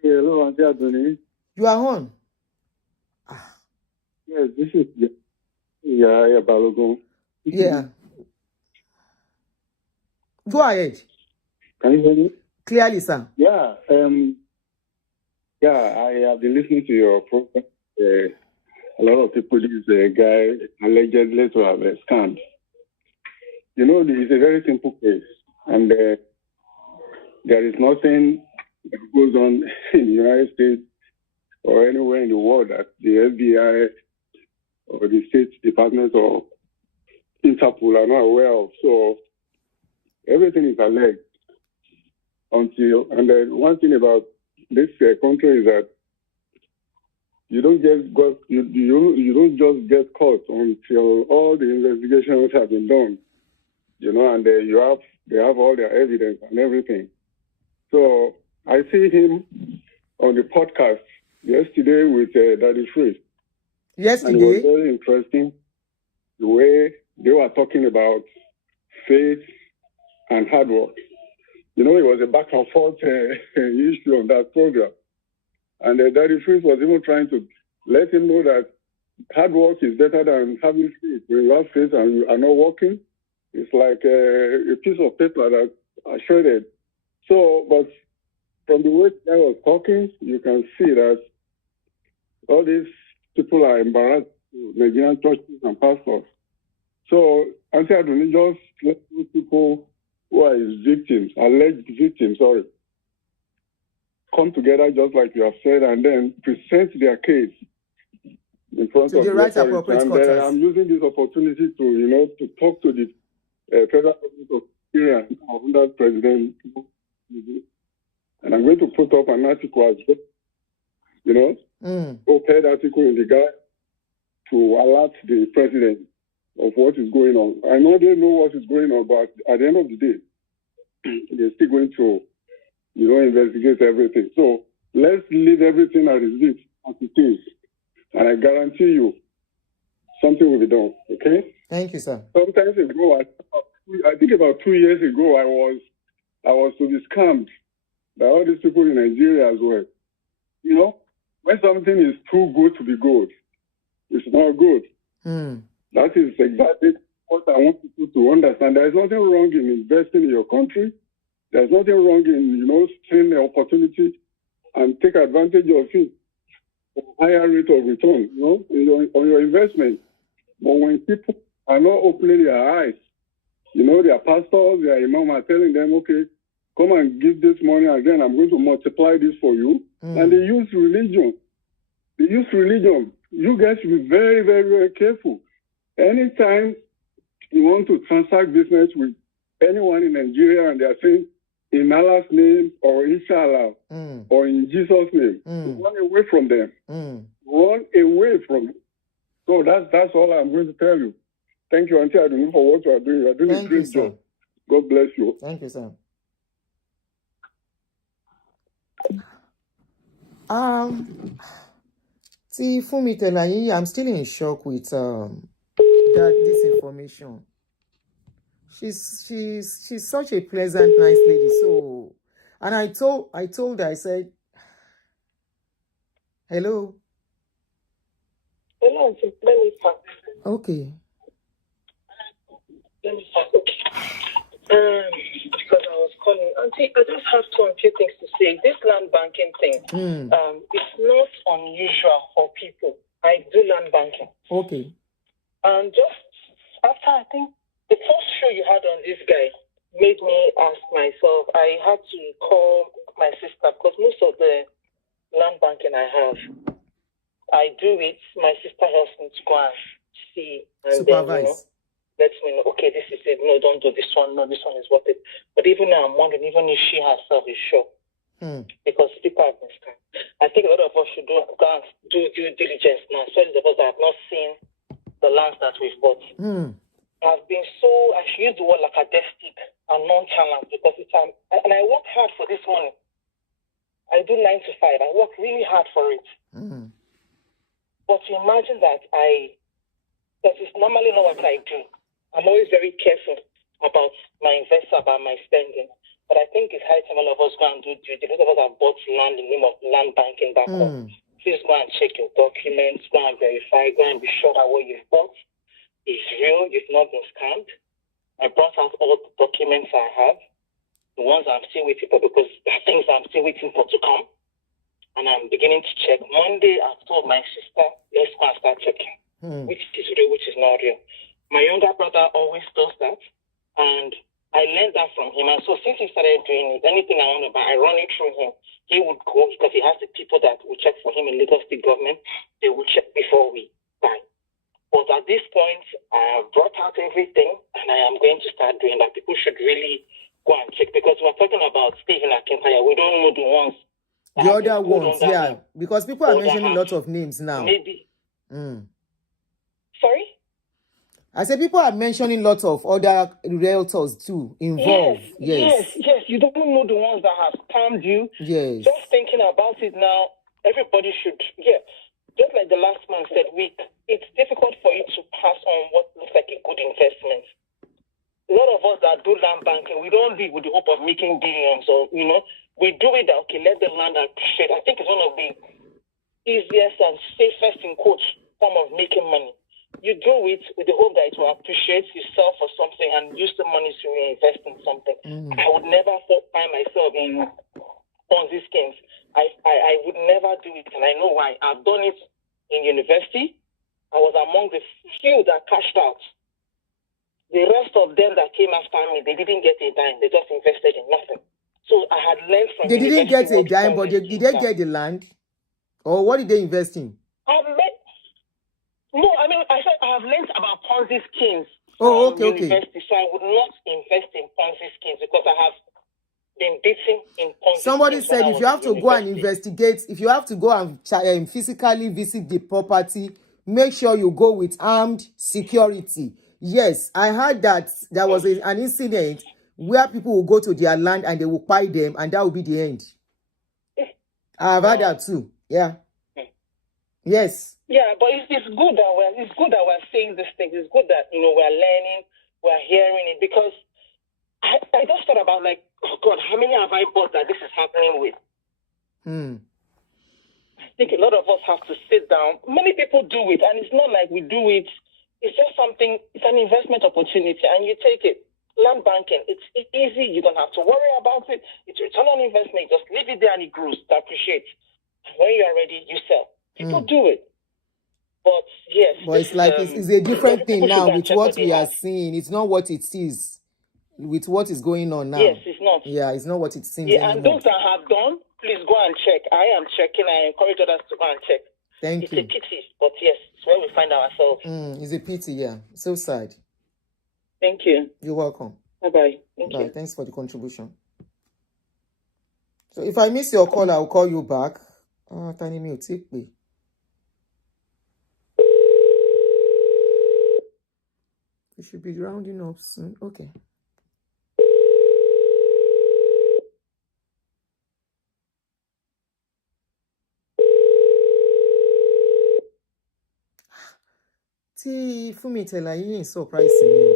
Hello, Auntie Adoni. You are on. Yes, this is Balogun. Yeah. Go ahead. Can you hear me? Clearly, sir. Yeah. I have been listening to your program. A lot of people use a guy allegedly to have a scam. You know, it's a very simple case, and there is nothing that goes on in the United States or anywhere in the world that the FBI or the State Department or Interpol are not aware of. So everything is alleged until, and then one thing about this country is that you don't just get caught until all the investigations have been done, you know, and they have all their evidence and everything. So I see him on the podcast yesterday with Daddy Free. Yesterday? And it was very interesting the way they were talking about faith and hard work. You know, it was a back and forth issue on that program. And Daddy Free was even trying to let him know that hard work is better than having faith. When you have faith and you are not working, it's like a piece of paper that are shredded. So, but from the way I was talking, you can see that all these people are embarrassed, Nigerian churches and pastors. So, Auntie Adoni, just let those people who are his victims, alleged victims, come together just like you have said, and then present their case in front of the right appropriate quarters. I'm using this opportunity to talk to the federal government of Nigeria under President, and I'm going to put up an article as well, op-ed article in the guide to alert the president of what is going on. I know they know what is going on, but at the end of the day, they're still going to, investigate everything. So let's leave everything as it is. And I guarantee you, something will be done, okay? Thank you, sir. Sometimes ago, I think about 2 years ago, I was to be scammed by all these people in Nigeria as well. You know, when something is too good to be good, it's not good. That is exactly what I want people to understand. There is nothing wrong in investing in your country. There's nothing wrong in, seeing the opportunity and take advantage of it for higher rate of return, on your investment. But when people are not opening their eyes, their pastors, their imam are telling them, okay, come and give this money again, I'm going to multiply this for you. And they use religion. You guys should be very, very, very careful. Anytime you want to transact business with anyone in Nigeria and they are saying, in Allah's name or Inshallah or in Jesus' name, run away from them. Run away from them. So that's all I'm going to tell you. Thank you, Auntie Adoni, for what you are doing. You are doing a great job. God bless you. Thank you, sir. See, Fumi Telayi, I'm still in shock with this information. She's such a pleasant, nice lady. So, and I told her, I said, hello. Hello, let me start. Okay. Let me start. Okay. Because I was calling. Auntie, I just have a few things to say. This land banking thing, it's not unusual for people. I do land banking. Okay. And just after, I think, the first show you had on this guy made me ask myself, I had to call my sister because most of the land banking I have. I do it. My sister helps me to go and see and supervise. Then, lets me know, okay, this is it. No, don't do this one. No, this one is worth it. But even now, I'm wondering, even if she herself is sure. Because people have been scammed. I think a lot of us should go and do due diligence now, especially the ones that have not seen the lands that we've bought. I've been I should use the word lackadaistic and nonchalant because and I work hard for this money. I do 9 to 5. I work really hard for it. But to imagine that that is normally not what I do. I'm always very careful about my investment, about my spending. But I think it's high time all of us go and do due diligence. Those of us have bought land in the name of land banking back home. Please go and check your documents, go and verify, go and be sure that what you've bought is real, you've not been scammed. I brought out all the documents I have, the ones I'm still waiting for, because there are things I'm still waiting for to come. And I'm beginning to check. Monday, I've told my sister, let's go and start checking, which is real, which is not real. My younger brother always does that, and I learned that from him. And so since he started doing it, anything I want to buy, I run it through him. He would go because he has the people that will check for him in Lagos State government. They will check before we buy. But at this point, I have brought out everything, and I am going to start doing that. People should really go and check because we're talking about Stephen Akintayo. We don't know the ones. The other ones, yeah. Because people are mentioning a lot of names now. Maybe. Sorry? I said people are mentioning lots of other realtors too involved. Yes. You don't know the ones that have scammed you. Yes. Just thinking about it now, everybody should. Just like the last man said, it's difficult for you to pass on what looks like a good investment. A lot of us that do land banking, we don't live with the hope of making billions, or we do it that let the land appreciate. I think it's one of the easiest and safest in quotes form of making money. You do it with the hope that it will appreciate, you sell for something and use the money to reinvest in something. I would never find myself in Ponzi schemes. I would never do it, and I know why. I've done it in university. I was among the few that cashed out. The rest of them that came after me, they didn't get a dime. They just invested in nothing. So I had learned from They didn't get a dime, but did they get the land? Or what did they invest in? No, I mean, I said I have learned about Ponzi schemes from university, so I would not invest in Ponzi schemes because I have been beaten in Ponzi Somebody schemes. said if you have to go and investigate, if you have to go and physically visit the property, make sure you go with armed security. Yes, I heard that there was an incident where people will go to their land and they will buy them, and that will be the end. I've heard that too. Yeah. Yes. Yeah, but it's good that we're saying these things. It's good that we're learning, we're hearing it, because I just thought about oh God, how many have I bought that this is happening with? I think a lot of us have to sit down. Many people do it, and it's not like we do it. It's just something. It's an investment opportunity, and you take it. Land banking, it's easy. You don't have to worry about it. It's return on investment. Just leave it there, and it grows to appreciate. And when you are ready, you sell. People do it. But yes, but it's like it's a different thing now with what we are seeing. It's not what it is with what is going on now. Yes, it's not. Yeah, it's not what it seems anymore. And those that have done, please go and check. I am checking. I encourage others to go and check. Thank you. It's a pity, but yes, it's where we find ourselves. It's a pity, yeah. So sad. Thank you. You're welcome. Bye-bye. Thank you. Thanks for the contribution. So if I miss your call, I'll call you back. Tiny me, take me. We should be rounding up soon. Okay. Tí Fúnmi Tẹ̀lá yìí surprise me.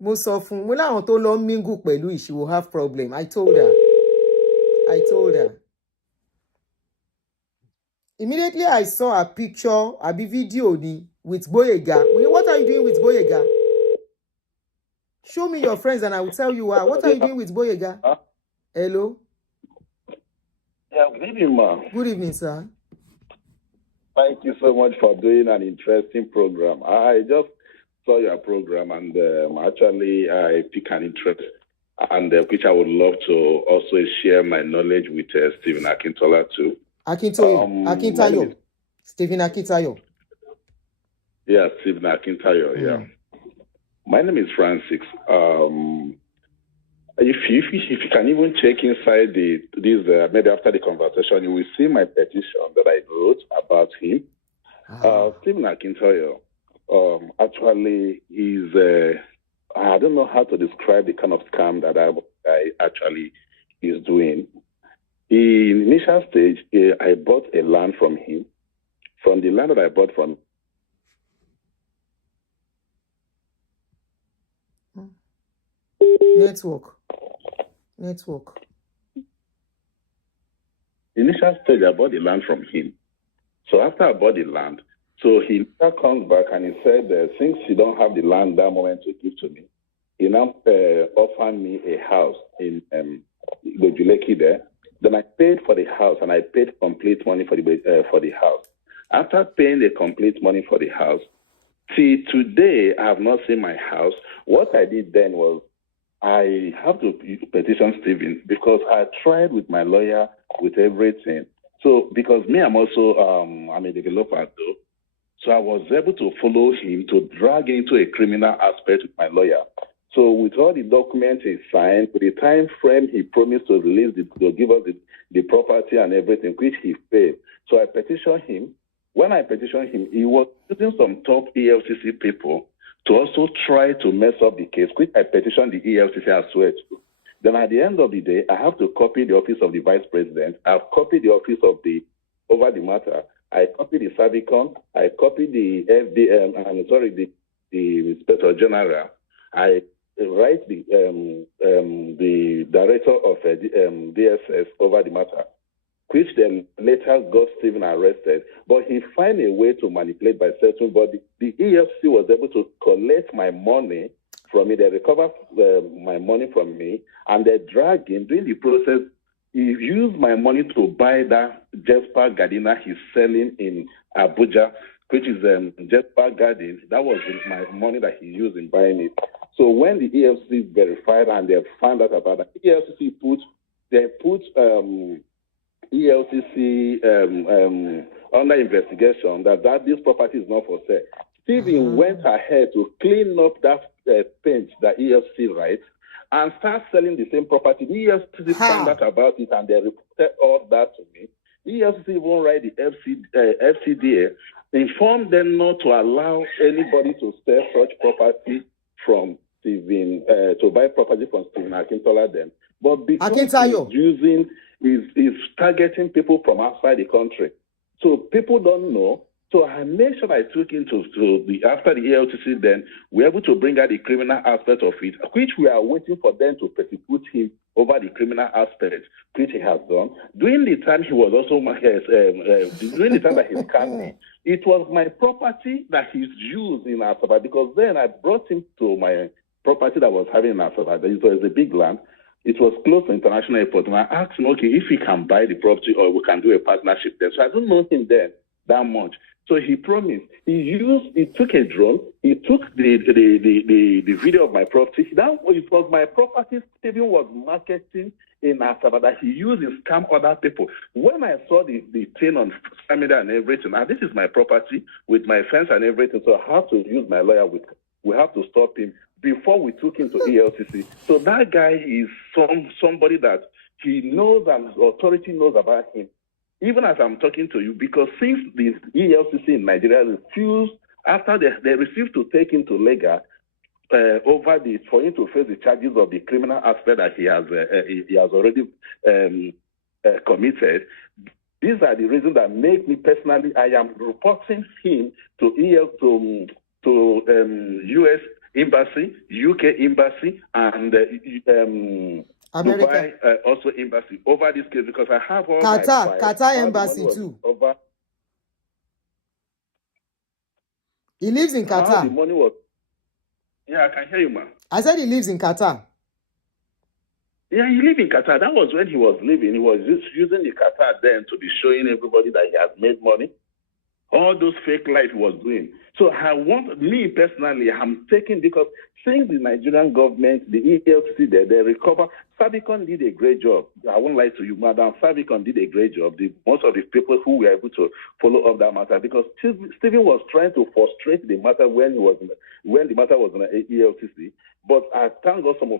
Mo sọ fún mo láwọn tó lọ mingle pẹ̀lú she will have problem. I told her. Immediately I saw a picture, a video with Boyega. What are you doing with Boyega? Show me your friends and I will tell you why. What are you doing with Boyega? Hello? Yeah, good evening, ma'am. Good evening, sir. Thank you so much for doing an interesting program. I just saw your program and actually I pick an interest. and which I would love to also share my knowledge with Stephen Akintayo too. Akintayo. Stephen Akintayo. Yeah, Stephen Akintayo, yeah. My name is Francis. If you can even check inside maybe after the conversation, you will see my petition that I wrote about him. Stephen Akintayo actually is, I don't know how to describe the kind of scam that I actually is doing. In initial stage, I bought a land from him. From the land that I bought from Network. Initial stage, I bought the land from him. So after I bought the land, so he now comes back and he said, since you don't have the land that moment to give to me, he now offered me a house in Gojuleki there. Then I paid for the house and I paid complete money for the house. After paying the complete money for the house, see, today I have not seen my house. What I did then was I have to petition Stephen because I tried with my lawyer with everything. So because me, I'm also I'm a developer though. So I was able to follow him to drag into a criminal aspect with my lawyer. So with all the documents he signed, with the time frame he promised to release to give us the property and everything, which he failed. So I petitioned him. When I petitioned him, he was using some top ELCC people to also try to mess up the case, which I petitioned the ELCC as well. Then at the end of the day, I have to copy the office of the vice president. I've copied the office of the over the matter. I copied the Savicon. I copied the the Inspector General. I write the director of DSS over the matter, which then later got Stephen arrested. But he found a way to manipulate by certain body. The EFC was able to collect my money from me. They recovered my money from me, and they dragged him. During the process, he used my money to buy that Jesper Gardena he's selling in Abuja, which is Jesper Garden. That was my money that he used in buying it. So when the EFC verified and they found out about that, EFCC put ELCC under investigation that this property is not for sale. Stephen went ahead to clean up that paint that ELCC writes and start selling the same property. The ELCC found out about it and they reported all that to me. ELCC won't write the FCDA, informed them not to allow anybody to sell such property from Stephen, to buy property from Stephen Akintayo then. But because he's targeting people from outside the country. So people don't know. So I made sure I took into after the ELTC then, we're able to bring out the criminal aspect of it, which we are waiting for them to prosecute him over the criminal aspect, which he has done. During the time he was also, during the time that he scammed me, it was my property that he's used in Asaba, because then I brought him to my property that was having in Asaba. It was a big land. It was close to international airport. And I asked him, okay, if he can buy the property or we can do a partnership there. So I don't know him then that much. So he promised. He took a drone. He took the video of my property. It was my property Stephen was marketing in Asaba that he used to scam other people. When I saw the thing on social media and everything, this is my property with my fence and everything, so I have to use my lawyer we have to stop him before we took him to ELCC. So that guy is somebody that he knows and the authority knows about him. Even as I'm talking to you, because since the ELCC in Nigeria refused, after they refused to take him to Lega for him to face the charges of the criminal aspect that he has already committed. These are the reasons that make me personally, I am reporting him to U.S. Embassy, UK Embassy, and Dubai also Embassy over this case, because I have all Qatar Embassy too. He lives in Qatar. How the money was. Yeah, I can hear you, man. I said he lives in Qatar. Yeah, he lives in Qatar. That was when he was living. He was just using the Qatar then to be showing everybody that he has made money. All those fake life he was doing. So I want, me personally, I'm taking, because since the Nigerian government, the ELCC, they recover, Fabicon did a great job. I won't lie to you, Madam. Fabicon did a great job. Most of the people who were able to follow up that matter, because Stephen was trying to frustrate the matter when the matter was in the ELCC. But I thank God some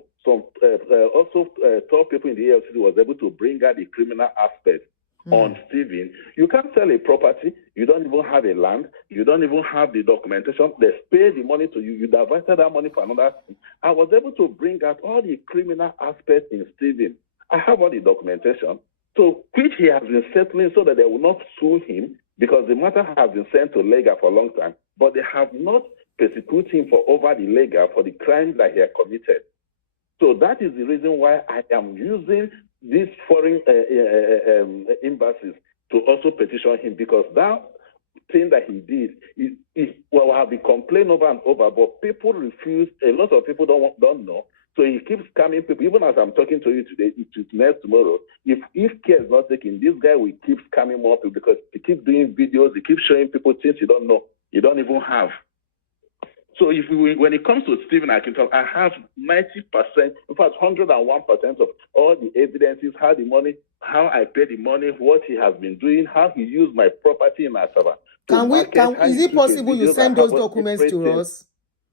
top people in the ELCC was able to bring out the criminal aspect on Stephen. You can't sell a property. You don't even have a land. You don't even have the documentation. They pay the money to you. You diverted that money for another thing. I was able to bring out all the criminal aspects in Stephen. I have all the documentation. So, which he has been settling so that they will not sue him, because the matter has been sent to Lega for a long time. But they have not persecuted him for over the Lega for the crime that he had committed. So that is the reason why I am using these foreign embassies to also petition him, because that thing that he did will have been complained over and over, but people refuse. A lot of people don't know. So he keeps scamming people. Even as I'm talking to you today, tomorrow, if care is not taken, this guy will keep scamming more people, because he keeps doing videos, he keeps showing people things you don't know, you don't even have. So when it comes to Stephen Akintayo, I have 90%, in fact 101% of all the evidences, how I paid the money, what he has been doing, how he used my property in Asaba. Is it possible you send those documents to us?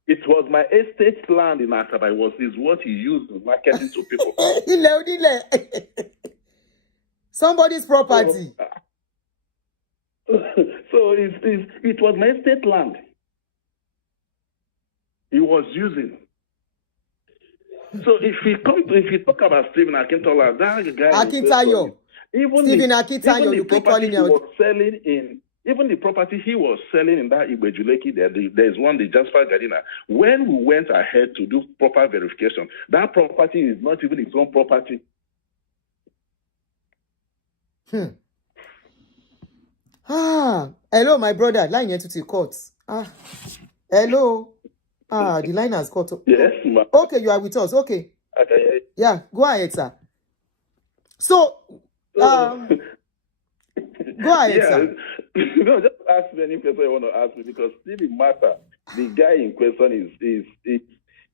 It was my estate land in Asaba. Is what he used in marketing to people. Somebody's property. So it was my estate land he was using. So if you talk about Stephen Akintayo, that guy Akintayo. Stephen Akintayo, you keep calling him. Even the property he was selling in that Ibejuleki, there's one, the Jasper Gardena. When we went ahead to do proper verification, that property is not even his own property. Hello, my brother. Line here to the court. Hello. The line has cut. Yes, ma'am. Okay, you are with us. Okay. Okay. Yeah, go ahead, sir. So, go ahead, sir. No, just ask me any question you want to ask me, because Stephen Mata, the guy in question,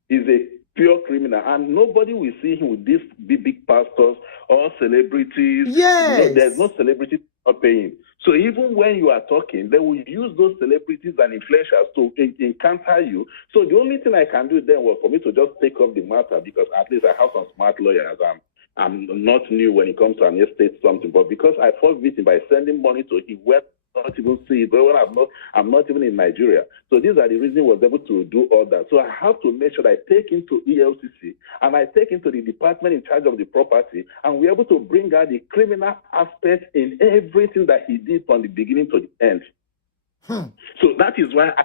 is a pure criminal, and nobody will see him with these big pastors or celebrities. Yes. There's no celebrity not paying. So even when you are talking, they will use those celebrities and influencers to encounter you. So the only thing I can do then was for me to just take up the matter, because at least I have some smart lawyers. I'm not new when it comes to an estate something, but because I fought with him by sending money to him, where not even see it, but when I'm not even in Nigeria. So these are the reasons I was able to do all that. So I have to make sure that I take into ELCC and I take into the department in charge of the property, and we're able to bring out the criminal aspect in everything that he did from the beginning to the end. So that is why I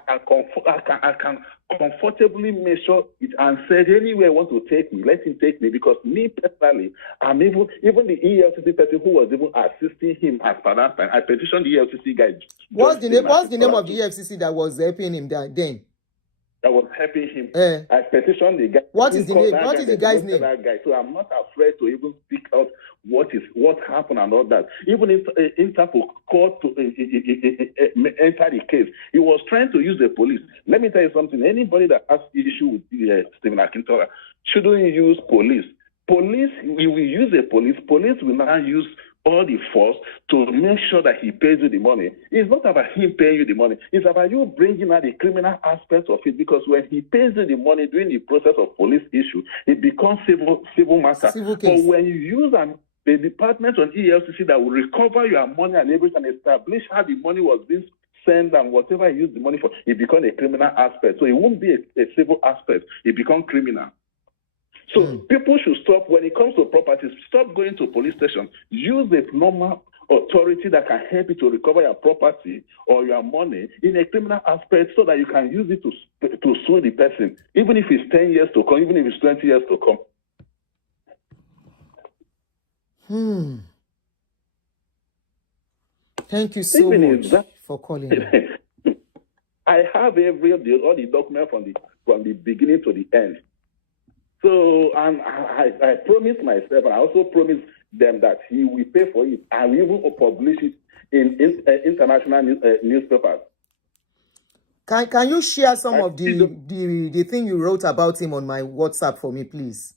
can comfortably measure it and said, anywhere want to take me, let him take me, because me personally, I'm even the ELCC person who was even assisting him as per that time. I petitioned the ELCC guy. What's the name of the ELCC that was helping him then? That was helping him. I petitioned the guy. What is the name? What is the guy's name? So I'm not afraid to even speak out what happened and all that. Even if Interpol called to enter the case, he was trying to use the police. Let me tell you something. Anybody that has issue with Stephen Akintayo shouldn't use police. Police, we will use the police. Police will now use all the force to make sure that he pays you the money. It's not about him paying you the money. It's about you bringing out the criminal aspect of it, because when he pays you the money during the process of police issue, it becomes civil matter. But when you use the department on ELCC that will recover your money and everything, and establish how the money was being spent and whatever you use the money for, it becomes a criminal aspect. So it won't be a civil aspect. It becomes criminal. So people should stop, when it comes to properties, stop going to police station. Use a normal authority that can help you to recover your property or your money in a criminal aspect, so that you can use it to sue the person, even if it's 10 years to come, even if it's 20 years to come. Thank you so much for calling. I have all the documents from the beginning to the end. So I promised myself, and I also promised them that he will pay for it, and we will publish it in international newspapers. Can you share some of the thing you wrote about him on my WhatsApp for me, please?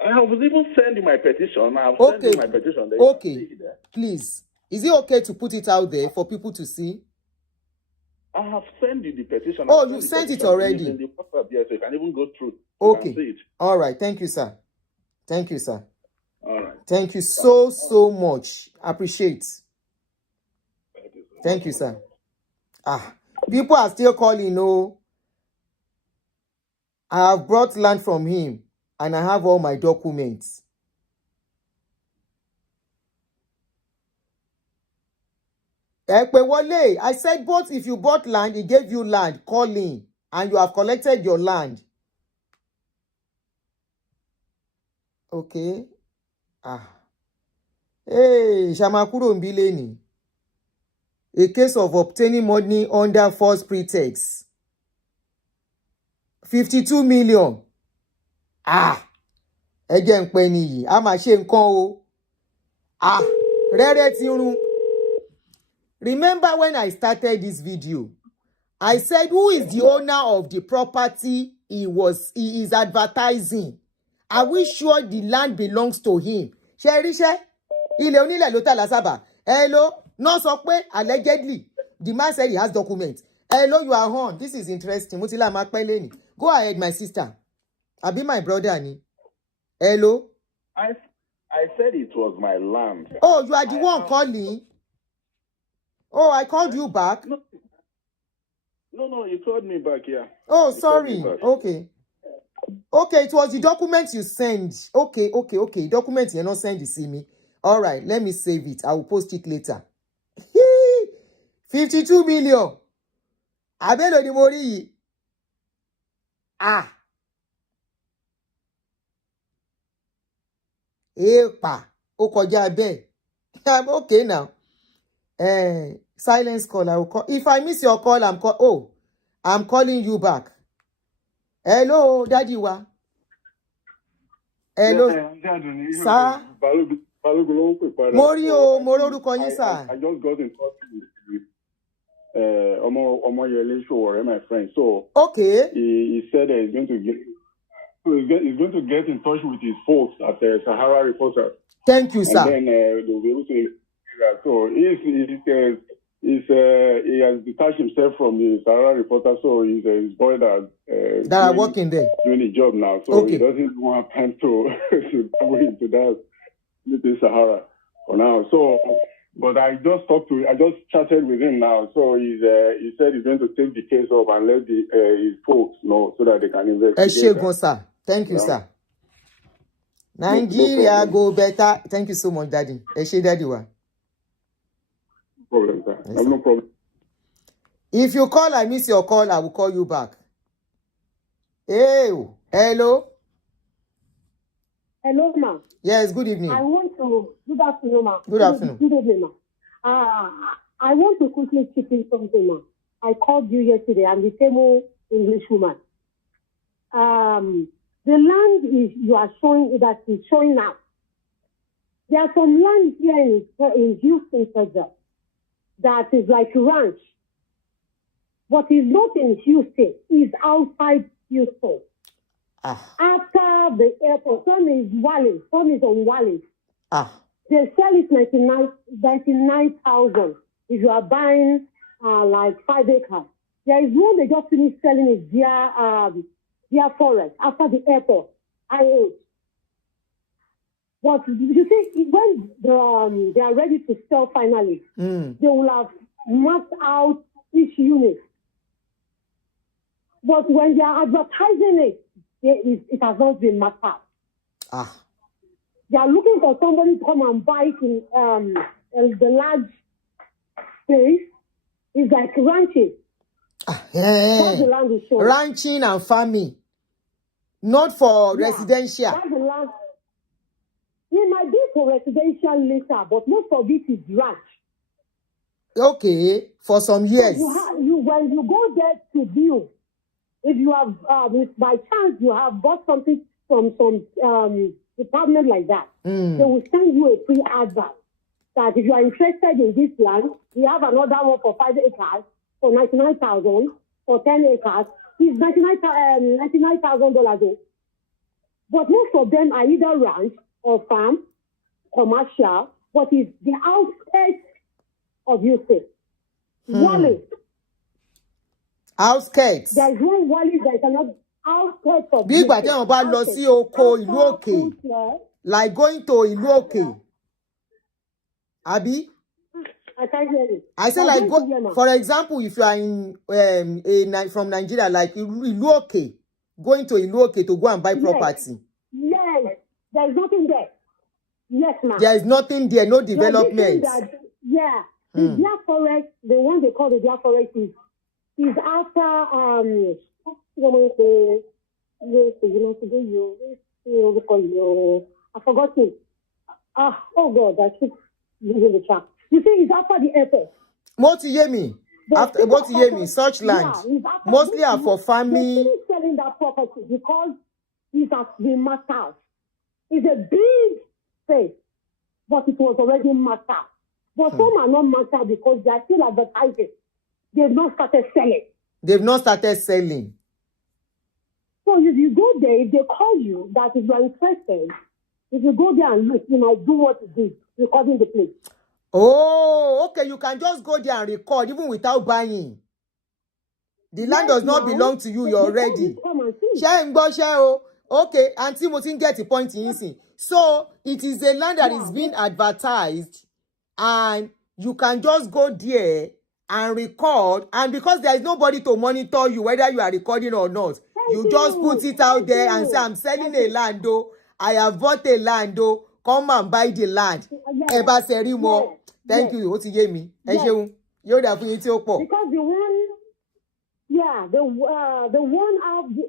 I was even sending my petition. I've Okay. sent you my petition. There. Okay. Please. Is it okay to put it out there for people to see? I have sent you the petition. Oh, you've sent it already. In the WhatsApp, yes, so you can even go through. Okay. You can see it. All right. Thank you, sir. Thank you, sir. All right. Thank you so much. Appreciate. Thank you, sir. People are still calling. No, I have brought land from him and I have all my documents. I said, but if you bought land, he gave you land, calling, and you have collected your land. Okay. Hey, Shamakuro Mbileni. A case of obtaining money under false pretext. 52 million. Again, Penny. I'm a shame call. Remember when I started this video, I said, who is the owner of the property he is advertising? Are we sure the land belongs to him? Hello? No, so allegedly, the man said he has documents. Hello, you are on. This is interesting. Go ahead, my sister. I'll be my brother, Annie. Hello? I said it was my land. Oh, you are the one calling? Oh, I called you back? No, you called me back, yeah. Oh, sorry. Okay. Okay, it was the documents you sent. Okay. Documents you're not send to see me. All right, let me save it. I will post it later. 52 million. Abelo di mori. Epa. O koja be. I'm okay now. Silence call. I will call. If I miss your call, I'm calling you back. Hello, Daddy wa. Hello. Sir. Mororuko yin, sir. I just got in touch with Omoyele Showore, my friend. So okay. He said he's going to get in touch with his folks at Sahara Reporter. Thank you, sir. And then they'll be able to. So he has detached himself from the Sahara Reporter, so he's his boy that are working there doing the job now. So he doesn't want time to go into that with Sahara for now. So, but I just chatted with him now. So he said he's going to take the case up and let his folks know so that they can investigate. Sir. Thank you, sir. Nigeria go better. Thank you so much, Daddy. Daddy wa. Problem, sir. Yes, no problem. If you call, I miss your call, I will call you back. Hey, hello. Hello, ma. Yes, good evening. Good afternoon, ma. Good afternoon. Good evening, ma. I want to quickly chip in something, ma. I called you yesterday. I'm the same English woman. The land you are showing that is showing now. There are some land here in Houston, Texas, that is like ranch, but is not in Houston. It's outside Houston. After the airport, some is Wallis, some is on Wallis. They sell it $99,000 if you are buying like 5 acres. There is one they just finished selling it via Forest after the airport. But you see, when they are ready to sell finally, they will have mapped out each unit. But when they are advertising it has not been mapped out. They are looking for somebody to come and buy it in the large space. It's like ranching. That's the land is showing. Ranching and farming. Not for residential. That's the land. It might be for residential later, but most of it is ranch. Okay, for some years. So when you go there to view, if you have, by chance, you have bought something from some department like that, they will send you a free advert that if you are interested in this land, we have another one for 5 acres for 99,000 for 10 acres is $99,000. But most of them are either ranch or farm, commercial, but it's the outskirts of Houston. Wally. Outskirts. There's one Wally that cannot outskirts of Big bad thing about lọ sí oko ìlú òkè. Like going to ìlú òkè. Abi? I can't hear you. I say like go, for example, if you are in from Nigeria, like ìlú òkè, going to ìlú òkè to go and buy property. Yes, there's nothing there. Yes, ma'am. There is nothing there, no development. The Black Forest, the one they call the Black Forest is after I forgot it. Oh God, I keep losing the track. You see, it's after the airport. What you hear me? After what you hear me? Such land mostly are for family. They're selling that property because it has been mapped out. It's a big space, but it was already mapped out. But some are not mapped out because they are still advertising. They've not started selling. They've not started selling. So if you go there, if they call you that if you are interested, if you go there and look, you might do what it is, recording the place. Oh, okay. You can just go there and record even without buying. The land does not belong to you. You're ready. Share. Okay, Auntie Motin get the point in see. So it is a land that is being advertised, and you can just go there and record. And because there is nobody to monitor you whether you are recording or not, you just put it out there and say, I'm selling a land, though. I have bought a land, though. Come and buy the land. Eba seri mo. Thank you. What you gave me? Because the one,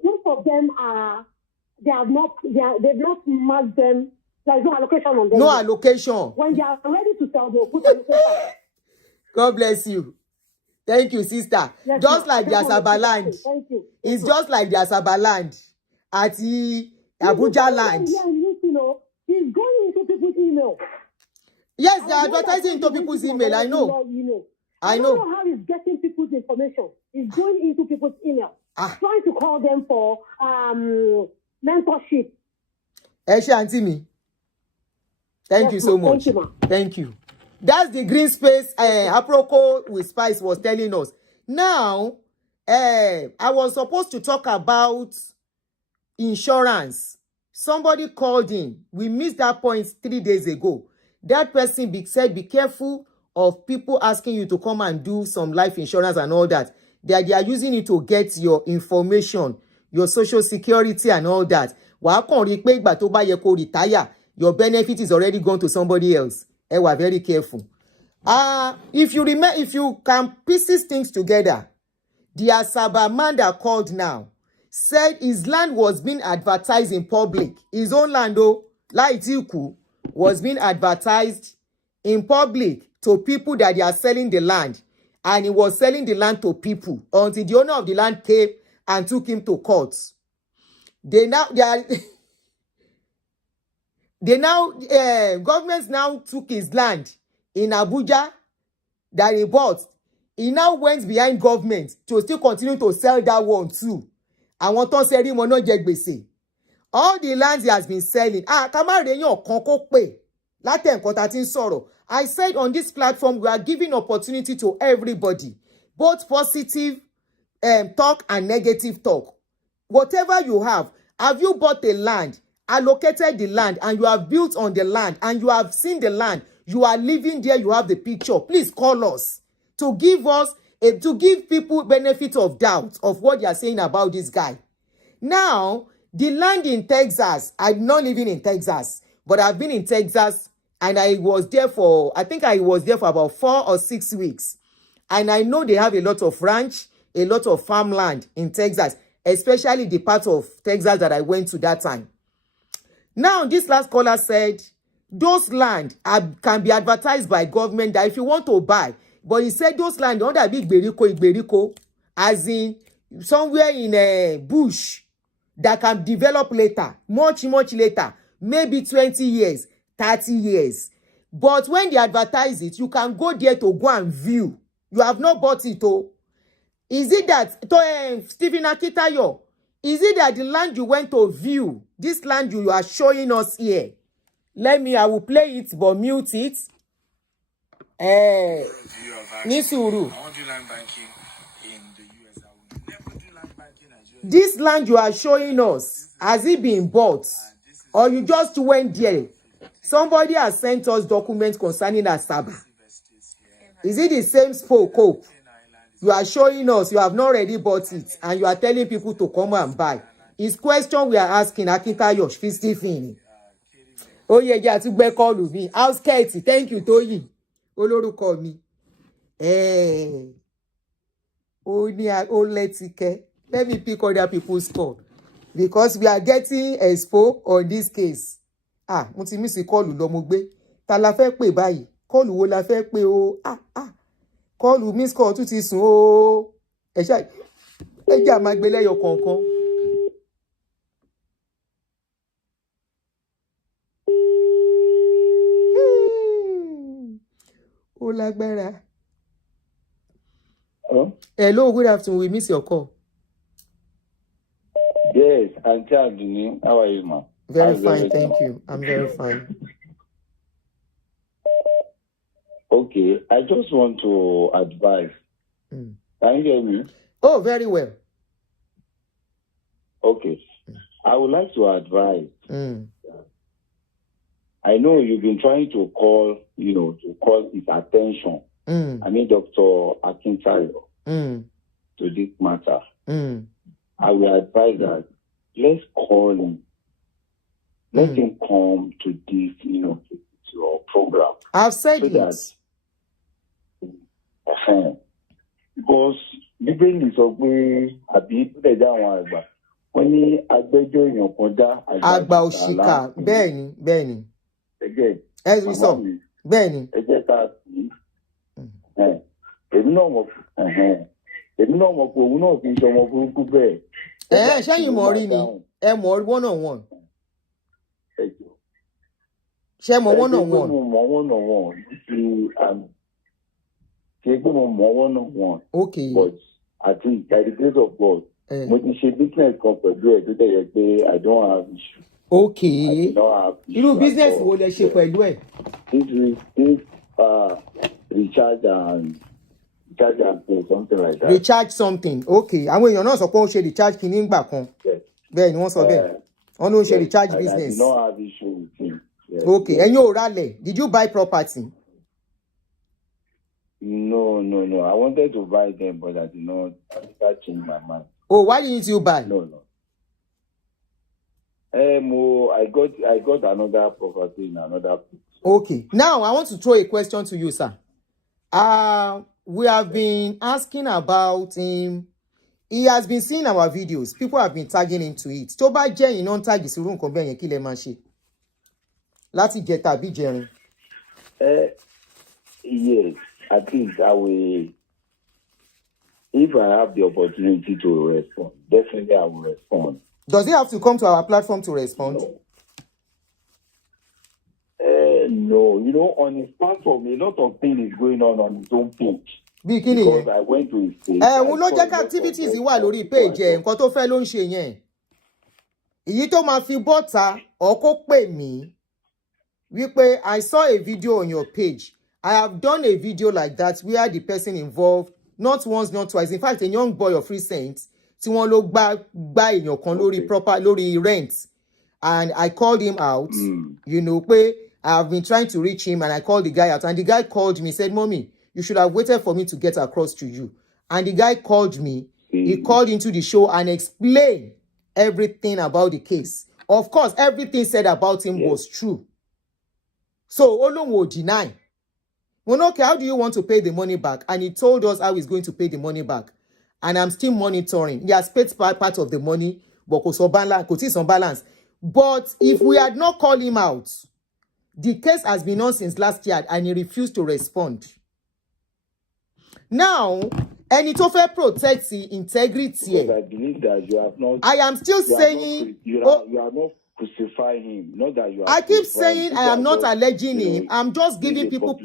most of them are, they've not marked them. There's no allocation on them. No allocation. When they are ready to sell, they'll put allocation. God bless you. Thank you, sister. Yes, just like the Asaba land. Thank you. It's just like the Asaba land. At the Abuja land. He's going into people's email. Yes, they're advertising into people's email. I know. I know how he's getting people's information. He's going into people's email. Trying to call them for mentorship. Eshe Auntie me. Thank you so much. Thank you, Thank you. That's the green space Aproko with Spice was telling us. Now, I was supposed to talk about insurance. Somebody called in. We missed that point 3 days ago. That person said, be careful of people asking you to come and do some life insurance and all that. They are using it to get your information, your social security and all that. Your benefit is already gone to somebody else. And we're very careful. If you can pieces things together, the Asaba man that called now said his land was being advertised in public. His own land, was being advertised in public to people that they are selling the land. And he was selling the land to people until the owner of the land came and took him to court. Governments now took his land in Abuja that he bought. He now went behind government to still continue to sell that one too. I want to say all the lands he has been selling. I said on this platform, we are giving opportunity to everybody, both positive talk and negative talk. Whatever you have you bought a land, allocated the land, and you have built on the land, and you have seen the land, you are living there, you have the picture, please call us to give people benefit of doubt of what you are saying about this guy. Now, the land in Texas, I'm not living in Texas, but I've been in Texas, and I was there for about 4 or 6 weeks. And I know they have a lot of ranch, a lot of farmland in Texas, especially the part of Texas that I went to that time. Now, this last caller said, those land can be advertised by government that if you want to buy, but he said those land under big Beriko, as in somewhere in a bush that can develop later, much later, maybe 20 years, 30 years. But when they advertise it, you can go there to go and view. You have not bought it, Is it that Stephen Akintayo? Is it that the land you went to view, this land you are showing us here? I will play it, but mute it. Nisuru. I won't do land banking in the US. I will never do land banking in Nigeria. This land you are showing us, has it been bought? Or you just went there? Somebody has sent us documents concerning Asaba. Is it the same scope? You are showing us, you have not already bought it, and you are telling people to come and buy. It's question we are asking Akintayo, Stephen. Oh yeah, to be called me. House Katie, thank you, Toyi. Olórúkọ mi. Let me pick other people's call. Because we are getting expo on this case. Mo ti miss call lọ mo gbé. Ta la fẹ́ pè báyìí? Call wo la fẹ́ pè o? Call miss call tún ti sùn o. Ẹ jẹ́ máa gbé lẹ́yọ kọ̀ọ̀kan. Ó lágbára. Hello, good afternoon. We miss your call. Yes, Auntie Aduni, how are you, ma? Very fine, thank you. I'm very fine. Okay, I just want to advise. Can you hear me? Oh, very well. Okay. I would like to advise. I know you've been trying to call, to call his attention. I mean, Dr. Akintayo, to this matter. I will advise that let's call him. Let him come to this, to your program. I've said so it. Because Bíbélì sọ pé àbí bẹ́ẹ̀ dá àwọn àgbà wọ́n ní agbẹ́jọ́ èèyàn kan dá àgbà òṣìkà bẹ́ẹ̀ ni. Ẹ rí sọ bẹ́ẹ̀ ni. Ẹ jẹ́ ká èmi náà mọ̀ pé òun náà fi ṣọmọ burúkú bẹ́ẹ̀. Ṣẹ́yìn mọ̀ rí ni ẹ mọ̀ one on one. Ṣé mo one on one? Mo mọ̀ one on one. Ṣé pé mo mọ̀ one on one. Okay. But I think by the grace of God, mo ti ṣe business kan pẹ̀lú ẹ̀ tó tẹ̀ yẹ pé I don't have issue. Okay. Irú business wo lẹ ṣe pẹ̀lú ẹ̀? This recharge and pay, something like that. Recharge something. Okay. Àwọn èèyàn náà sọ pé ó ṣe recharge kìíní ńgbà kan. Bẹ́ẹ̀ ni wọ́n sọ bẹ́ẹ̀. Wọ́n ló ń ṣe recharge business. I do not have issue with him. Yes. Okay. Ẹ̀yin ò ralẹ̀. Did you buy property? No. I wanted to buy them, but I did not. I changed my mind. Oh, why didn't you buy? No. I got another property in another place. Okay. Now I want to throw a question to you, sir. We have been asking about him. He has been seeing our videos. People have been tagging into it. Tó bá jẹ́ iná tag ìṣòro nǹkan bẹ́ẹ̀ yẹn kí lẹ máa ṣe? Láti jẹ tàbí jẹrin. Yes, I think I will. If I have the opportunity to respond, definitely I will respond. Does he have to come to our platform to respond? No. On his platform, a lot of things is going on his own page. Because I went to his page. Òun ló jẹ́ ká activities wà lórí page ẹ̀ nǹkan tó fẹ́ ló ń ṣe yẹn. Èyí tó máa fi bọ́ta ọkọ pè mí wípé I saw a video on your page. I have done a video like that where the person involved not once not twice. In fact, a young boy of recent tí wọ́n ló gbá èèyàn kan lórí rent, and I called him out. Pé I have been trying to reach him, and I called the guy out, and the guy called me, said, "Mommy, you should have waited for me to get across to you." And the guy called me. He called into the show and explained everything about the case. Of course, everything said about him was true. So Olong will deny. Well, okay, how do you want to pay the money back? And he told us how he's going to pay the money back. And I'm still monitoring. He has paid part of the money, but could see some balance. But if we had not called him out, the case has been on since last year, and he refused to respond. Now, ẹni tó fẹ́ protect the integrity. I believe that you have not. I am still saying. You are not crucifying him. Not that you are. I keep saying I am not alleging him. I'm just giving people.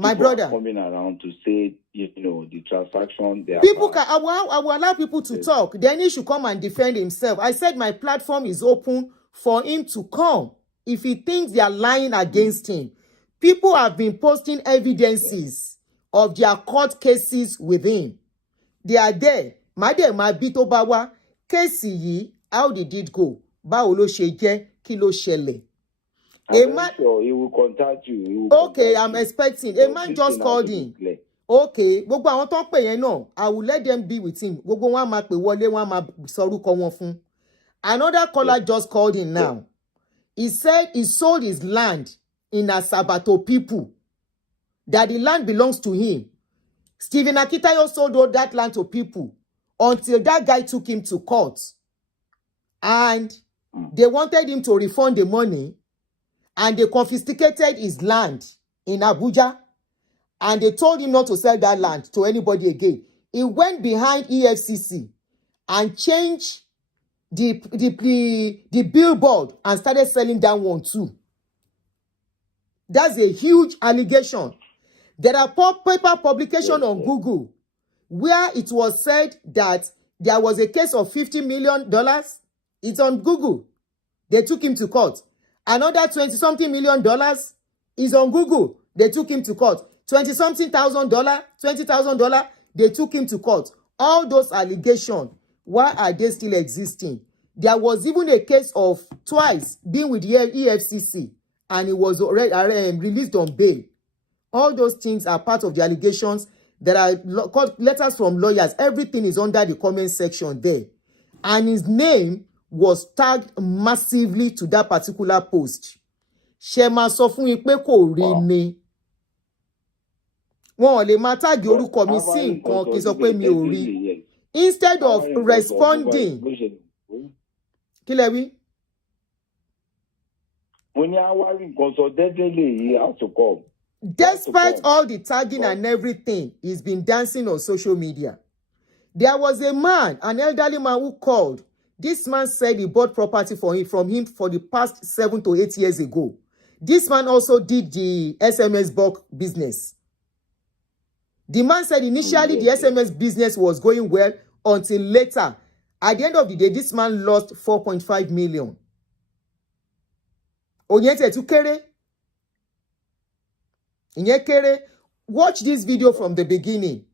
My people brother. are coming around to say, the transaction. People can. I will allow people to talk. Then he should come and defend himself. I said my platform is open for him to come if he thinks they are lying against him. People have been posting evidences of their court cases with him. They are there. My bito bawa case yi. How did it go? Báwo ló ṣe jẹ́, kí ló ṣẹlẹ̀? I'm sure he will contact you. Okay, I'm expecting. A man just called in. Okay, gbogbo àwọn tó ń pè yẹn náà, I will let them be with him. Gbogbo wọn máa pè wọlé, wọn máa sọrúkọ wọn fún. Another caller just called in now. He said he sold his land in Asaba to people, that the land belongs to him. Stephen Akintayo sold all that land to people until that guy took him to court. And they wanted him to refund the money, and they confiscated his land in Abuja, and they told him not to sell that land to anybody again. He went behind EFCC and changed the billboard and started selling that one too. That's a huge allegation. There are paper publication on Google where it was said that there was a case of $50 million. It's on Google. They took him to court. Another $20-something million is on Google. They took him to court. $20-something thousand, $20,000, they took him to court. All those allegations, why are they still existing? There was even a case of twice being with the EFCC, and it was already released on bail. All those things are part of the allegations. There are letters from lawyers. Everything is under the comment section there. And his name was tagged massively to that particular post. Shema sọ fún yín pé kò rí ni. Wọ́n lè máa tag orúkọ mi sí nǹkan kí sọ pé mi ò rí. Instead of responding. Kí lẹ wí? When you are worrying, definitely he has to come. Despite all the tagging and everything, he's been dancing on social media. There was a man, an elderly man who called. This man said he bought property from him for the past 7 to 8 years ago. This man also did the SMS bulk business. The man said initially the SMS business was going well until later. At the end of the day, this man lost 4.5 million. Onyete tu kere. Watch this video from the beginning.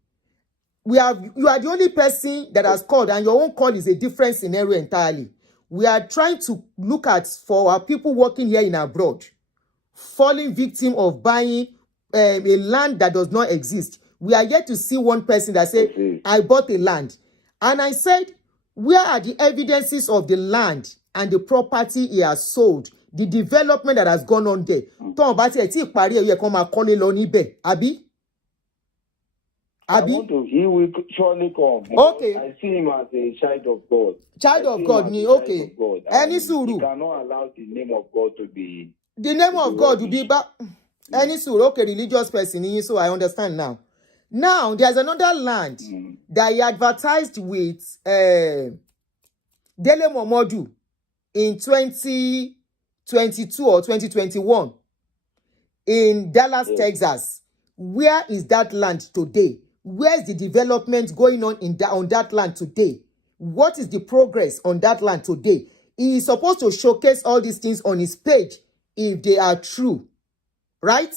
You are the only person that has called, and your own call is a different scenario entirely. We are trying to look at for our people working here in abroad, falling victim of buying a land that does not exist. We are yet to see one person that said, I bought a land. And I said, where are the evidences of the land and the property he has sold? The development that has gone on there. He will surely come. Okay. I see him as a child of God. Child of God, okay. Any suru. He cannot allow the name of God to be. The name of God will be back. Any suru, okay, religious person, so I understand now. Now, there's another land that he advertised with Dele Momodu in 2022 or 2021 in Dallas, Texas. Where is that land today? Where's the development going on on that land today? What is the progress on that land today? He is supposed to showcase all these things on his page if they are true, right?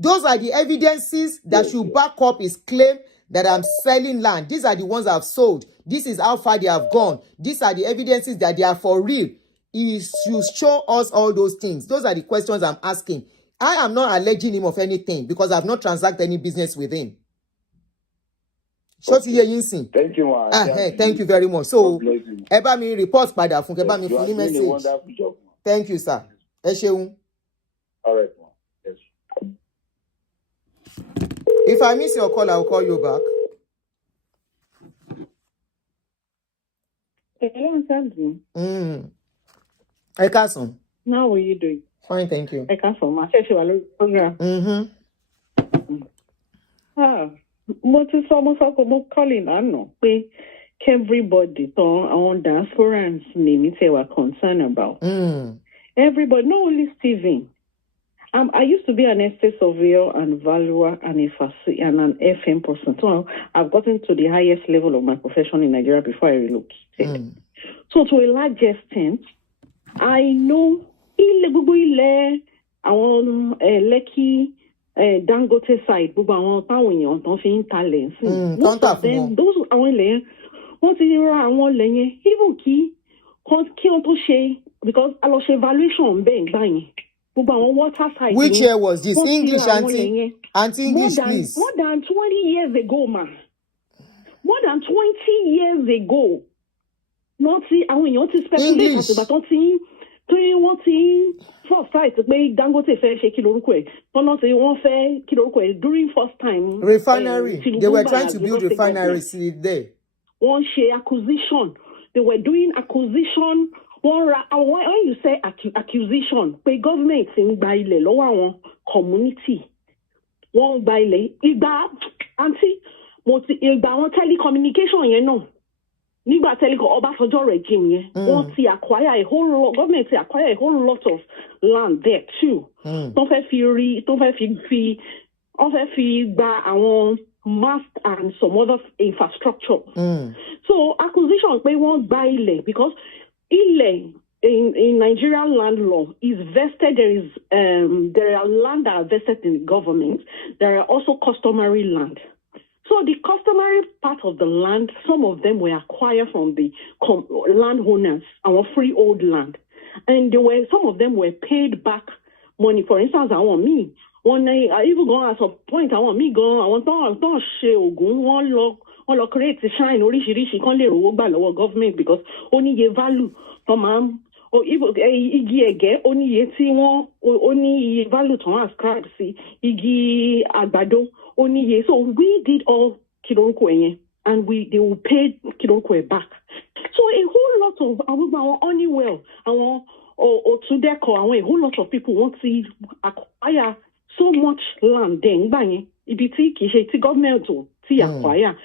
Those are the evidences that should back up his claim that I'm selling land. These are the ones I've sold. This is how far they have gone. These are the evidences that they are for real. He should show us all those things. Those are the questions I'm asking. I am not alleging him of anything because I've not transacted any business with him. Thank you, man. Thank you very much. So, eba mi report pada fun eba mi fun message. Thank you, sir. Ẹ ṣeun. All right, man. Yes. If I miss your call, I will call you back. Hello, Sandra. Hey, Carson. How are you doing? Fine, thank you. I come from a sexual program. What is almost like calling? I know. Everybody, on diasporans, me say we're concerned about. Everybody, not only Stephen. I used to be an estate surveyor and valuer and an FM person. So I've gotten to the highest level of my profession in Nigeria before I relocated. So to a large extent, I know Lekki Dangote side, most of them, those even key because I lost evaluation water side. Which year was this? English, anti-English, please. More than 20 years ago, ma. More than 20 years ago. Not see, I want to speculate, but don't see. First time, Dangote fair during first time. Refinery. They were trying to build refineries there. One share acquisition. They were doing acquisition. When you say acquisition, the government in Baile, lower community. One Baile, telecommunication, you know. Niba Teleco Obasanjo regime, acquire a whole lot. Government acquire a whole lot of land there too. Don't fee by our mast and some other infrastructure. So acquisitions they won't buy land because in Nigerian land law is vested. There are land that are vested in the government. There are also customary land. So the customary part of the land, some of them were acquired from the landowners, our freehold land. And some of them were paid back money. For instance, I want me. One I even go at a point, I want to share one create a shine or she can't let our government because only a value from or even only value to ascribe see igi agbado. So we did all Kidorokwe and they will pay Kidorokwe back. So a whole lot of our Honeywell, our Tudeco, a whole lot of people want to acquire so much land then bang it government to acquire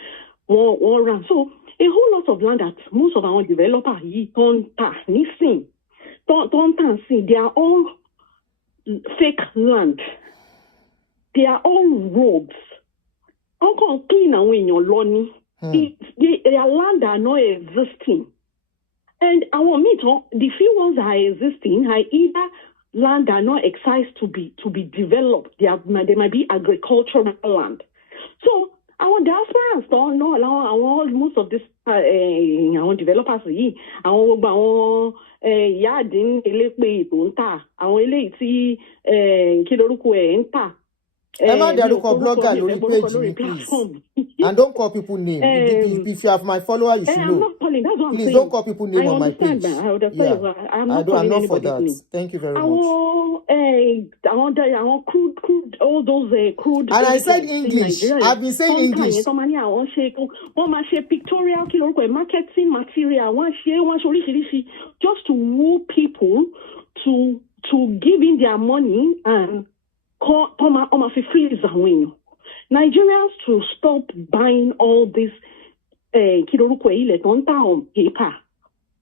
one run. So a whole lot of land that most of our developers don't see. They are all fake land. They are all roads. Uncle clean away in your lawn. Their land are not existing. And our the few ones that are existing are either land are not excised to be developed. They might be agricultural land. So our diasporans don't know our most of this our developers our yarding Emma Daruko blogger lórí page me, please. And don't call people name. If you have my follower, you should know. I'm not calling. That's what I'm Please saying. Don't call people name on my page. I'm not for that. Name. Thank you very much. I want crude, all those crude. And I said English. I've been saying English. I want pictorial marketing material. Just to woo people to give in their money and Nigerians to stop buying all this on paper.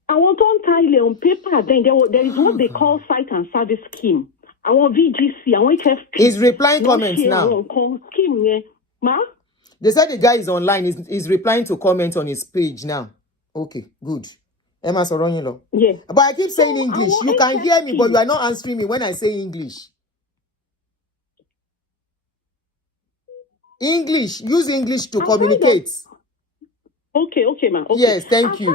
I want on paper. Then there is what they call site and service scheme. I want VGC. I want HFP. He's replying comments now. They said the guy is online. He's replying to comments on his page now. Okay, good. Emma Soronyilo. Yeah. But I keep saying English. You can hear me, but you are not answering me when I say English. Use English to communicate. Okay, ma'am. Okay. Yes, thank you.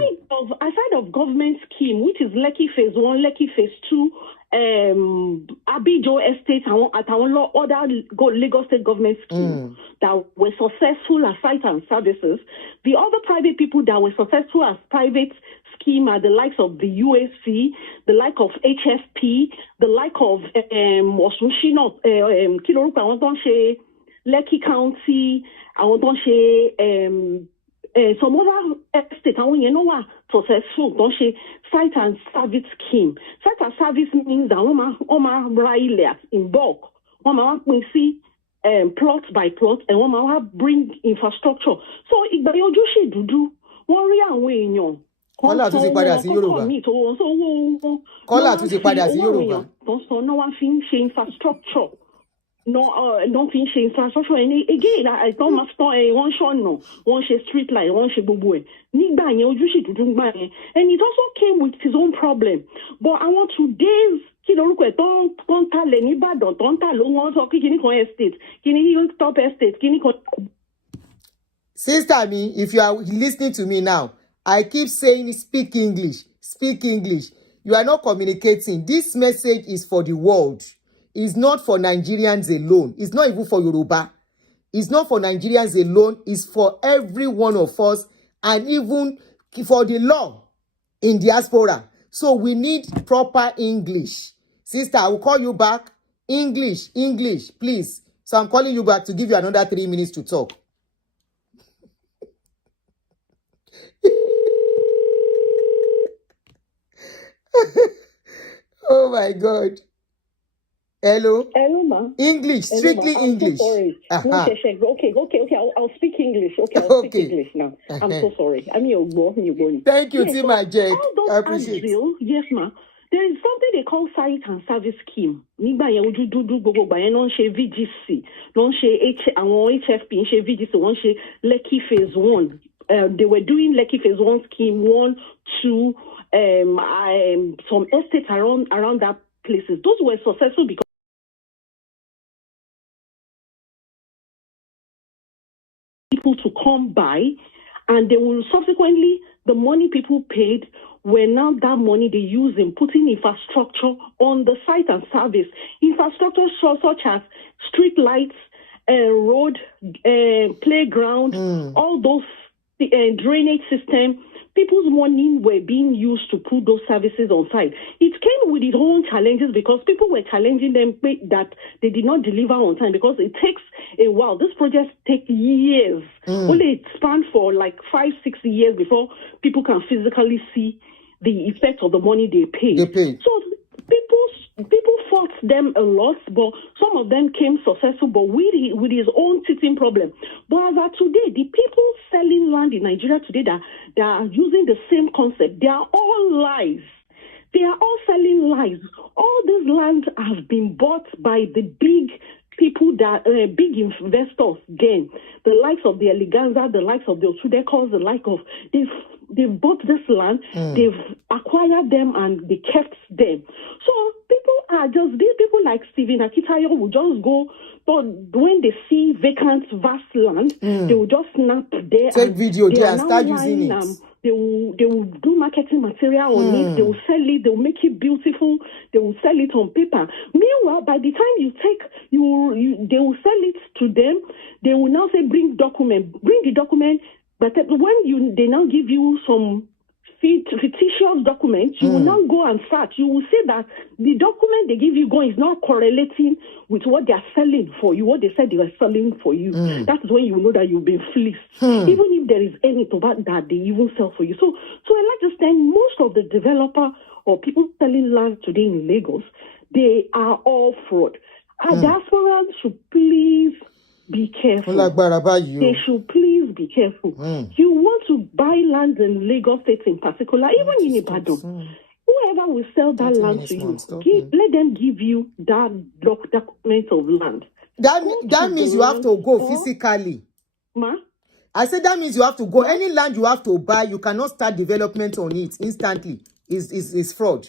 Aside of government scheme, which is Lekki Phase 1, Lekki Phase 2, Abijo Estate, at our other Lagos State government schemes that were successful as site and services, the other private people that were successful as private scheme are the likes of the USC, the like of HFP, the like of Osunshino, Lekki County, I want to say some other estate, successful, don't say site and service scheme. Site and service means that in bulk, we see plot by plot, and bring infrastructure. So if you do, Kọ́lá tún ti padà sí Yorùbá. Kọ́lá tún ti padà sí Yorùbá. No infrastructure. No finish infrastructure. And again, I don't master one shot no, one street light, one bubu. Nigba yen ojushi dudun gba yen. And it also came with his own problem. But I want today's don't tell anybody, don't tell who talk kini kon estate, kini top estate, kini kon. Sister me, if you are listening to me now, I keep saying speak English, speak English. You are not communicating. This message is for the world. It's not for Nigerians alone. It's not even for Yoruba. It's not for Nigerians alone. It's for every one of us, and even for the law in diaspora. So we need proper English. Sister, I will call you back. English, please. So I'm calling you back to give you another 3 minutes to talk. Oh my God. Hello, ma. English, strictly ma. English. So sorry. Okay. I'll speak English. I'll speak English now. I'm so sorry. I'm your boy. Thank you, Tim Jack. I appreciate it. Yes, ma. There is something they call site and service scheme. Nígbà yẹn ojú dúdú gbogbo gbà yẹn non ṣe VGC, non ṣe àwọn HFP, ṣe VGC, wọ́n ṣe Lekki phase 1. They were doing Lekki phase 1 scheme 1, 2, some estates around that places. Those were successful because people to come by, and they will subsequently, the money people paid were now that money they use in putting infrastructure on the site and service. Infrastructure such as street lights, road, playground, all those drainage system. People's money were being used to put those services on site. It came with its own challenges because people were challenging them that they did not deliver on time because it takes a while. This project takes years. Only it spans for like 5-6 years before people can physically see the effect of the money they paid. So people fought them a lot, but some of them came successful, but with his own teething problem. But as of today, the people selling land in Nigeria today that are using the same concept, they are all lies. They are all selling lies. All these lands have been bought by the big people that big investors again, the likes of the Eleganza, the likes of the Osudekos, the like of they've bought this land, they've acquired them, and they kept them. So these people like Stephen Akintayo will just go, but when they see vacant vast land, they will just snap there, take video there and start using it. They will do marketing material on it. They will sell it. They will make it beautiful. They will sell it on paper. Meanwhile, by the time they will sell it to them. They will now say, bring the document. But when they now give you some fictitious documents, you will now go and search. You will see that the document they give you is not correlating with what they are selling for you, what they said they were selling for you. That's when you know that you've been fleeced. Even if there is any tobacco that they even sell for you. So I understand most of the developer or people selling land today in Lagos, they are all fraud. Our diasporans should please be careful. They should please be careful. You want to buy land in Lagos State in particular, even in Ibadan. Whoever will sell that land to you, let them give you that document of land. That means you have to go physically. Ma? I said that means you have to go. Any land you have to buy, you cannot start development on it instantly. Is fraud.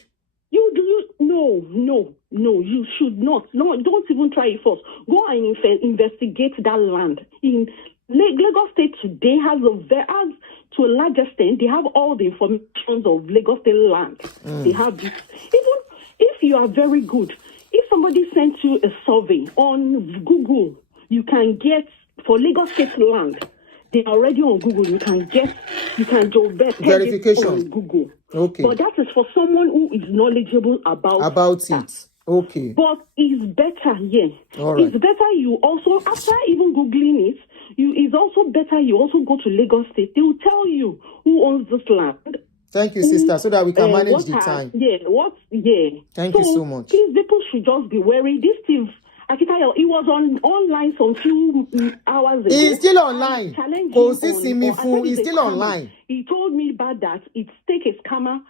No, you should not. No, don't even try it first. Go and investigate that land. In Lagos State today has to a large extent, they have all the information of Lagos State land. They have it. Even if you are very good, if somebody sends you a survey on Google, you can get for Lagos State land. They are already on Google. You can do verification on Google. Okay. But that is for someone who is knowledgeable about it. Okay. But it's better, All right. It's better you also, after even Googling it, it's also better you also go to Lagos State. They will tell you who owns this land. Thank you, sister, so that we can manage the time. Thank you so much. Please, people should just be wary. These things Akintayo, he was online some few hours ago. He's still online. He's still online. He told me about that. It takes a scammer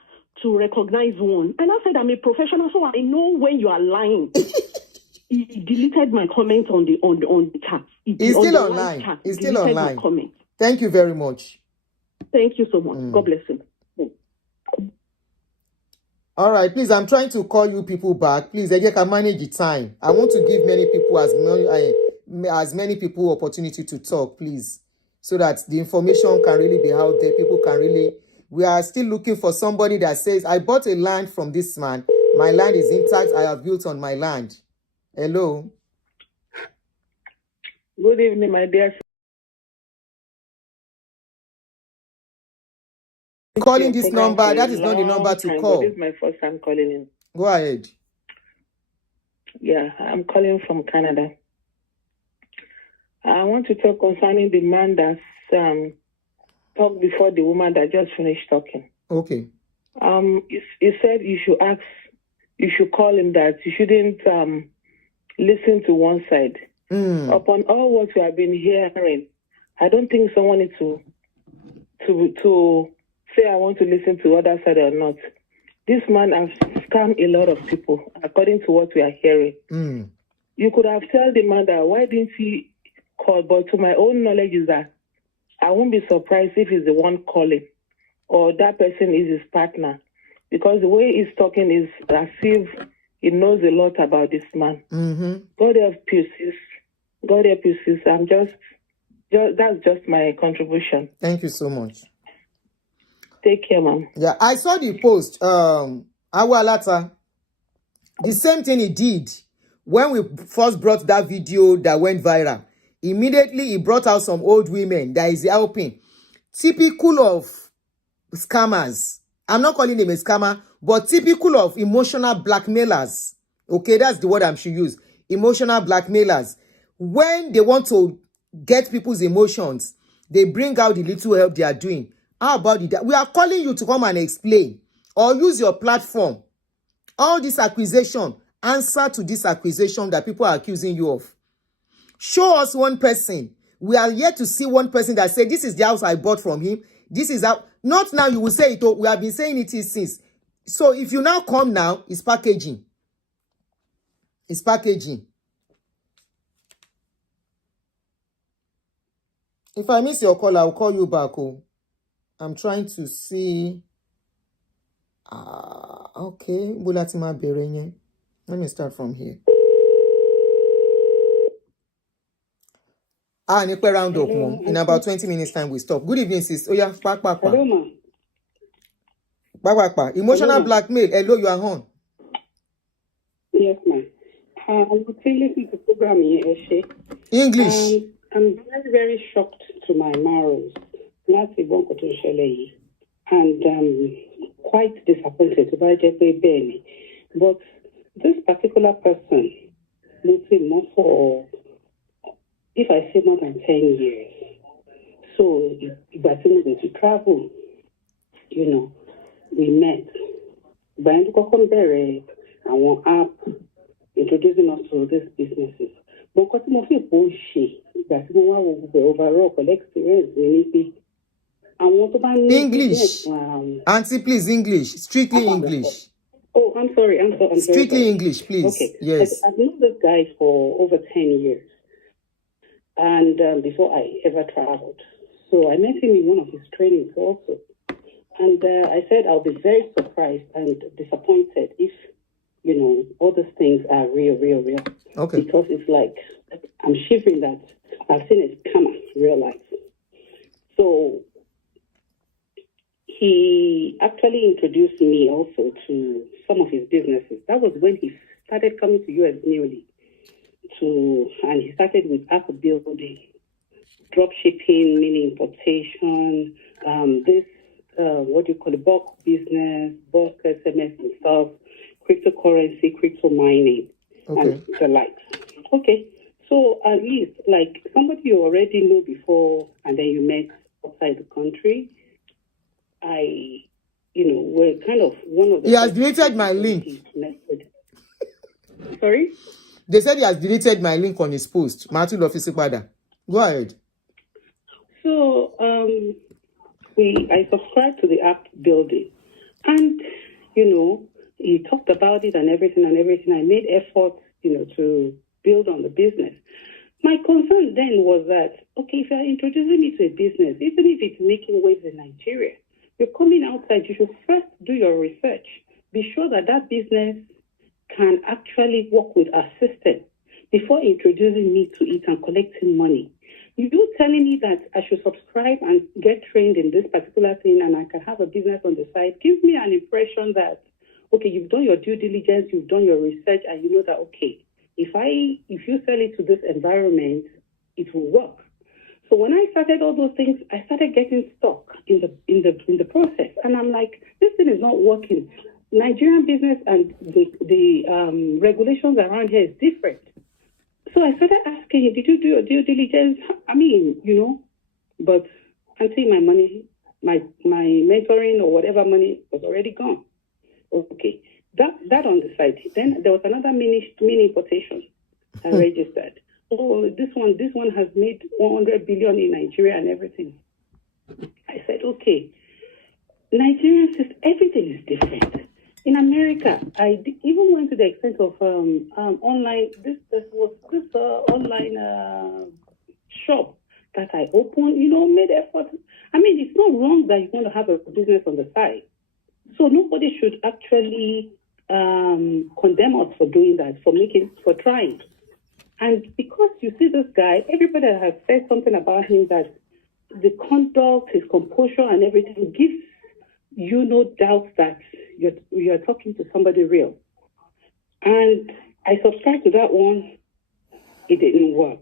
to recognize one. And I said, I'm a professional, so I know when you are lying. He deleted my comment on the chat. He's still online. He's still online. Thank you very much. Thank you so much. God bless you. All right, please, I'm trying to call you people back. Please, I can manage the time. I want to give many people as many people opportunity to talk, please, so that the information can really be out there. People can really. We are still looking for somebody that says, I bought a land from this man. My land is intact. I have built on my land. Hello. Good evening, my dear. Calling this number, that is not the number to call. This is my first time calling in. Go ahead. Yeah, I'm calling from Canada. I want to talk concerning the man that's talked before the woman that just finished talking. Okay. You said you should call him that you shouldn't listen to one side. Upon all what you have been hearing, I don't think someone needs to say I want to listen to other side or not. This man has scammed a lot of people, according to what we are hearing. You could have told the man that why didn't he call? But to my own knowledge is that I won't be surprised if he's the one calling or that person is his partner, because the way he's talking is as if he knows a lot about this man. God help you, sis. God help you, sis. That's just my contribution. Thank you so much. Take care, ma'am. Yeah, I saw the post. Awalata, the same thing he did when we first brought that video that went viral. Immediately, he brought out some old women that is helping. Typical of scammers. I'm not calling him a scammer, but typical of emotional blackmailers. Okay, that's the word I should use. Emotional blackmailers. When they want to get people's emotions, they bring out the little help they are doing. How about it? We are calling you to come and explain or use your platform. All this accusation, answer to this accusation that people are accusing you of. Show us one person. We are yet to see one person that said, this is the house I bought from him. This is how. Not now you will say it. We have been saying it since. So if you now come now, it's packaging. It's packaging. If I miss your call, I'll call you back. Oh. I'm trying to see. Okay. Let me start from here. Round up. In about 20 minutes time, we stop. Good evening, sis. Oh, yeah. Hello, ma'am. Emotional blackmail. Hello, you are on. Yes, ma'am. I'm listening to the program here, English. I'm very, very shocked to my marrows. And quite disappointed about Bailey. But this particular person, more for, if I say more than 10 years. So, if I think to travel, we met. But I want app introducing us to these businesses. But bullshit. That's overall experience. English. Auntie, please, English. Strictly English. Oh, I'm sorry. Strictly sorry. English, please. Okay. Yes. I've known this guy for over 10 years. And before I ever traveled. So I met him in one of his trainings also. And I said I'll be very surprised and disappointed if, all these things are real. Okay. Because it's like, I'm shivering that I've seen it come real life. So he actually introduced me also to some of his businesses. That was when he started coming to US newly. And he started with app building, drop shipping, meaning importation, bulk business, bulk SMS and stuff, cryptocurrency, crypto mining, and the likes. Okay. So at least like somebody you already know before and then you met outside the country, we're kind of one of the... He has deleted my link. Sorry? They said he has deleted my link on his post. Martin Lofisipada. Go ahead. So I subscribed to the app building, and he talked about it and everything. I made efforts, to build on the business. My concern then was that, okay, if you're introducing me to a business, even if it's making waves in Nigeria, you're coming outside, you should first do your research. Be sure that that business can actually work with our system before introducing me to it and collecting money. You telling me that I should subscribe and get trained in this particular thing and I can have a business on the side gives me an impression that, okay, you've done your due diligence, you've done your research, and you know that, okay, if you sell it to this environment, it will work. So when I started all those things, I started getting stuck in the process, and I'm like, this thing is not working. Nigerian business and the regulations around here is different. So I started asking him, did you do your due diligence? But until my money, my mentoring or whatever money was already gone. Okay, that on the side. Then there was another mini importation I registered. Oh, this one has made 100 billion in Nigeria and everything. I said, okay, Nigerian system, everything is different. In America, I even went to the extent of online. This was online shop that I opened. Made effort. I mean, it's not wrong that you want to have a business on the side. So nobody should actually condemn us for doing that, for trying. And because you see this guy, everybody has said something about him that the conduct, his composure, and everything gives you no doubt that you're talking to somebody real. And I subscribed to that one. It didn't work.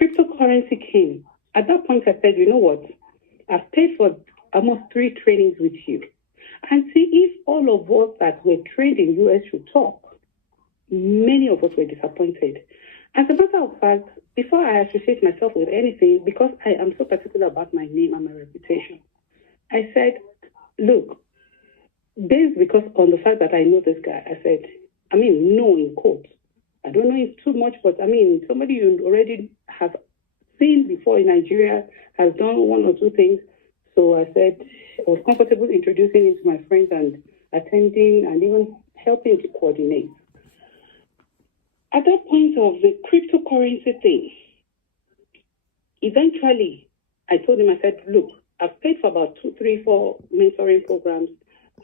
Cryptocurrency came. At that point, I said, you know what? I've paid for almost 3 trainings with you. And see, if all of us that were trained in US should talk, many of us were disappointed. As a matter of fact, before I associate myself with anything, because I am so particular about my name and my reputation, I said, look, based because on the fact that I know this guy, I said, no in quotes. I don't know if too much, but somebody you already have seen before in Nigeria has done 1 or 2 things. So I said, I was comfortable introducing him to my friends and attending and even helping to coordinate. At that point of the cryptocurrency thing, eventually I told him, I said, look, I've paid for about 2, 3, 4 mentoring programs.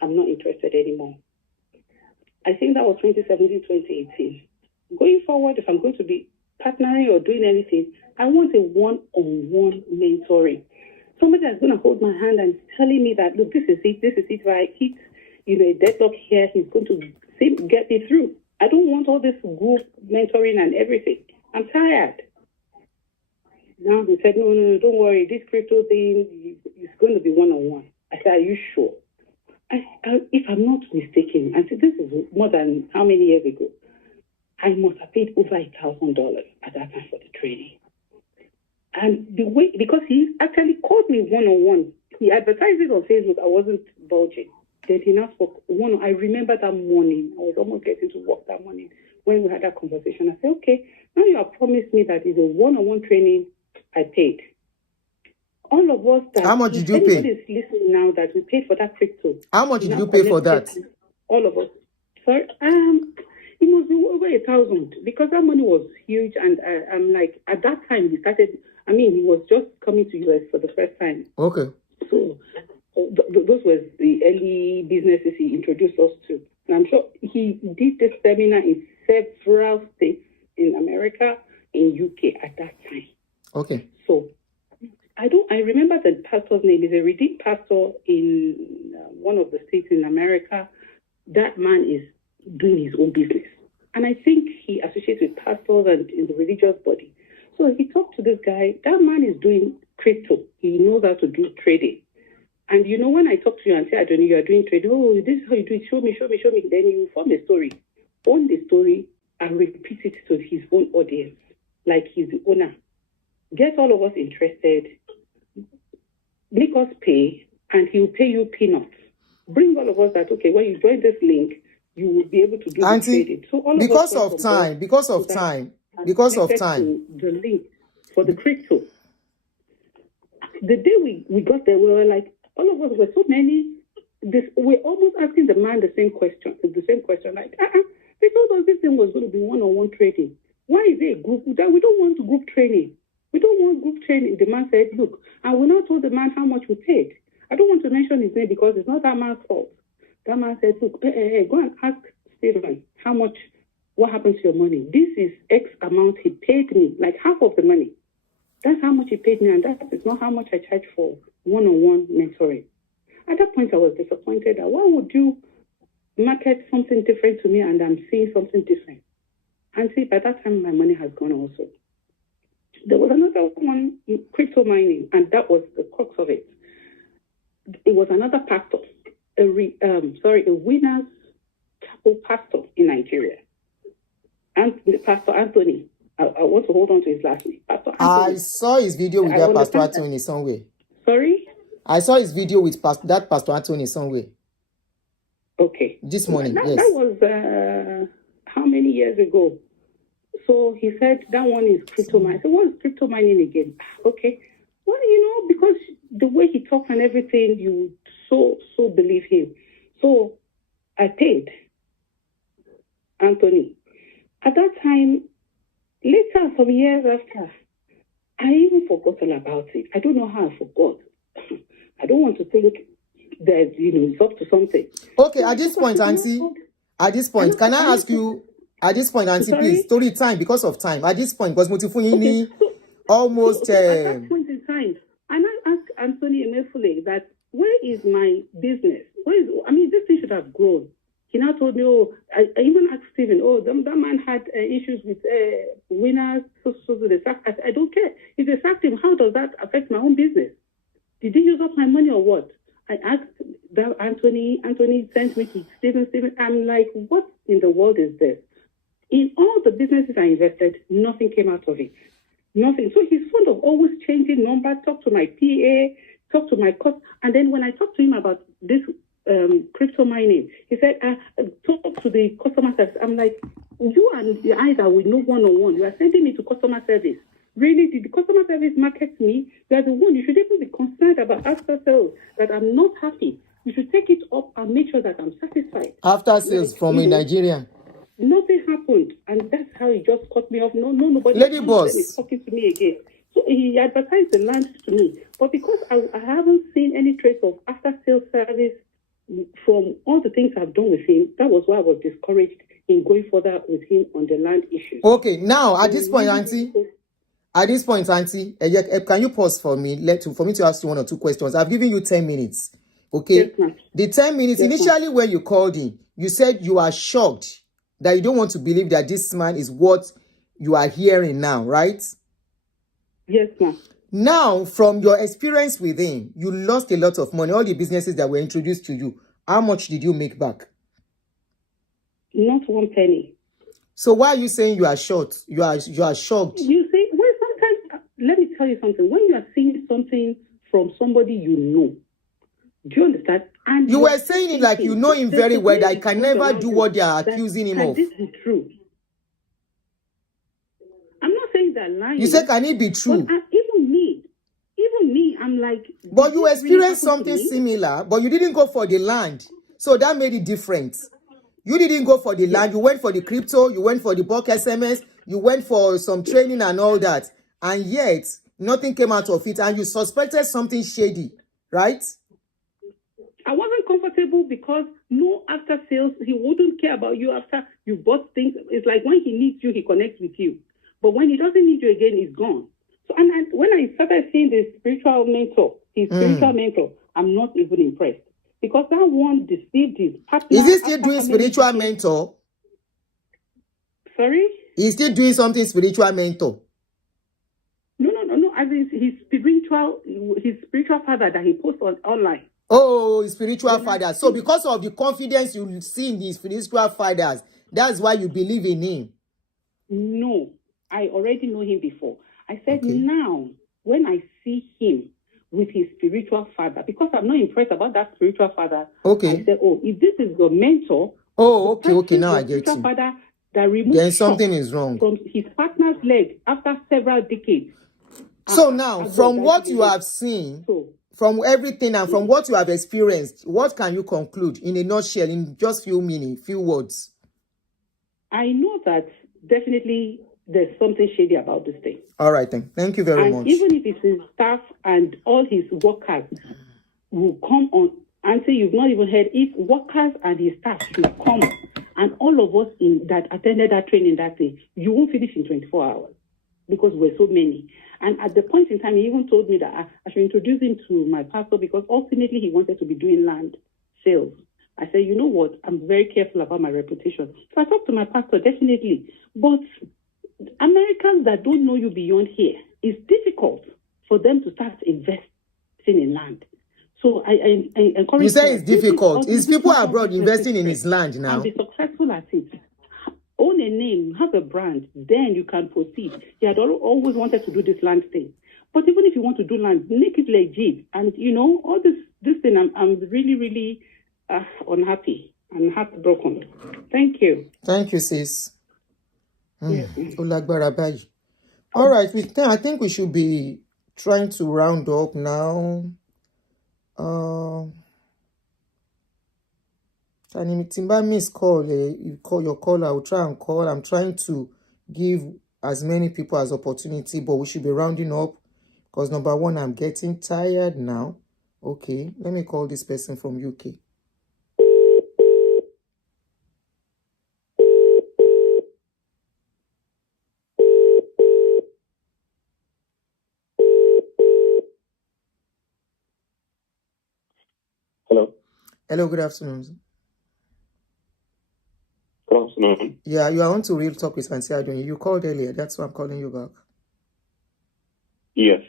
I'm not interested anymore. I think that was 2017, 2018. Going forward, if I'm going to be partnering or doing anything, I want a one-on-one mentoring. Somebody that's going to hold my hand and telling me that, look, this is it. If I hit, a deadlock here, he's going to get me through. I don't want all this group mentoring and everything. I'm tired. Now he said, no, don't worry. This crypto thing is going to be one-on-one. I said, are you sure? If I'm not mistaken, I said, this is more than how many years ago? I must have paid over $1,000 at that time for the training. And the way, because he actually called me one-on-one, he advertised it on Facebook. I wasn't budging. Then he now spoke I remember that morning. I was almost getting to work that morning when we had that conversation. I said, okay, now you have promised me that it's a one-on-one training. I paid. All of us that... How much did you pay? Anybody is listening now that we paid for that crypto. How much did you pay for that? All of us. Sorry? It must be over 1,000 because that money was huge. And I'm like, at that time, he started... he was just coming to US for the first time. Okay. So those were the early businesses he introduced us to. And I'm sure he did this seminar in several states in America, in UK at that time. Okay. So I remember the pastor's name. He's a redeemed pastor in one of the states in America. That man is doing his own business. And I think he associates with pastors and in the religious body. So he talked to this guy. That man is doing crypto. He knows how to do trading. And when I talk to you and say, I don't know, you are doing trading. Oh, this is how you do it. Show me. Then you form a story. Own the story and repeat it to his own audience, like he's the owner. Get all of us interested. Make us pay, and he'll pay you peanuts. Bring all of us that, okay, when you join this link, you will be able to do Auntie, the trading. So all because of us of time, because of time. The link for the crypto. The day we got there, we were like, all of us were so many. We're almost asking the man the same question. Like, they told us this thing was going to be one-on-one trading. Why is it a group? We don't want group training. We don't want group training. The man said, look, and we now told the man how much we paid. I don't want to mention his name because it's not that man's fault. That man said, look, go and ask Stephen what happens to your money. This is X amount he paid me, like half of the money. That's how much he paid me, and that is not how much I charge for one-on-one mentoring. At that point, I was disappointed that why would you market something different to me and I'm seeing something different? And see, by that time, my money has gone also. There was another one, crypto mining, and that was the crux of it. It was another pastor, a winner's chapel pastor in Nigeria. And Pastor Anthony, I want to hold on to his last name. Pastor Anthony. I saw his video with that Pastor Anthony somewhere. Sorry? I saw his video with that Pastor Anthony somewhere. Okay. This morning, yes. That was how many years ago? So he said that one is crypto mining. So what is crypto mining again? Okay. Well, because the way he talks and everything, you so believe him. So I paid Anthony. At that time, later, some years after, I even forgot all about it. I don't know how I forgot. I don't want to think that, it's up to something. Okay, at this point, Auntie, can I ask you, at this point, Auntie, please, story time, because of time. At this point, because Mutifuni almost... At that point in time, and I asked Anthony Emefule that, where is my business? This thing should have grown. He now told me, I even asked Stephen, that man had issues with winners, so they sacked. I don't care. If they sacked him, how does that affect my own business? Did he use up my money or what? I asked that Anthony sent me to Stephen. I'm like, what in the world is this? In all the businesses I invested, nothing came out of it. Nothing. So he's fond of always changing numbers, talk to my PA, talk to my cost. And then when I talked to him about this crypto mining, he said, talk to the customer service. I'm like, you and the either we know one-on-one. You are sending me to customer service. Really, did the customer service market me? You are the one. You should even be concerned about after sales, that I'm not happy. You should take it up and make sure that I'm satisfied. After sales from a Nigerian. Nothing happened. And that's how he just cut me off. Nobody Lady boss is talking to me again. So he advertised the land to me. But because I haven't seen any trace of after sales service from all the things I've done with him, that was why I was discouraged in going further with him on the land issues. Okay, now at this point, Auntie, can you pause for me? For me to ask you one or two questions. I've given you 10 minutes. Okay? Yes, the 10 minutes, initially when you called in, you said you are shocked that you don't want to believe that this man is what you are hearing now, right? Yes, ma'am. Now, from your experience with him, you lost a lot of money. All the businesses that were introduced to you, how much did you make back? Not one penny. So why are you saying you are shocked? You are shocked. You see, sometimes, let me tell you something. When you are seeing something from somebody you know, do you understand? And you were saying it like you know him very well, that he can never do what they are accusing him of. Can this be true? I'm not saying that lying. You say, can it be true? But even me, I'm like... But you experienced something similar, but you didn't go for the land. So that made it different. You didn't go for the land. You went for the crypto. You went for the bulk SMS. You went for some training and all that. And yet, nothing came out of it. And you suspected something shady, right? I wasn't comfortable because after sales, he wouldn't care about you after you bought things. It's like when he needs you, he connects with you. But when he doesn't need you again, he's gone. So when I started seeing the spiritual mentor, I'm not even impressed. Because that one deceived his partner. Is he still doing spiritual mentor? Sorry? He's still doing something spiritual mentor? No. As his spiritual father that he posts online. Oh, his spiritual father. So because of the confidence you see in his spiritual fathers, that's why you believe in him? No, I already know him before. I said now, when I see him with his spiritual father, because I'm not impressed about that spiritual father, I said, if this is your mentor, Oh, okay. Now I get spiritual you. father that removed Then something shock is wrong. from his partner's leg after several decades. So now, from what you have seen, from everything and from what you have experienced, what can you conclude in a nutshell, in just few words? I know that definitely there's something shady about this thing. All right, then. Thank you very much. Even if it's his staff and all his workers will come on, until you've not even heard, if workers and his staff should come, and all of us that attended that training that day, you won't finish in 24 hours because we're so many. And at the point in time, he even told me that I should introduce him to my pastor because ultimately he wanted to be doing land sales. I said, you know what? I'm very careful about my reputation. So I talked to my pastor, definitely. But Americans that don't know you beyond here, it's difficult for them to start investing in land. So I encourage you. Say it's difficult. It's people abroad investing in his land now. And be successful at it. Own a name, have a brand, then you can proceed. He had always wanted to do this land thing. But even if you want to do land, make it legit. And, all this thing, I'm really, really unhappy and heartbroken. Thank you. Thank you, sis. Yeah. All right, I think we should be trying to round up now. Timba miss call, you call your call, I will try and call. I'm trying to give as many people as opportunity, but we should be rounding up because number one, I'm getting tired now. Okay, let me call this person from UK. Hello, good afternoon. Good afternoon. Yeah, you are on to Real Talk with Fancy Adoni. You called earlier, that's why I'm calling you back. Yes.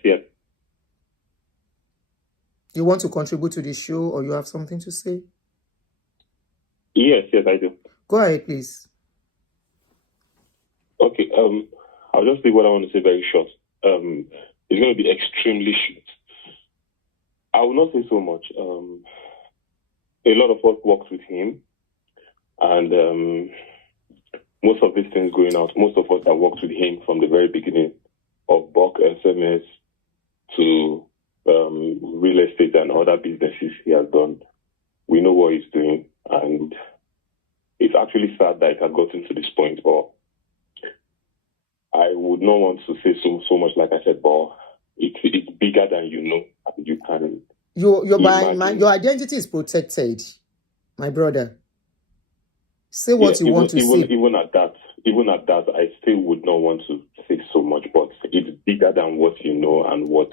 You want to contribute to the show or you have something to say? Yes, I do. Go ahead, please. Okay, I'll just say what I want to say very short. It's going to be extremely short. I will not say so much. A lot of us worked with him, and most of these things going out, most of us that worked with him from the very beginning of Buck SMS to real estate and other businesses he has done, we know what he's doing, and it's actually sad that it has gotten to this point, but I would not want to say so much, like I said, but it's bigger than you know, and you can. Your identity is protected, my brother. Say what you want to say. Even at that, I still would not want to say so much, but it's bigger than what you know and what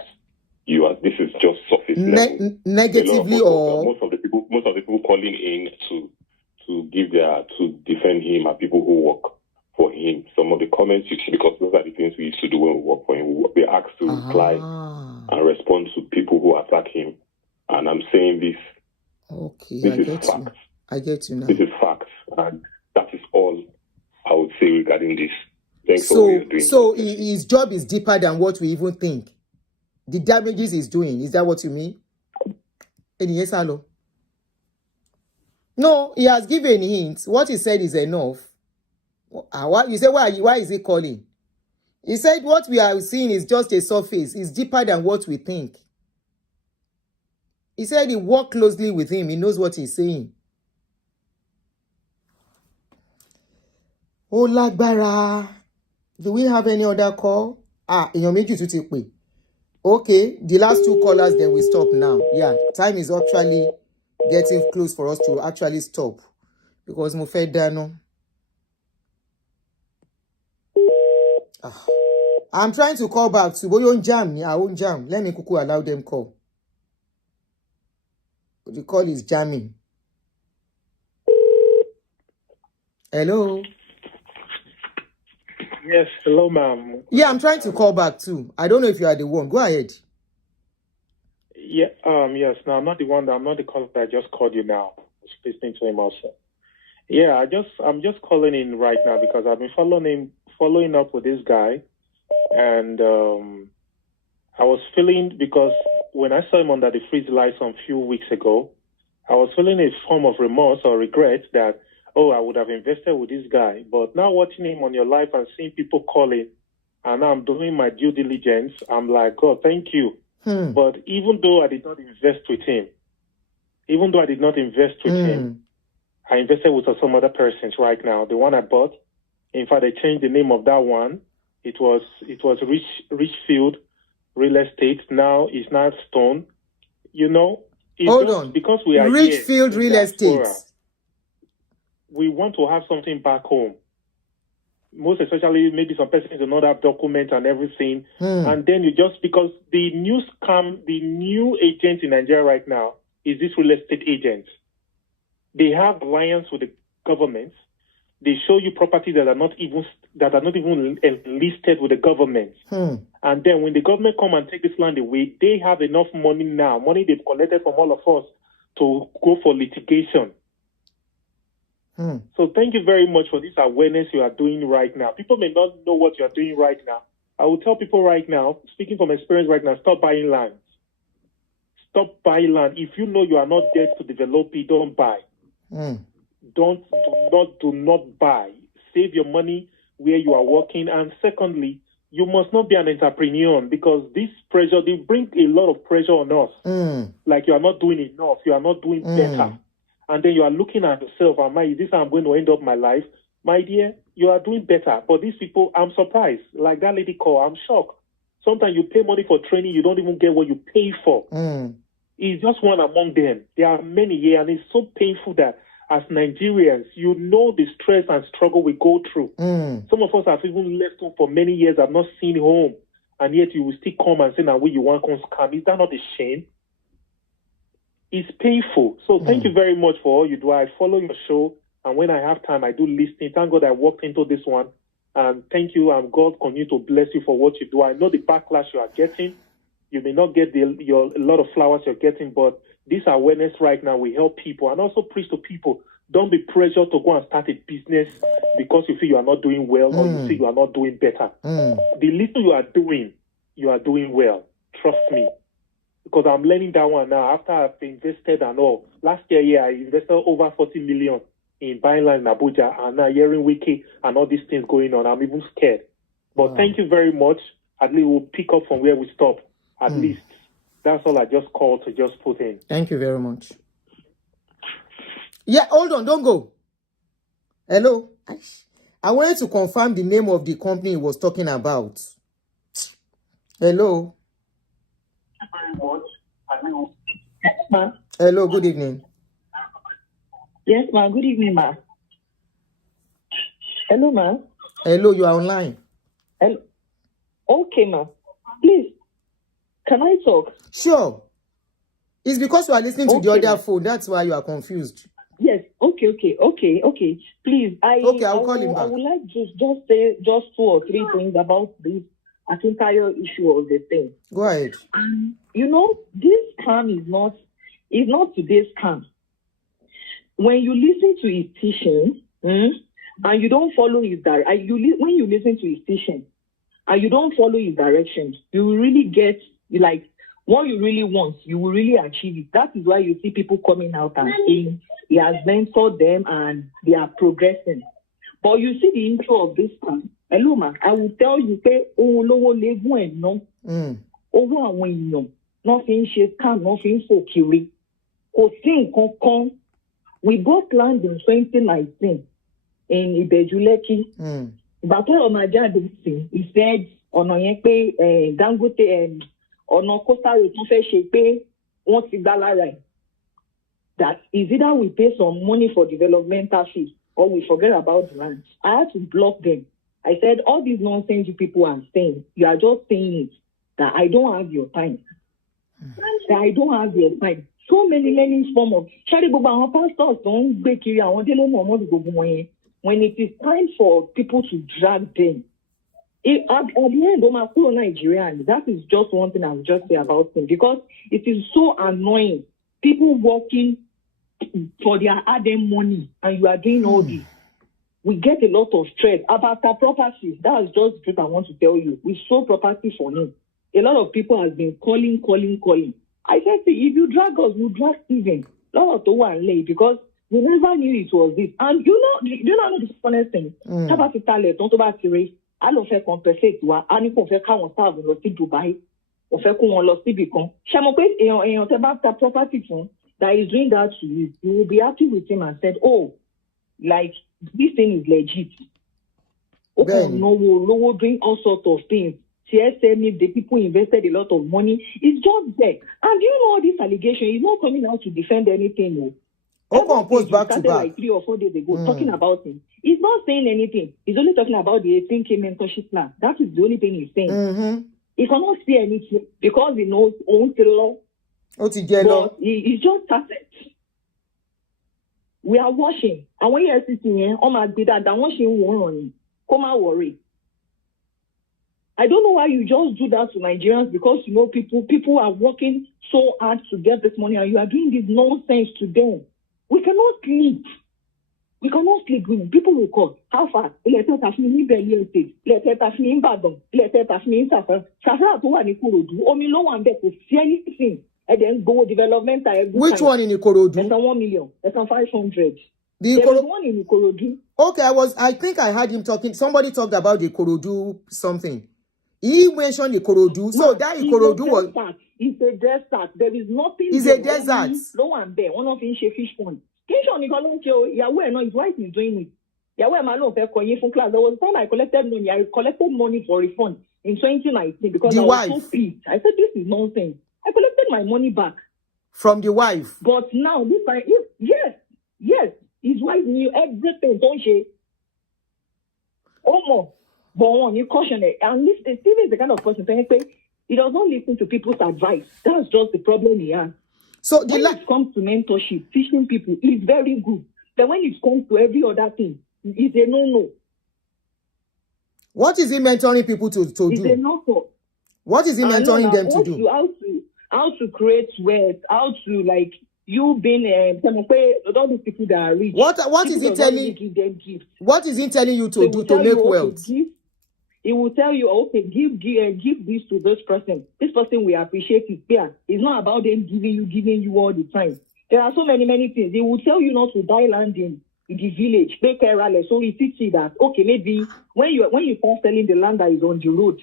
you are. This is just surface level. Negatively, or most of the people calling in to defend him are people who work for him. Some of the comments you see, because those are the things we used to do when we work for him. We asked to reply and respond to people who attack him. And I'm saying this. Okay, this is facts. I get you now. This is facts, and that is all I would say regarding this. Thanks for what you're doing. So his job is deeper than what we even think. The damages he's doing, is that what you mean? Yes, hello. No, he has given hints. What he said is enough. You say why is he calling? He said what we are seeing is just a surface. It's deeper than what we think. He said he worked closely with him. He knows what he's saying. Oh, lágbára. Do we have any other call? Èèyàn méjì tún ti pè. Okay, the last two callers, then we stop now. Yeah, time is actually getting close for us to actually stop. Because mo fẹ́ dáná. I'm trying to call back to Boyon Jam. I won't jam. Let me kuku allow them call. The call is jamming. Hello. Yes, hello, ma'am. Yeah, I'm trying to call back too. I don't know if you are the one. Go ahead. Yeah, yes. No, I'm not the one. I'm not the caller that I just called you now. I was listening to him also. Yeah, I'm just calling in right now because I've been following up with this guy, and I was feeling, because when I saw him under the freeze lights a few weeks ago, I was feeling a form of remorse or regret that oh, I would have invested with this guy. But now watching him on your live and seeing people calling, and now I'm doing my due diligence, I'm like, God, thank you. But even though I did not invest with him, I invested with some other persons right now. The one I bought, in fact, I changed the name of that one. It was Richfield Real Estate. Now it's not Stone. You know, hold on. Because we are Richfield Real Estate. We want to have something back home. Most especially, maybe some persons do not have documents and everything. And then because the new agent in Nigeria right now is this real estate agent. They have alliance with the government. They show you properties that are not even listed with the government. And then when the government come and take this land away, they have enough money now, money they've collected from all of us to go for litigation. So thank you very much for this awareness you are doing right now. People may not know what you are doing right now. I will tell people right now, speaking from experience right now, stop buying land. Stop buying land. If you know you are not there to develop it, don't buy. Do not buy. Save your money where you are working. And secondly, you must not be an entrepreneur, because this pressure, they bring a lot of pressure on us. Like you are not doing enough, you are not doing better. And then you are looking at yourself, is this how I'm going to end up my life? My dear, you are doing better. But these people, I'm surprised. Like that lady called, I'm shocked. Sometimes you pay money for training, you don't even get what you pay for. It's just one among them. There are many here, and it's so painful that as Nigerians, you know the stress and struggle we go through. Some of us have even left home for many years, have not seen home, and yet you will still come and say, now you want to scam. Is that not a shame? It's painful. So thank you very much for all you do. I follow your show, and when I have time, I do listening. Thank God I walked into this one. And thank you, and God continue to bless you for what you do. I know the backlash you are getting. You may not get a lot of flowers you're getting, but this awareness right now will help people. And also preach to people, don't be pressured to go and start a business because you feel you are not doing well or you feel you are not doing better. The little you are doing well. Trust me. Because I'm learning that one now after I've invested and all. Last year, I invested over 40 million in buying land in Abuja, and now hearing Wiki and all these things going on. I'm even scared. But thank you very much. At least we'll pick up from where we stop. At least. That's all I just called to just put in. Thank you very much. Yeah, hold on, don't go. Hello. I wanted to confirm the name of the company he was talking about. Hello. Yes, ma'am. Hello, good evening. Yes, ma'am. Good evening, ma'am. Hello, ma'am. Hello, you are online. Hello. Okay, ma'am. Please, can I talk? Sure. It's because you are listening to the other phone. That's why you are confused. Yes. Okay. Please, I'll call him back. I would like to just say 2 or 3 things about this Akintayo issue of the thing. Go ahead. You know, this scam is not today's scam. When you listen to his teaching, and you don't follow his when you listen to his teaching and you don't follow his directions, you will really get like what you really want. You will really achieve it. That is why you see people coming out and saying he has mentored them and they are progressing. But you see the intro of this scam. Hello, man. I will tell you, nothing scam, nothing for kiri. We bought land in 2019 in Ibejuleki. But he said, Dangote that is either we pay some money for developmental fees or we forget about the land. I had to block them. I said, all these nonsense you people are saying, you are just saying it, that I don't have your time. That I don't have your time. So many forms of pastors don't break you. When it is time for people to drag them, at the end of my whole Nigerian, that is just one thing I would just say about him, because it is so annoying. People working for their hard-earned money and you are doing all this. We get a lot of stress about our properties. That's just what I want to tell you. We sold property for him. A lot of people have been calling. I said, see, if you drag us, we'll drag Stephen. Not to one lay, because We never knew it was this. And you know the funniest thing? Don't about race. I don't feel compensate. I don't feel can't serve in Dubai. Or feel qu'on lost Bicon. Shamope, and about that property that is doing that to you. You will be happy with him and said, oh, like this thing is legit. Okay, no, we'll doing all sorts of things. CSM, the people invested a lot of money. It's just there. And you know this allegation is not coming out to defend anything. Post back to back. Like 3 or 4 days ago, talking about him. He's not saying anything. He's only talking about the 18K mentorship plan. That is the only thing he's saying. He cannot say anything because he knows own law. But he's just started. We are watching. And when you're sitting here, oh my God, I'm watching one. Come and worry. I don't know why you just do that to Nigerians because you know people are working so hard to get this money and you are doing this nonsense to them. We cannot sleep. We cannot sleep. People will call. How far? Let's have me in Berlin State. Let's have me in Badon. Let's have me in Safran. Safran to one in Ikorodu. Only no one there could see anything. And then go development. Which one in Ikorodu? That's 1 million. That's 500. There is one in Ikorodu. Okay, I think I heard him talking. Somebody talked about the Ikorodu something. He mentioned Ikorodu. So that Ikorodu was. It's a desert. There is nothing. It's a desert. No one there. One of them fish pond. Yahweh, no, his wife is doing it. Yahweh, my love, from class. There was time I collected money. I collected money for refund in 2019 because I was so pissed. I said, this is nonsense. I collected my money back. From the wife? But now, this time, yes. His wife knew everything, don't she? Oh, but you caution it. And Stephen is the kind of person saying, he does not listen to people's advice. That's just the problem he has. So when it comes to mentorship, teaching people is very good. But when it comes to every other thing, it's a no-no. What is he mentoring people to do? It's a no-no. What is he mentoring them to do? How to create wealth, how to like you being all these people that are rich. What is he telling? What is he telling you to do to make wealth? He will tell you, okay, give this to this person. This person will appreciate it. Yeah, it's not about them giving you all the time. There are so many things. He will tell you not to buy land in the village. So he teaches that okay, maybe when you start selling the land that is on the road,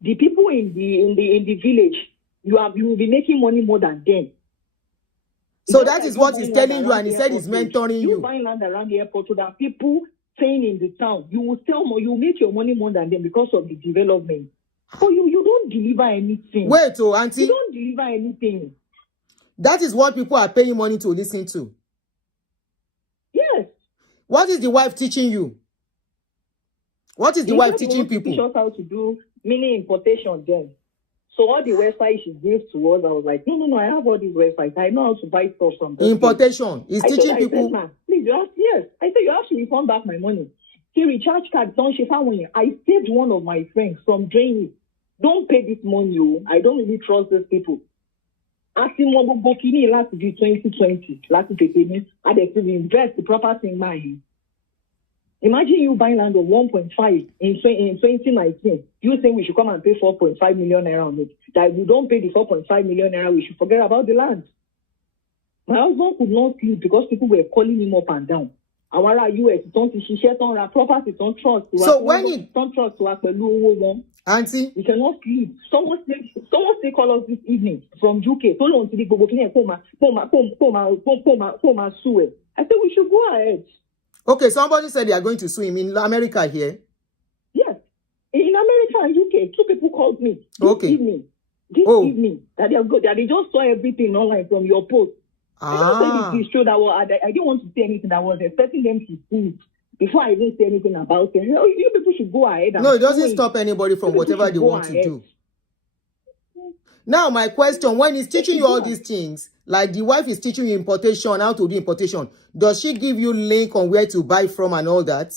the people in the village, you will be making money more than them. So that is what he's telling you, and he said he's mentoring you. You buy land around the airport so that people staying in the town, you will sell more, you make your money more than them because of the development. So you don't deliver anything. Wait, auntie. You don't deliver anything. That is what people are paying money to listen to. Yes. What is the wife teaching you? What is the wife teaching people? Teach us how to do mini importation then. So all the websites she gave to us, I was like, no, I have all these websites. I know how to buy stuff from them. Importation. He's teaching people. Please, yes. I said, you have to refund back my money. See, recharge card, don't she found when I saved one of my friends from draining. Don't pay this money, I don't really trust these people. Asking what Bokini last year 2020, last year, I had to invest the property in mine. Imagine you buying land of 1.5 in 2019. You saying we should come and pay 4.5 million naira on it. That if we don't pay the 4.5 million naira, we should forget about the land. My husband could not sleep because people were calling him up and down. Our US don't share on property, don't trust. So when you don't trust to us, auntie, you cannot sleep. Someone still call us this evening from UK. So long to the I said we should go ahead. Okay, somebody said they are going to sue him in America here. Yes. In America and UK, 2 people called me this evening. This evening. That they are good. That they just saw everything online from your post. I didn't show that I didn't want to say anything. I was expecting them to see before I even say anything about it. You people should go ahead. No, it doesn't stop anybody from whatever they want to do. Now, my question, when he's teaching you all these things, like the wife is teaching you importation, how to do importation, does she give you link on where to buy from and all that?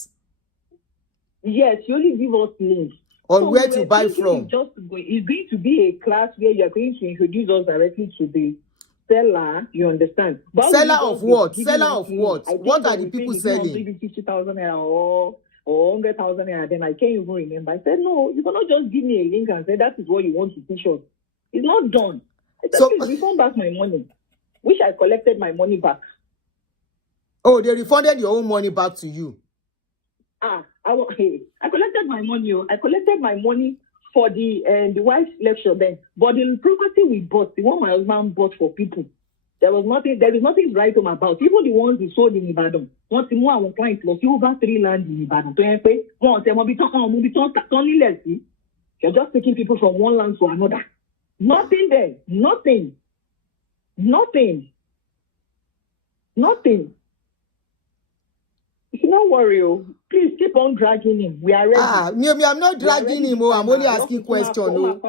Yes, she only give us links. On where to buy from? It's going to be a class where you're going to introduce us directly to the seller, you understand? But seller of what? Seller of what? What are the people selling? Maybe 50,000 or 100,000 naira. Then I can't even remember. I said, no, you cannot just give me a link and say that is what you want to teach us. It's not done. I said, please refund back my money. Wish I collected my money back. Oh, they refunded your own money back to you. I collected my money. I collected my money for the wife's lecture then. But the property we bought, the one my husband bought for people, there is nothing to write home about. Even the ones we sold in Ibadan. Once the more our clients lost over 3 lands in Ibadan. You're just taking people from one land to another. Nothing there. Nothing. You should not worry. Please keep on dragging him. We are ready. Me, I'm not dragging him. I'm only asking question.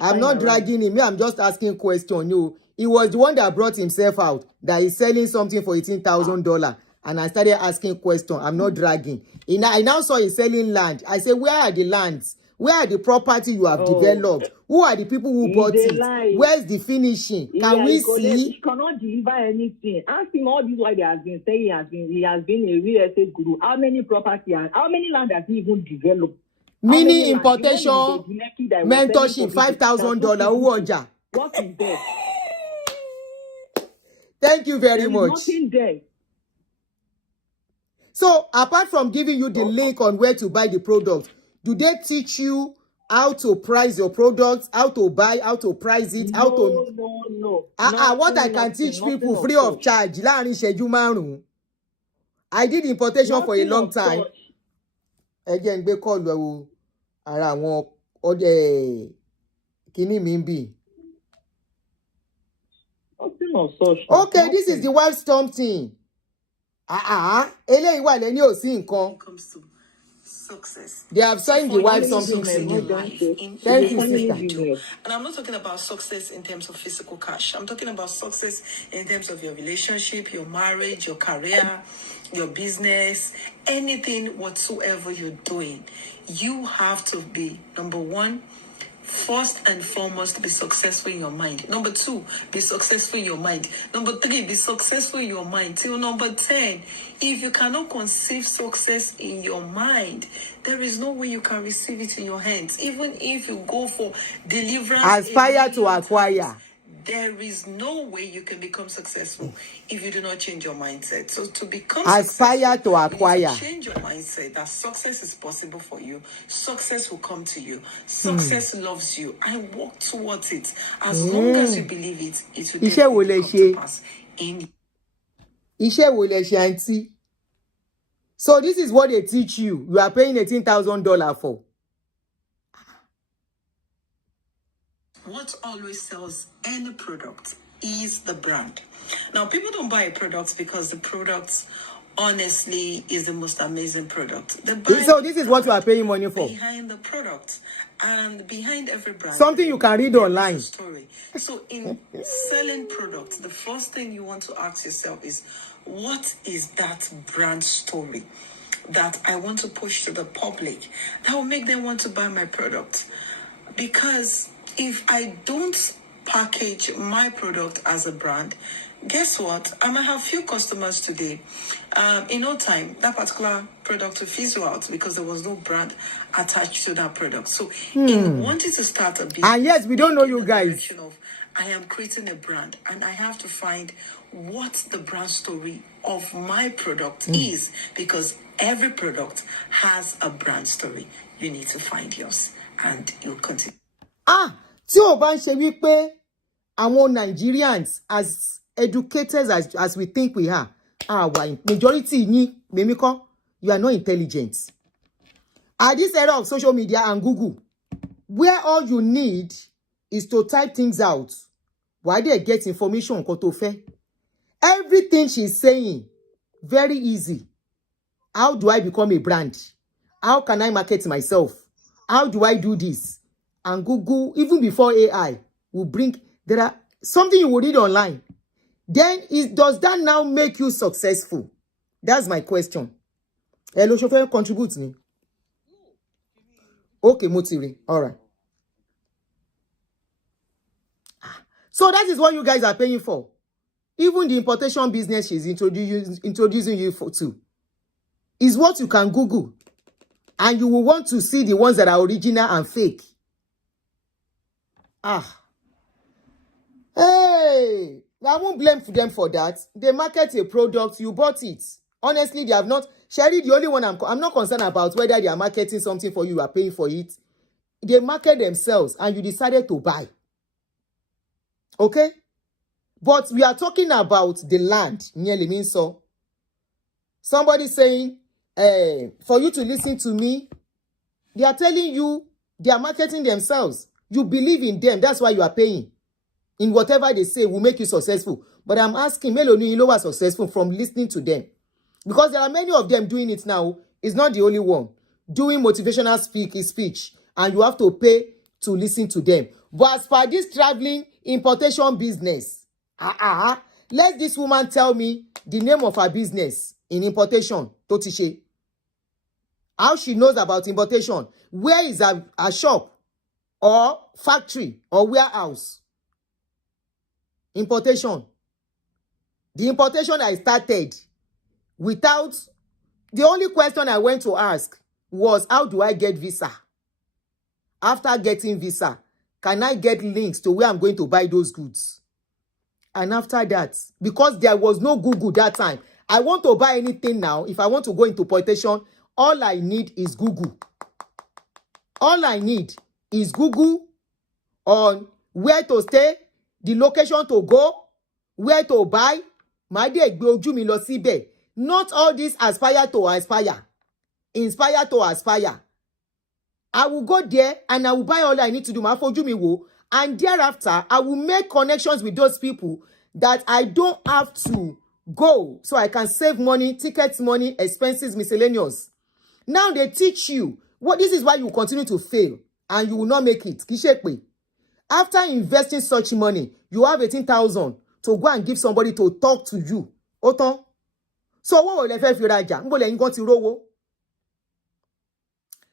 I'm not dragging him. I'm just asking question. He was the one that brought himself out, that he's selling something for $18,000. And I started asking question. I'm not dragging. I now saw he's selling land. I said, where are the lands? Where are the property you have developed? Who are the people who bought it? Where's the finishing? Can we see? He cannot deliver anything. Ask him all this why they have been saying he has been a real estate guru. How many property and how many land has he even developed? Mini importation, mentorship, $5,000. What is there? Thank you very much. Nothing there. So, apart from giving you the link on where to buy the product, do they teach you how to price your products, how to buy, how to price it, how to... No. What I can teach people free of charge. I did importation for a long time. Again, they call you around Kini Mimbi. Okay, this is the wild storm thing. Success. They have signed the wife something to you. Thank you, sister. And I'm not talking about success in terms of physical cash. I'm talking about success in terms of your relationship, your marriage, your career, your business, anything whatsoever you're doing. You have to be, number one, first and foremost, be successful in your mind. Number 2, be successful in your mind. Number 3, be successful in your mind. Till number 10, if you cannot conceive success in your mind, there is no way you can receive it in your hands. Even if you go for deliverance, aspire to acquire. There is no way you can become successful if you do not change your mindset. So to become aspire to acquire, you change your mindset that success is possible for you. Success will come to you. Success loves you. I walk towards it. As long as you believe it, it will definitely come to pass. So this is what they teach you. You are paying $18,000 for. What always sells any product is the brand. Now, people don't buy products because the product, honestly, is the most amazing product. So this is what you are paying money for. Behind the product and behind every brand. Something you can read online. Story. So in selling products, the first thing you want to ask yourself is, what is that brand story that I want to push to the public that will make them want to buy my product? Because if I don't package my product as a brand, guess what? I might have few customers today. In no time, that particular product will fizzle out because there was no brand attached to that product. So in wanting to start a business, and yes, we don't know you guys. I am creating a brand and I have to find what the brand story of my product is, because every product has a brand story. You need to find yours and you'll continue. Tí o bá ń ṣe wípé àwọn Nigerians, as educated as we think we are, majority yín, Memiko, you are not intelligent. At this era of social media and Google, where all you need is to type things out, why they get information nǹkan tó fẹ́. Everything she's saying, very easy. How do I become a brand? How can I market myself? How do I do this? And Google, even before AI, will bring, there are something you will read online. Then, does that now make you successful? That's my question. Hello, chauffeur, contribute me. Okay, Motiri. All right. So that is what you guys are paying for. Even the importation business she's introducing you to is what you can Google. And you will want to see the ones that are original and fake. Hey, I won't blame them for that. They market a product, you bought it. Honestly, they have not. Sherry, the only one I'm not concerned about whether they are marketing something for you, you are paying for it. They market themselves and you decided to buy. Okay? But we are talking about the land. Nearly means so. Somebody saying, for you to listen to me, they are telling you they are marketing themselves. You believe in them. That's why you are paying. In whatever they say will make you successful. But I'm asking, Melanie, you know what's successful from listening to them? Because there are many of them doing it now. It's not the only one. Doing motivational speech. And you have to pay to listen to them. But as per this traveling importation business, let this woman tell me the name of her business in importation, Totishe. How she knows about importation. Where is a shop or factory or warehouse? Importation. The importation I started without, the only question I went to ask was, how do I get visa? After getting visa, can I get links to where I'm going to buy those goods? And after that, because there was no Google that time, I want to buy anything now. If I want to go into importation, all I need is Google. All I need is Google on where to stay, the location to go, where to buy. My dear, not all this aspire to aspire. Inspire to aspire. I will go there and I will buy all I need to do. And thereafter, I will make connections with those people that I don't have to go. So I can save money, tickets money, expenses, miscellaneous. Now they teach you. This is why you continue to fail and you will not make it. After investing such money, you have 18,000 to go and give somebody to talk to you. Oton. So what will if you raja?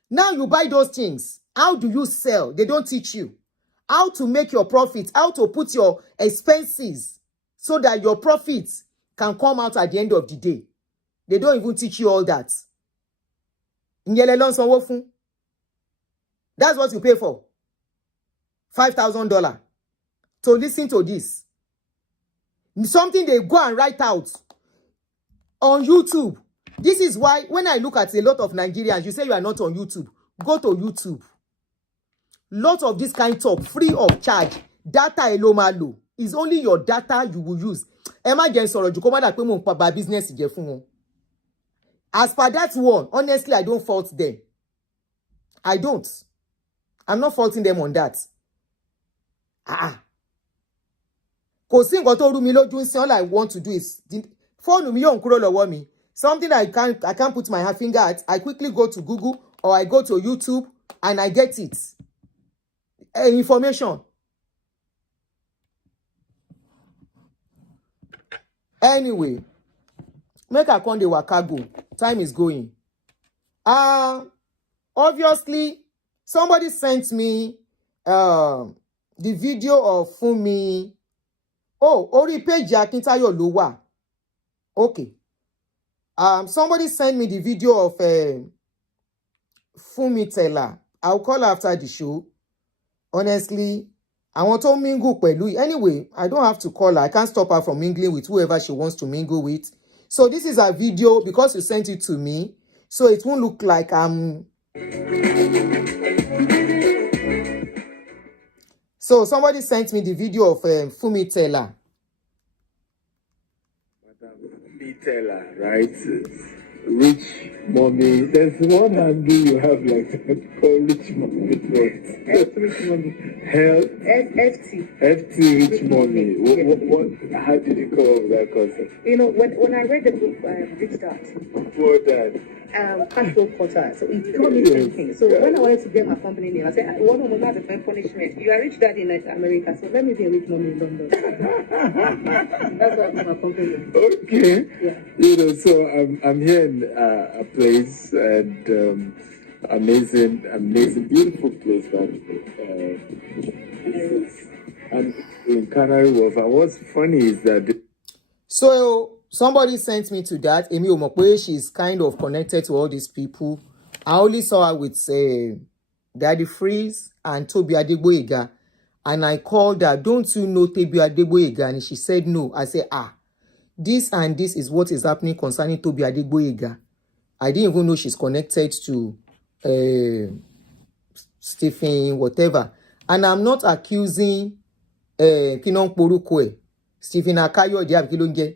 Now you buy those things. How do you sell? They don't teach you. How to make your profits, how to put your expenses so that your profits can come out at the end of the day. They don't even teach you all that. That's what you pay for. $5,000 to listen to this. Something they go and write out on YouTube. This is why when I look at a lot of Nigerians, you say you are not on YouTube. Go to YouTube. Lot of this kind of talk, free of charge. Data elomalo is only your data you will use. Emergency or business. As per that one, honestly, I don't fault them. I don't. I'm not faulting them on that. All I want to do is phone me on me. Something I can't put my finger at. I quickly go to Google or I go to YouTube and I get it. Information. Anyway, make a conde wakago. Time is going. Obviously, somebody sent me the video of Fumi. Oh, Ori page Akintayo Lowa. Okay. Somebody sent me the video of Fumi Teller. I'll call her after the show. Honestly, I want to mingle pẹ̀lú. Anyway, I don't have to call her. I can't stop her from mingling with whoever she wants to mingle with. So this is a video because you sent it to me. So it won't look like I'm... So somebody sent me the video of Fumi Teller. Fumi Teller, right? Rich mommy. There's one handle you have like that called rich mommy. Rich mommy. Health. FT rich mommy. What? How did you come up with that concept? You know, when I read the book, Vict, What that? Cash flow quarter. So it got me thinking. So when I wanted to get my company name, I said, one of my define punishment. You are rich dad in America, so let me be a rich mommy in London. That's why my company name. Okay. Yeah. You know, so I'm here in a place and amazing, beautiful place that and in Canary Wharf. And what's funny is that so somebody sent me to that. Emi Omokwe, she's kind of connected to all these people. I only saw her with Daddy Freeze and Toby Adegboyega. And I called her, don't you know Toby Adegboyega? And she said no. I said, this and this is what is happening concerning Toby Adegboyega. I didn't even know she's connected to Stephen whatever. And I'm not accusing Stephen Akayode,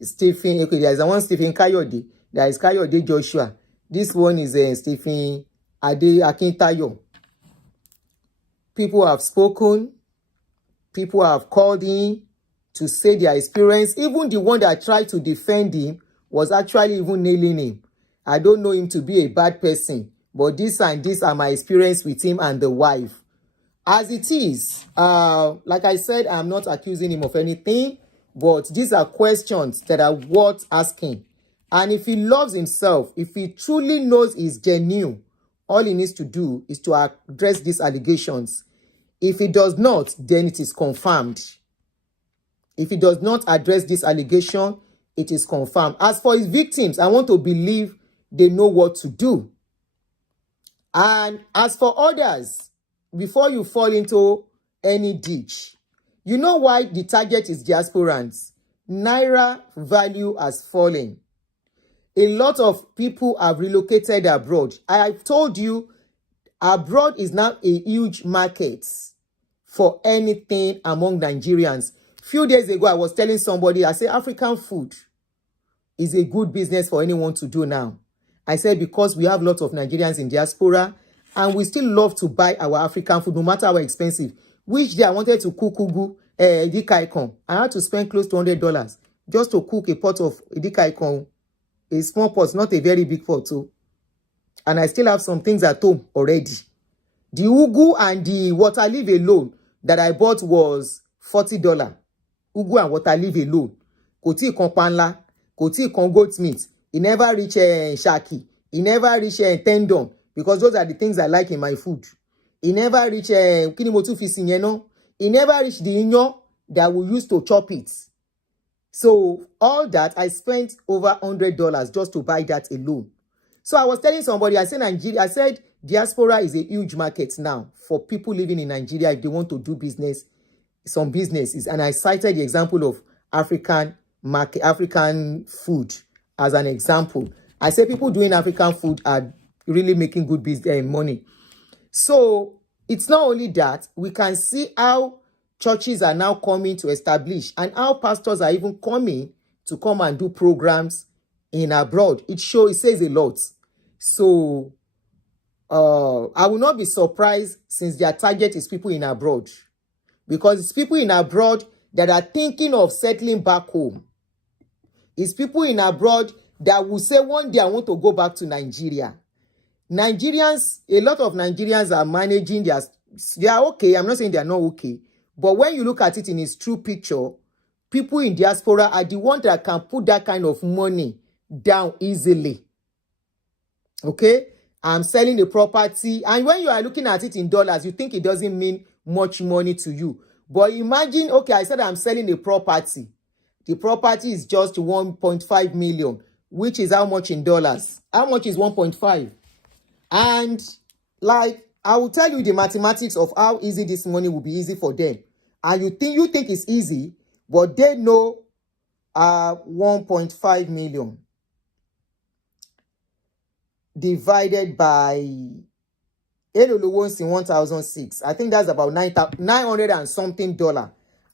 Stephen, okay, there is one Stephen Kayode, there is Kayode Joshua. This one is Stephen Akintayo. People have spoken, people have called in to say their experience. Even the one that tried to defend him was actually even nailing him. I don't know him to be a bad person, but this and this are my experience with him and the wife. As it is, like I said, I'm not accusing him of anything, but these are questions that are worth asking. And if he loves himself, if he truly knows he's genuine, all he needs to do is to address these allegations. If he does not, then it is confirmed. If he does not address this allegation, it is confirmed. As for his victims, I want to believe they know what to do. And as for others, before you fall into any ditch, you know why the target is diasporans. Naira value has fallen. A lot of people have relocated abroad. I have told you, abroad is now a huge market for anything among Nigerians. Few days ago, I was telling somebody, I said, African food is a good business for anyone to do now. I said, because we have lots of Nigerians in diaspora, and we still love to buy our African food, no matter how expensive. Which day I wanted to cook ugu, edikaikon. I had to spend close to $100 just to cook a pot of edikaikon. A small pot, not a very big pot too. And I still have some things at home already. The ugu and the water leaf alone that I bought was $40. Ugu and water leaf alone. Kò tí kan panla, kò tí kan goat meat. It never reach shaki. It never reach tendon, because those are the things I like in my food. It never reach kini mo tún fi sí yẹn náà. It never reach the iyán that we use to chop it. So all that, I spent over $100 just to buy that alone. So I was telling somebody, I said Nigeria, I said diaspora is a huge market now for people living in Nigeria if they want to do business, some businesses. And I cited the example of African market, African food as an example. I said people doing African food are really making good business money. So it's not only that, we can see how churches are now coming to establish, and how pastors are even coming to come and do programs in abroad. It says a lot. So I will not be surprised, since their target is people in abroad, because it's people in abroad that are thinking of settling back home. It's people in abroad that will say one day I want to go back to Nigeria. Nigerians, a lot of Nigerians are managing they are okay. I'm not saying they are not okay. But when you look at it in its true picture, people in diaspora are the ones that can put that kind of money down easily. Okay? I'm selling the property. And when you are looking at it in dollars, you think it doesn't mean much money to you. But imagine, okay, I said I'm selling a property. The property is just 1.5 million, which is how much in dollars? How much is 1.5? And like, I will tell you the mathematics of how easy this money will be easy for them. And you think it's easy, but they know 1.5 million divided by 1006. I think that's about 900 and something dollar.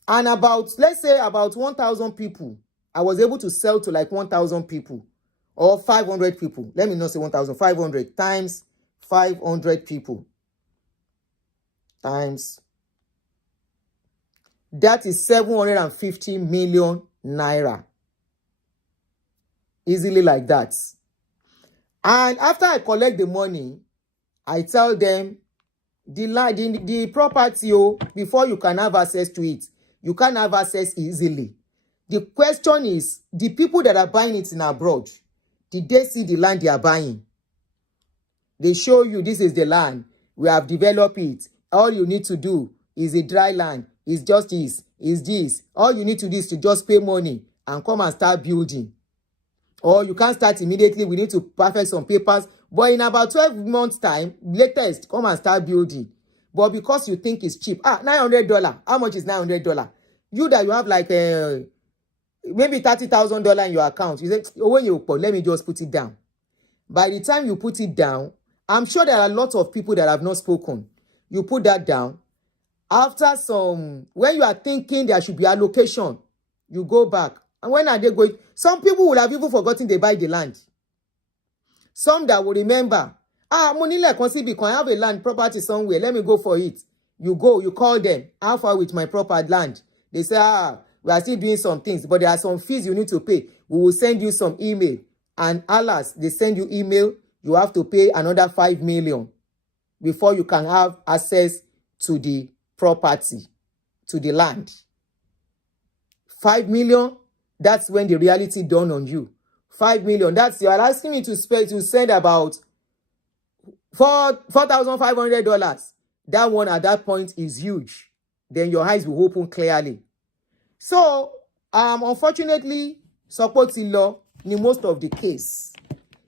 And about, let's say about 1,000 people. I was able to sell to like 1,000 people or 500 people. Let me not say 1,500 times 500 people times. That is 750 million naira. Easily like that. And after I collect the money, I tell them the property, before you can have access to it, you can't have access easily. The question is, the people that are buying it in abroad, did they see the land they are buying? They show you, this is the land. We have developed it. All you need to do is a dry land. It's just this. Is this. All you need to do is to just pay money and come and start building. Or you can't start immediately. We need to perfect some papers. But in about 12 months' time, latest, come and start building. but because you think it's cheap, $900. How much is $900? You that you have like maybe $30,000 in your account, you say, oh, when you put, let me just put it down. By the time you put it down, I'm sure there are a lot of people that have not spoken. You put that down. After when you are thinking there should be allocation, you go back. And when are they going? Some people will have even forgotten they buy the land. Some that will remember, money like I have a land property somewhere, let me go for it. You go, you call them, how far with my property land? They say, we are still doing some things, but there are some fees you need to pay. We will send you some email. And alas, they send you email, you have to pay another 5 million before you can have access to the property, to the land. 5 million, that's when the reality dawned on you. 5 million, that's you are asking me to send about $4,500. That one at that point is huge. Then your eyes will open clearly. So, unfortunately, support law in most of the case.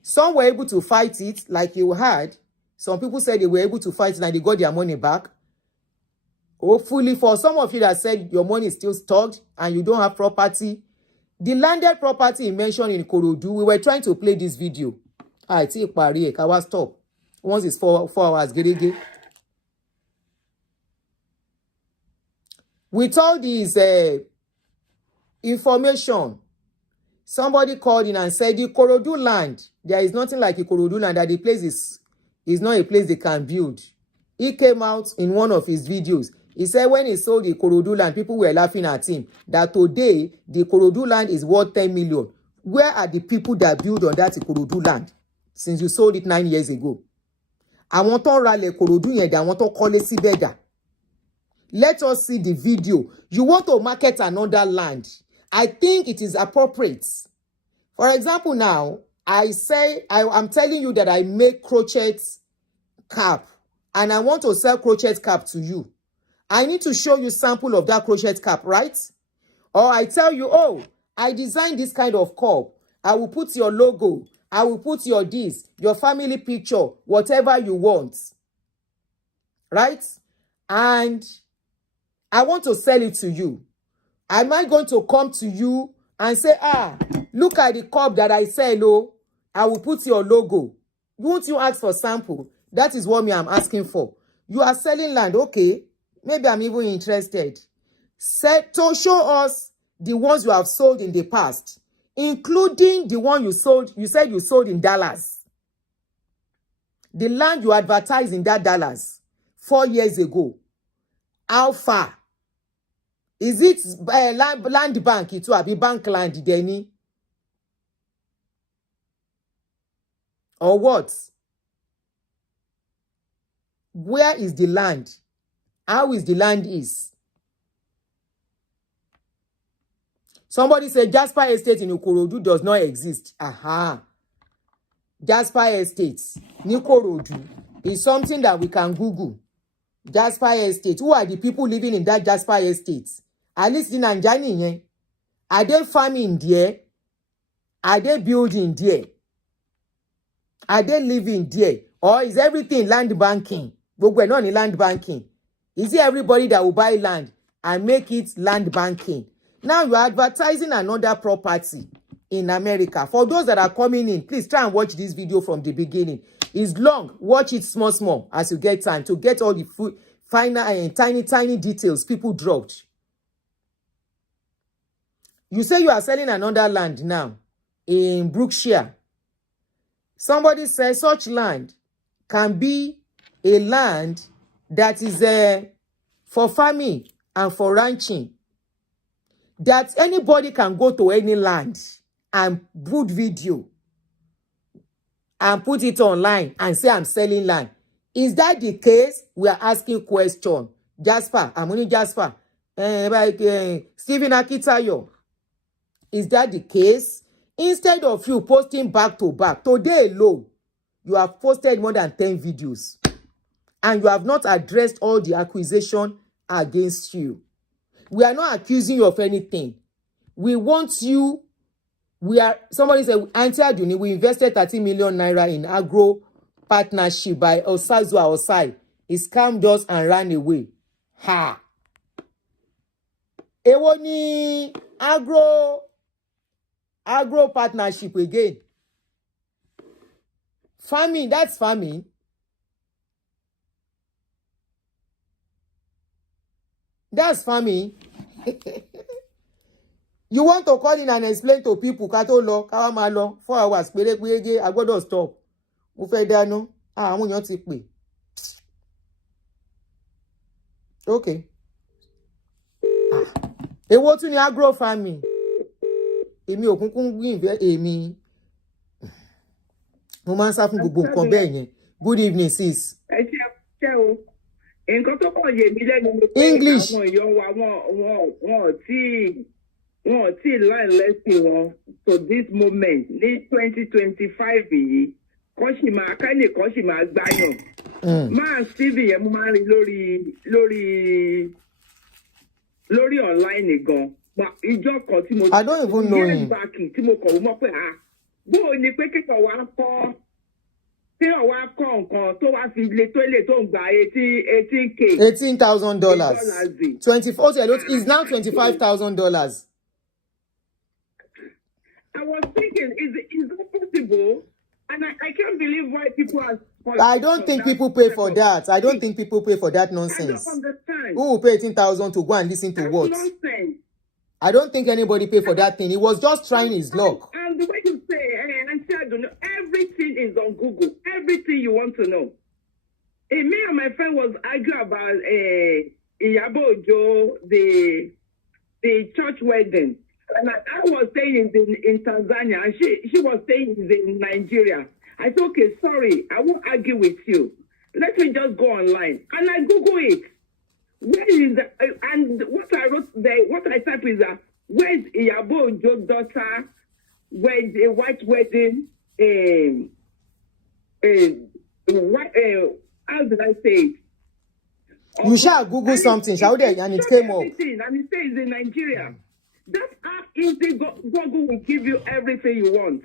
Some were able to fight it, like you had. Some people said they were able to fight it and they got their money back. Hopefully, for some of you that said your money is still stuck and you don't have property, the landed property mentioned in Ikorodu, we were trying to play this video. It's stop. Once it's 4 hours, get. With all these information, somebody called in and said, the Ikorodu land, there is nothing like Ikorodu land, that the place is not a place they can build. He came out in one of his videos. He said when he sold the Ikorodu land, people were laughing at him. That today, the Ikorodu land is worth 10 million. Where are the people that build on that Ikorodu land? Since you sold it 9 years ago. I want to rally Ikorodu yẹn, I want to call it Sibeda. Let us see the video. You want to market another land. I think it is appropriate. For example, now, I'm telling you that I make crochet cap and I want to sell crochet cap to you. I need to show you sample of that crochet cap, right? Or I tell you, oh, I designed this kind of cup. I will put your logo. I will put your this, your family picture, whatever you want. Right? And I want to sell it to you. Am I going to come to you and say, look at the cup that I sell, oh, I will put your logo. Won't you ask for sample? That is what I'm asking for. You are selling land, okay. Maybe I'm even interested. To show us the ones you have sold in the past, including the one you sold, you said you sold in Dallas. The land you advertised in that Dallas 4 years ago. How far? Is it land bank? It will be bank land, Denny? Or what? Where is the land? How is the land is? Somebody said Jasper Estate in Ikorodu does not exist. Jasper Estate in Ikorodu is something that we can Google. Jasper Estate. Who are the people living in that Jasper Estate? At least in Anjani, are they farming there? Are they building there? Are they living there? Or is everything land banking? But we're not in land banking. Is it everybody that will buy land and make it land banking? Now you are advertising another property in America. For those that are coming in, please try and watch this video from the beginning. It's long. Watch it small as you get time to get all the final and tiny details people dropped. You say you are selling another land now in Brookshire. Somebody says such land can be a land that is for farming and for ranching. That anybody can go to any land and put video and put it online and say I'm selling land. Is that the case? We are asking question. Jasper, I'm only Jasper. Stephen Akintayo. Is that the case? Instead of you posting back to back, today alone, you have posted more than 10 videos. And you have not addressed all the accusation against you. We are not accusing you of anything. We want you. Somebody said, Auntie Aduni, we invested 30 million naira in agro partnership by Osazua Osai. He scammed us and ran away. Ha! Èwo ni agro partnership again. Farming, that's farming. That's farming. You want to call in and explain to people, Kato lo, Kawama lo, 4 hours, pere, I gotta stop. Mo fẹ́ dáná. Àwọn èèyàn ti pè. Okay. Èwo tún ni agro farming? Èmi òkúnkún gbìn èmi. Mo máa ń sá fún gbogbo nǹkan bẹ́ẹ̀ yẹn. Good evening, sis. English. Wọ́n ti line lesson wọn to this moment ní 2025 yìí kàn sì máa gbáyàn. Máa Stephen yẹn mo máa ń rí lórí online gan. Ìjọ kan tí mo I don't even know him. Tí mo kọ̀ mọ́ pé bó o ní pé kíkọ̀ wá kọ́ tí ọ̀wá kọ́ nǹkan tó wá fi lè tó ń gba $18,000. $24,000. It's now $25,000. I was thinking, is that possible? And I can't believe why people are. I don't think people pay for that. I don't think people pay for that nonsense. I don't understand. Who will pay $18,000 to go and listen to what? Nonsense. I don't think anybody pay for that thing. He was just trying his luck. And the way you say, everything is on Google. Everything you want to know. Me and my friend was arguing about Iyabo Ojo, the church wedding. And I was saying it's in Tanzania, and she was saying it's in Nigeria. I said, okay, sorry, I won't argue with you. Let me just go online. And I Google it. Where is and what I wrote there, what I type is where's Iyabo Ojo's daughter, where's a white wedding, how did I say it? You shall Google something, shall we? And it came up. And it says it's in Nigeria. That's how easy Google will give you everything you want.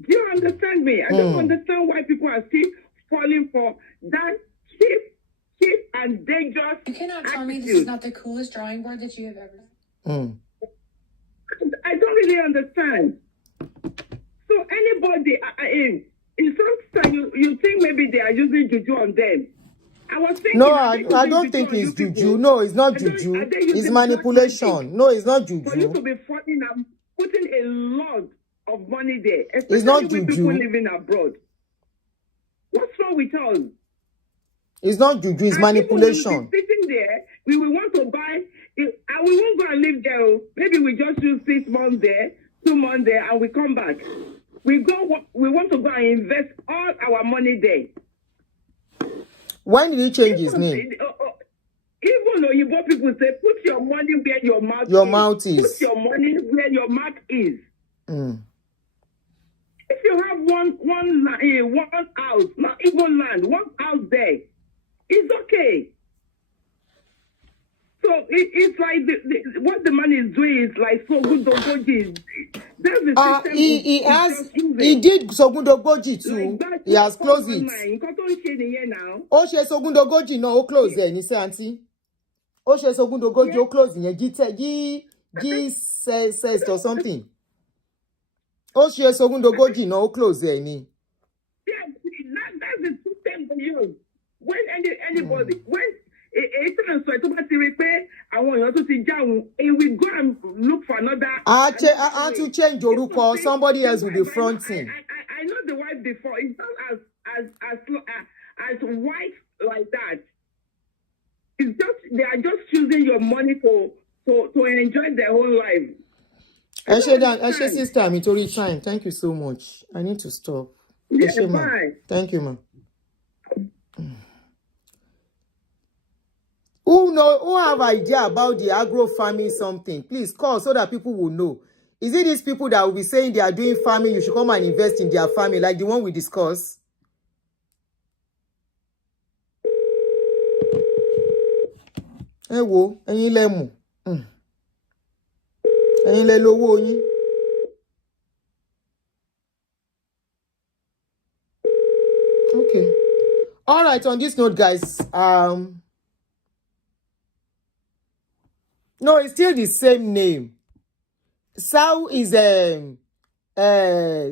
Do you understand me? I don't understand why people are still falling for that cheap and dangerous. You cannot tell me this is not the coolest drawing board that you have ever seen. I don't really understand. So anybody, in some time, you think maybe they are using juju on them. I was thinking. No, I don't think it's juju. No, it's not juju. It's manipulation. No, it's not juju. For you to be funding and putting a lot of money there, it's not especially with juju. people living abroad. What's wrong with us? It's not juju. It's manipulation. Sitting there, we will want to buy. And we won't go and live there. Maybe we just use 6 months there, 2 months there, and we come back. We want to go and invest all our money there. When did he change his name? Even though you people say, put your money where your mouth is. Put your money where your mouth is. If you have one house, not even land, one house there, it's okay. So it's like what the man is doing is like so good dogoji. That's the system. He did Sogundogoji too. He has closed it. Ó ṣe Sogundogoji náà ó close ẹ̀ ní sí àǹtí. Ó ṣe Sogundogoji ó close yẹn G or something. Ó ṣe Sogundogoji náà ó close ẹ̀ ní. Yeah, that's the system they use. When anybody when it will go and look for another. To change Oruko, somebody else will be fronting. I know the wife before. It's not as white like that. It's just they are just choosing your money to enjoy their whole life. Eshe sister, Mitori time. Thank you so much. I need to stop. Yeah, bye. Thank you, ma. Who have idea about the agro farming something? Please call so that people will know. Is it these people that will be saying they are doing farming, you should come and invest in their farming, like the one we discussed? Ẹ̀yin lẹ mọ̀. Ẹ̀yin lẹ lówó yín. Okay. All right, on this note, guys, no, it's still the same name. Sao is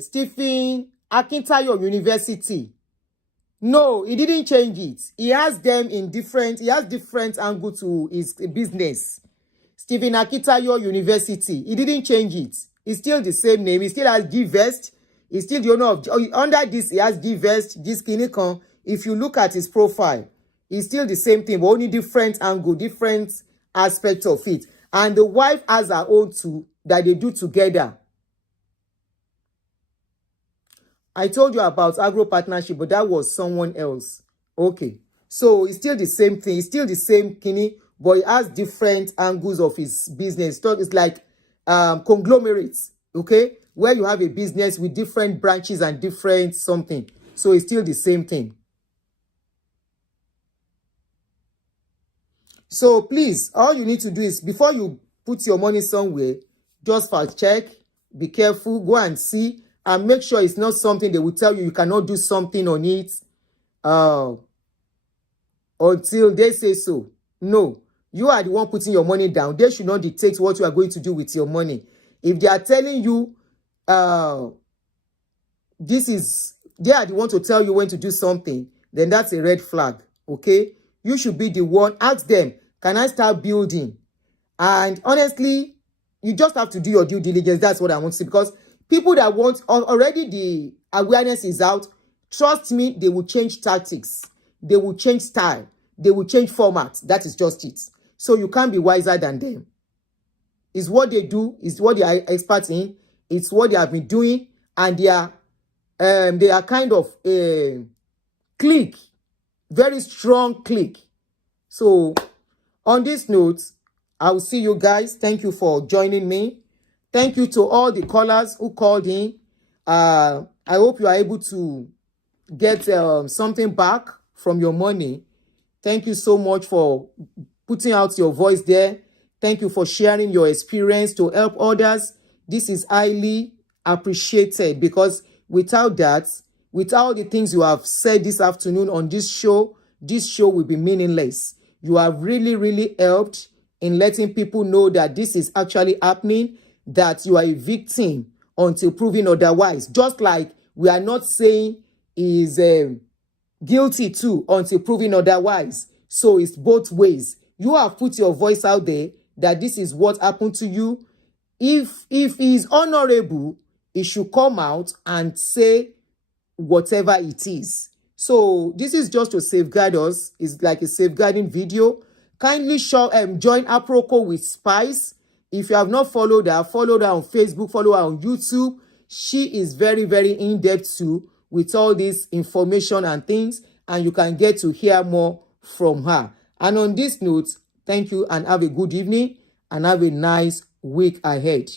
Stephen Akintayo University. No, he didn't change it. He has them in different, he has different angle to his business. Stephen Akintayo University. He didn't change it. It's still the same name. He still has GTEXT. He's still the owner of, under this, he has GTEXT, Giskinikon. If you look at his profile, it's still the same thing, but only different angle, different aspect of it. And the wife has her own too, that they do together. I told you about agro partnership, but that was someone else. Okay. So it's still the same thing. It's still the same kidney, but it has different angles of his business. So it's like conglomerates, okay? Where you have a business with different branches and different something. So it's still the same thing. So please, all you need to do is, before you put your money somewhere, just fact check, be careful, go and see, and make sure it's not something they will tell you cannot do something on it until they say so. No, you are the one putting your money down. They should not dictate what you are going to do with your money. If they are telling you they are the one to tell you when to do something, then that's a red flag, okay? You should be the one. Ask them, can I start building? And honestly, you just have to do your due diligence. That's what I want to see, because people that want, already the awareness is out. Trust me, they will change tactics. They will change style. They will change format. That is just it. So you can't be wiser than them. It's what they do. It's what they are experts in. It's what they have been doing. And they are kind of a clique. Very strong clique. So on this note, I will see you guys. Thank you for joining me. Thank you to all the callers who called in. I hope you are able to get something back from your money. Thank you so much for putting out your voice there. Thank you for sharing your experience to help others. This is highly appreciated, because without that, without the things you have said this afternoon on this show will be meaningless. You have really, really helped in letting people know that this is actually happening, that you are a victim until proven otherwise. Just like we are not saying he is guilty too until proven otherwise. So it's both ways. You have put your voice out there that this is what happened to you. If he is honorable, he should come out and say whatever it is. So this is just to safeguard us. It's like a safeguarding video. Kindly join Aproko with Spice. If you have not followed her, follow her on Facebook, follow her on YouTube. She is very, very in-depth too with all this information and things, and you can get to hear more from her. And on this note, thank you and have a good evening and have a nice week ahead.